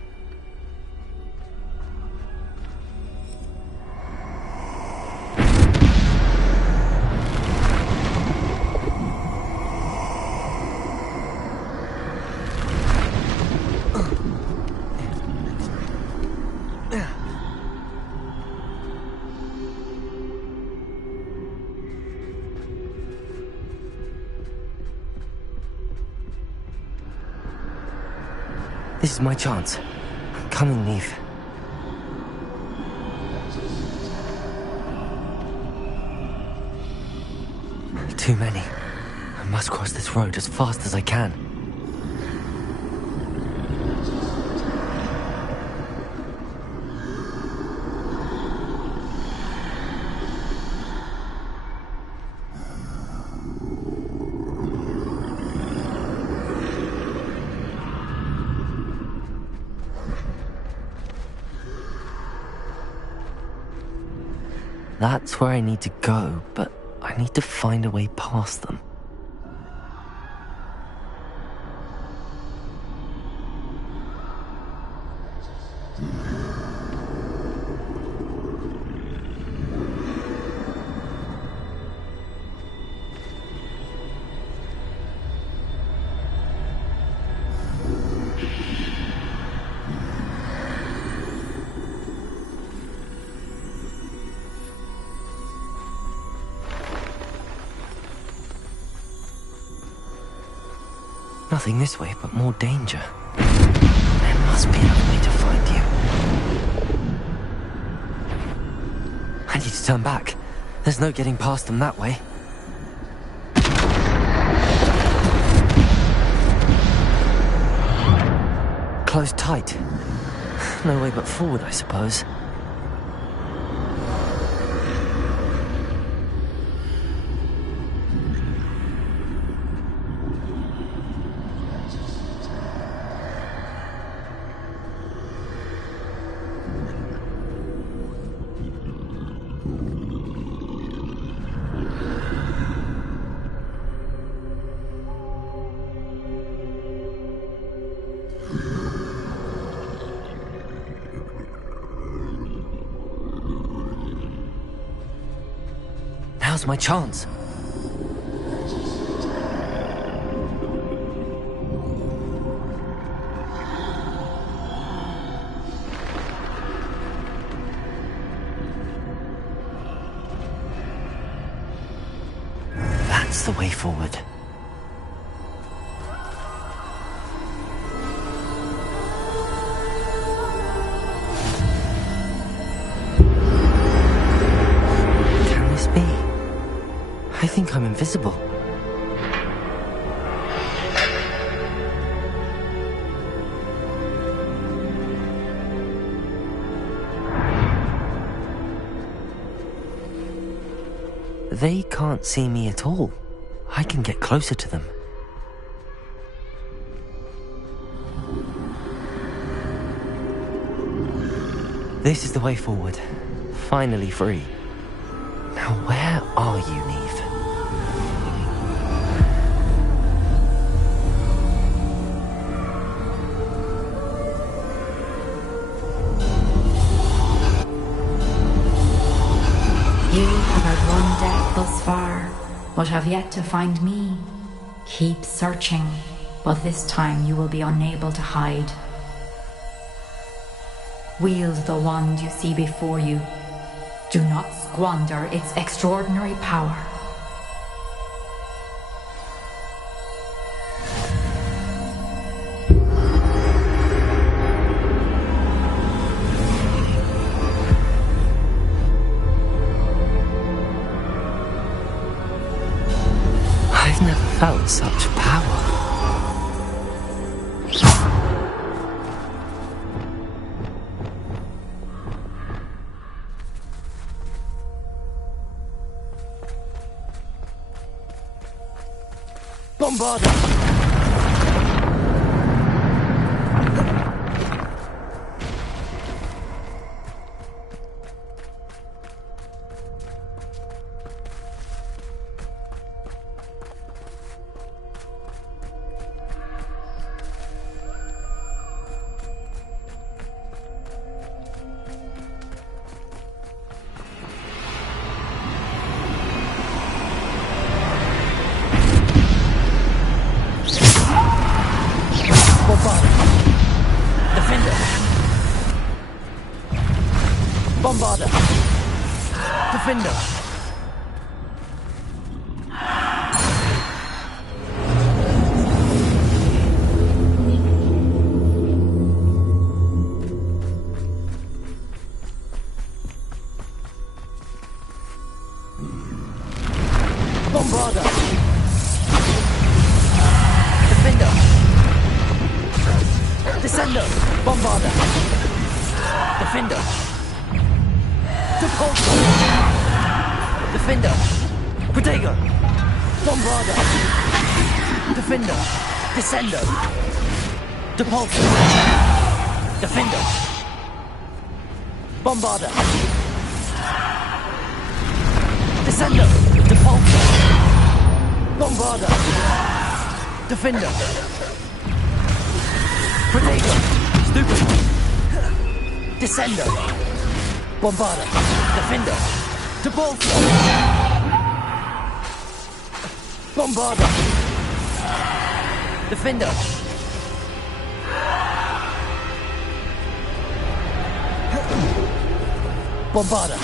This is my chance. I'm coming, Neve. Too many. I must cross this road as fast as I can. That's where I need to go, but I need to find a way past them. Nothing this way, but more danger. There must be another way to find you. I need to turn back. There's no getting past them that way. Closed tight. No way but forward, I suppose. Now's my chance. That's the way forward. I think I'm invisible. They can't see me at all. I can get closer to them. This is the way forward. Finally free. Now where are you, Neve? You have had one death thus far, but have yet to find me. Keep searching, but this time you will be unable to hide. Wield the wand you see before you. Do not squander its extraordinary power. I've never felt such power. Bombarda! Bombarda! Defender! Bombarda! Defender! Descender! Bombarda! Defender! Depulso! Defender! Protego! Bombarda! Defender! Descendo! Depulso! Defender! Bombarda! Descendo! Depulso! Bombarda! Defender! Protego! Stupefy! Descendo! Bombarda! Defender! Depulso! Bombarda! Defender! Bombarda!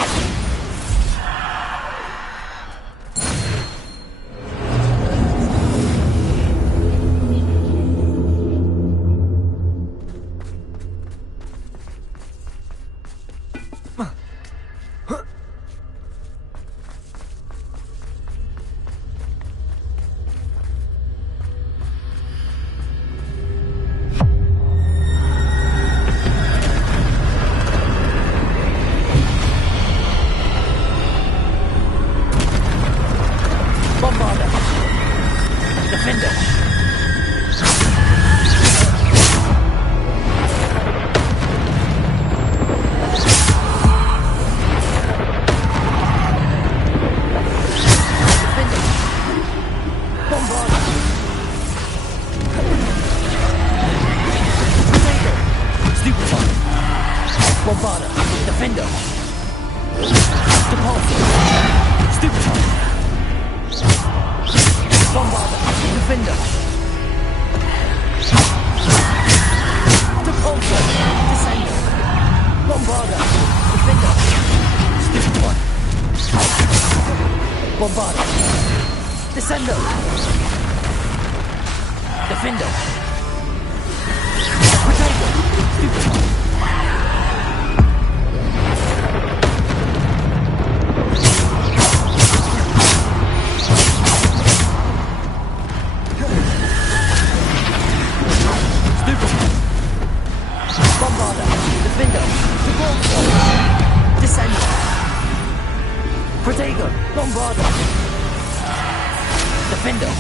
Defender!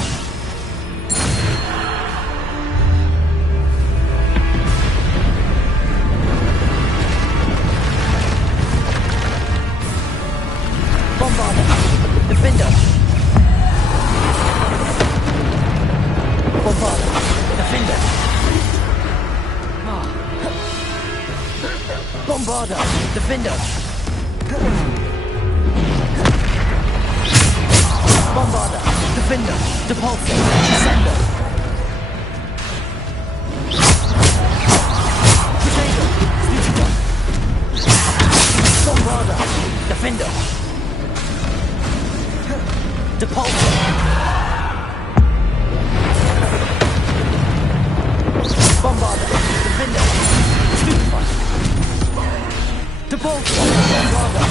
Bombarda! Defender! Depulso! Descendo! Protego! Stupefy! Bombarda! Defender! Depulso! Bombarda! Defender! Stupefy! Depulso! Bombarda!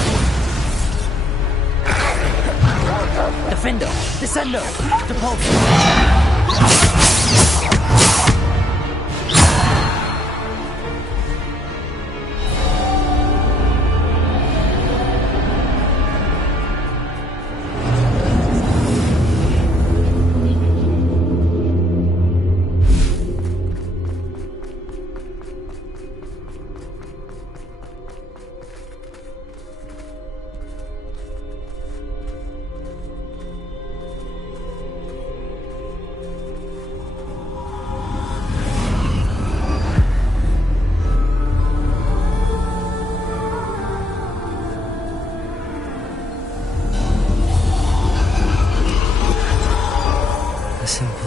Defender! Descendo! Depulso!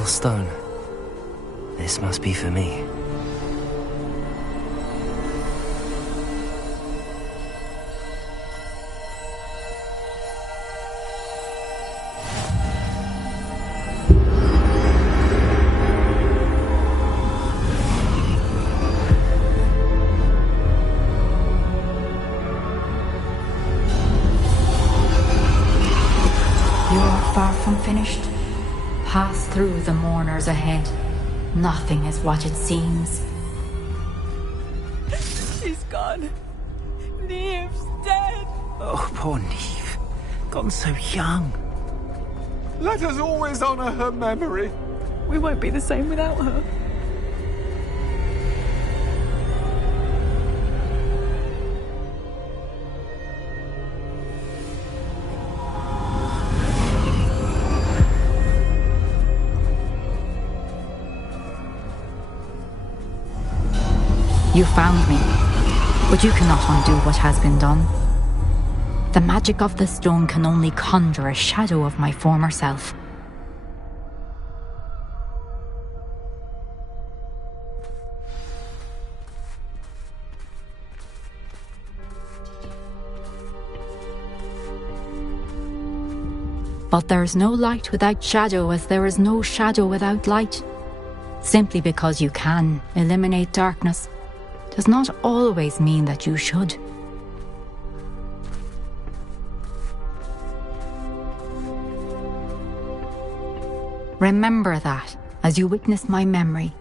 Stone. This must be for me. You are far from finished. Pass through the mourners ahead. Nothing is what it seems. She's gone. Neve's dead. Oh, poor Neve. Gone so young. Let us always honor her memory. We won't be the same without her. You found me, but you cannot undo what has been done. The magic of the stone can only conjure a shadow of my former self. But there is no light without shadow, as there is no shadow without light. Simply because you can eliminate darkness does not always mean that you should. Remember that as you witness my memory.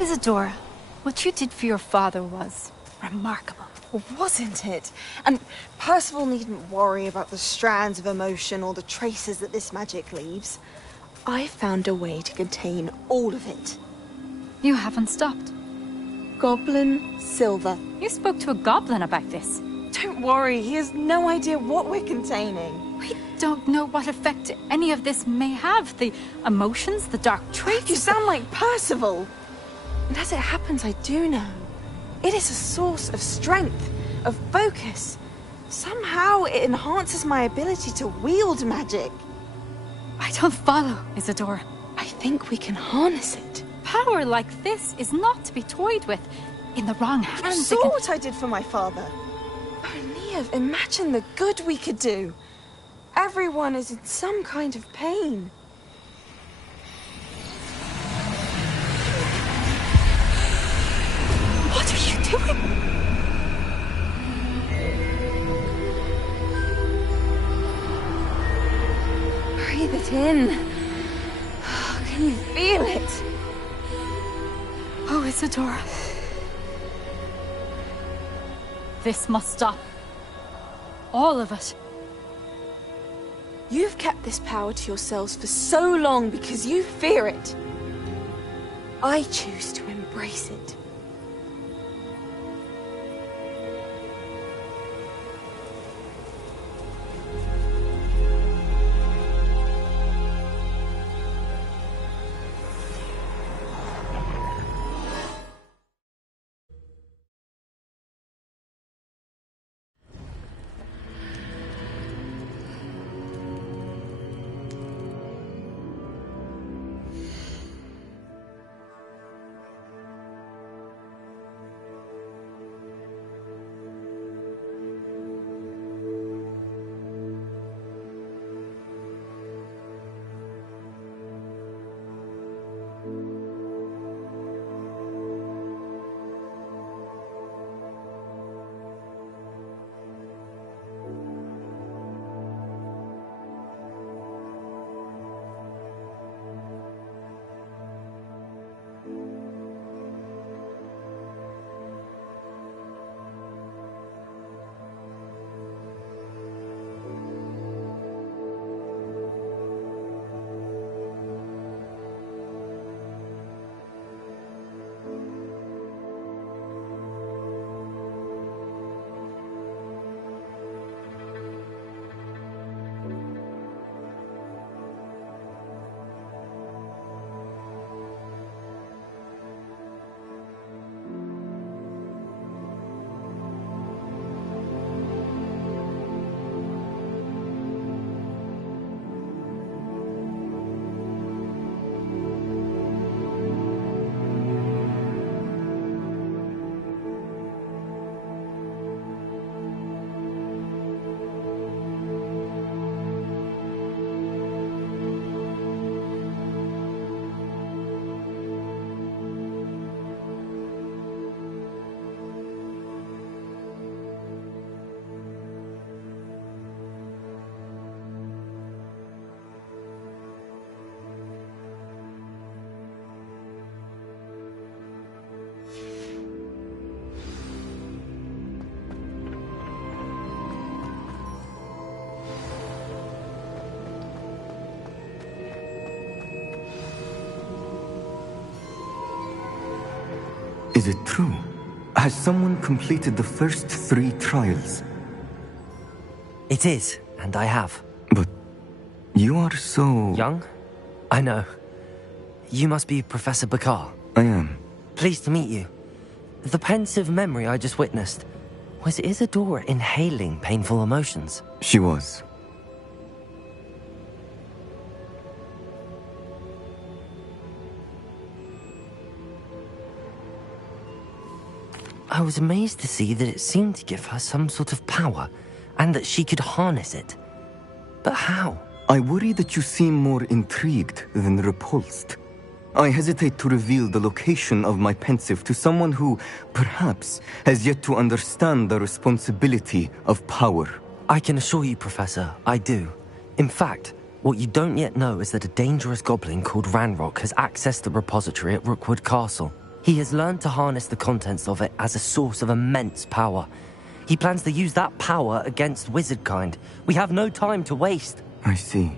Isadora, what you did for your father was remarkable. Wasn't it? And Percival needn't worry about the strands of emotion or the traces that this magic leaves. I found a way to contain all of it. You haven't stopped. Goblin Silver. You spoke to a goblin about this. Don't worry, he has no idea what we're containing. We don't know what effect any of this may have. The emotions, the dark traits. You sound like Percival. And as it happens, I do know. It is a source of strength, of focus. Somehow it enhances my ability to wield magic. I don't follow, Isadora. I think we can harness it. Power like this is not to be toyed with. In the wrong hands, You saw what I did for my father. Oh, Neve, imagine the good we could do. Everyone is in some kind of pain. What are you doing? Breathe it in. Can you feel it? Oh, Isadora. This must stop. All of it. You've kept this power to yourselves for so long because you fear it. I choose to embrace it. Is it true? Has someone completed the first 3 trials? It is, and I have. But you are so... Young? I know. You must be Professor Bakar. I am. Pleased to meet you. The pensive memory I just witnessed, was Isadora inhaling painful emotions? She was. I was amazed to see that it seemed to give her some sort of power, and that she could harness it. But how? I worry that you seem more intrigued than repulsed. I hesitate to reveal the location of my pensive to someone who, perhaps, has yet to understand the responsibility of power. I can assure you, Professor, I do. In fact, what you don't yet know is that a dangerous goblin called Ranrock has accessed the repository at Rookwood Castle. He has learned to harness the contents of it as a source of immense power. He plans to use that power against wizardkind. We have no time to waste. I see.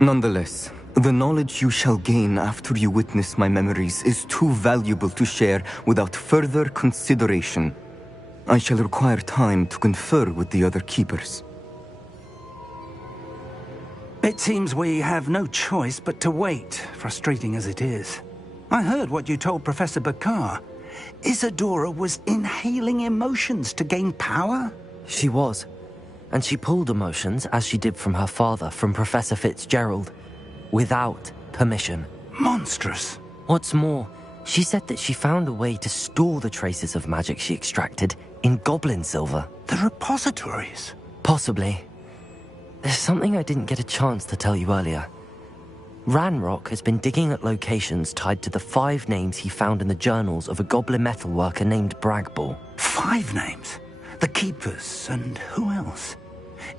Nonetheless, the knowledge you shall gain after you witness my memories is too valuable to share without further consideration. I shall require time to confer with the other keepers. It seems we have no choice but to wait, frustrating as it is. I heard what you told Professor Bakar. Isadora was inhaling emotions to gain power? She was. And she pulled emotions, as she did from her father, from Professor Fitzgerald, without permission. Monstrous. What's more, she said that she found a way to store the traces of magic she extracted in goblin silver. The repositories? Possibly. There's something I didn't get a chance to tell you earlier. Ranrock has been digging at locations tied to the 5 names he found in the journals of a goblin metalworker named Bragball. 5 names? The Keepers, and who else?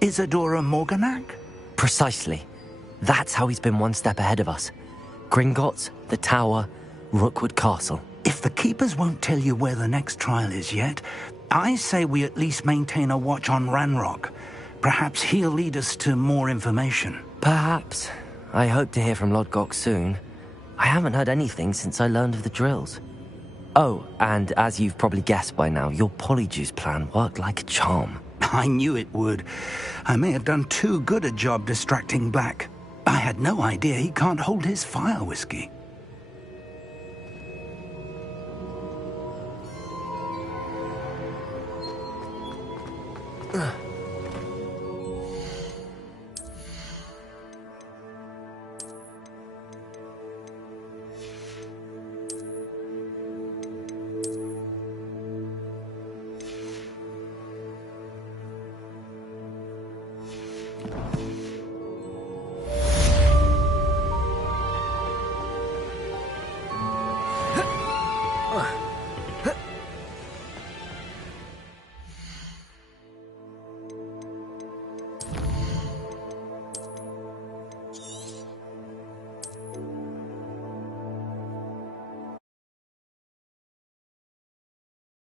Isadora Morganac? Precisely. That's how he's been one step ahead of us. Gringotts, the Tower, Rookwood Castle. If the Keepers won't tell you where the next trial is yet, I say we at least maintain a watch on Ranrock. Perhaps he'll lead us to more information. Perhaps. I hope to hear from Lodgok soon. I haven't heard anything since I learned of the drills. Oh, and as you've probably guessed by now, your Polyjuice plan worked like a charm. I knew it would. I may have done too good a job distracting Black. I had no idea he can't hold his fire whiskey.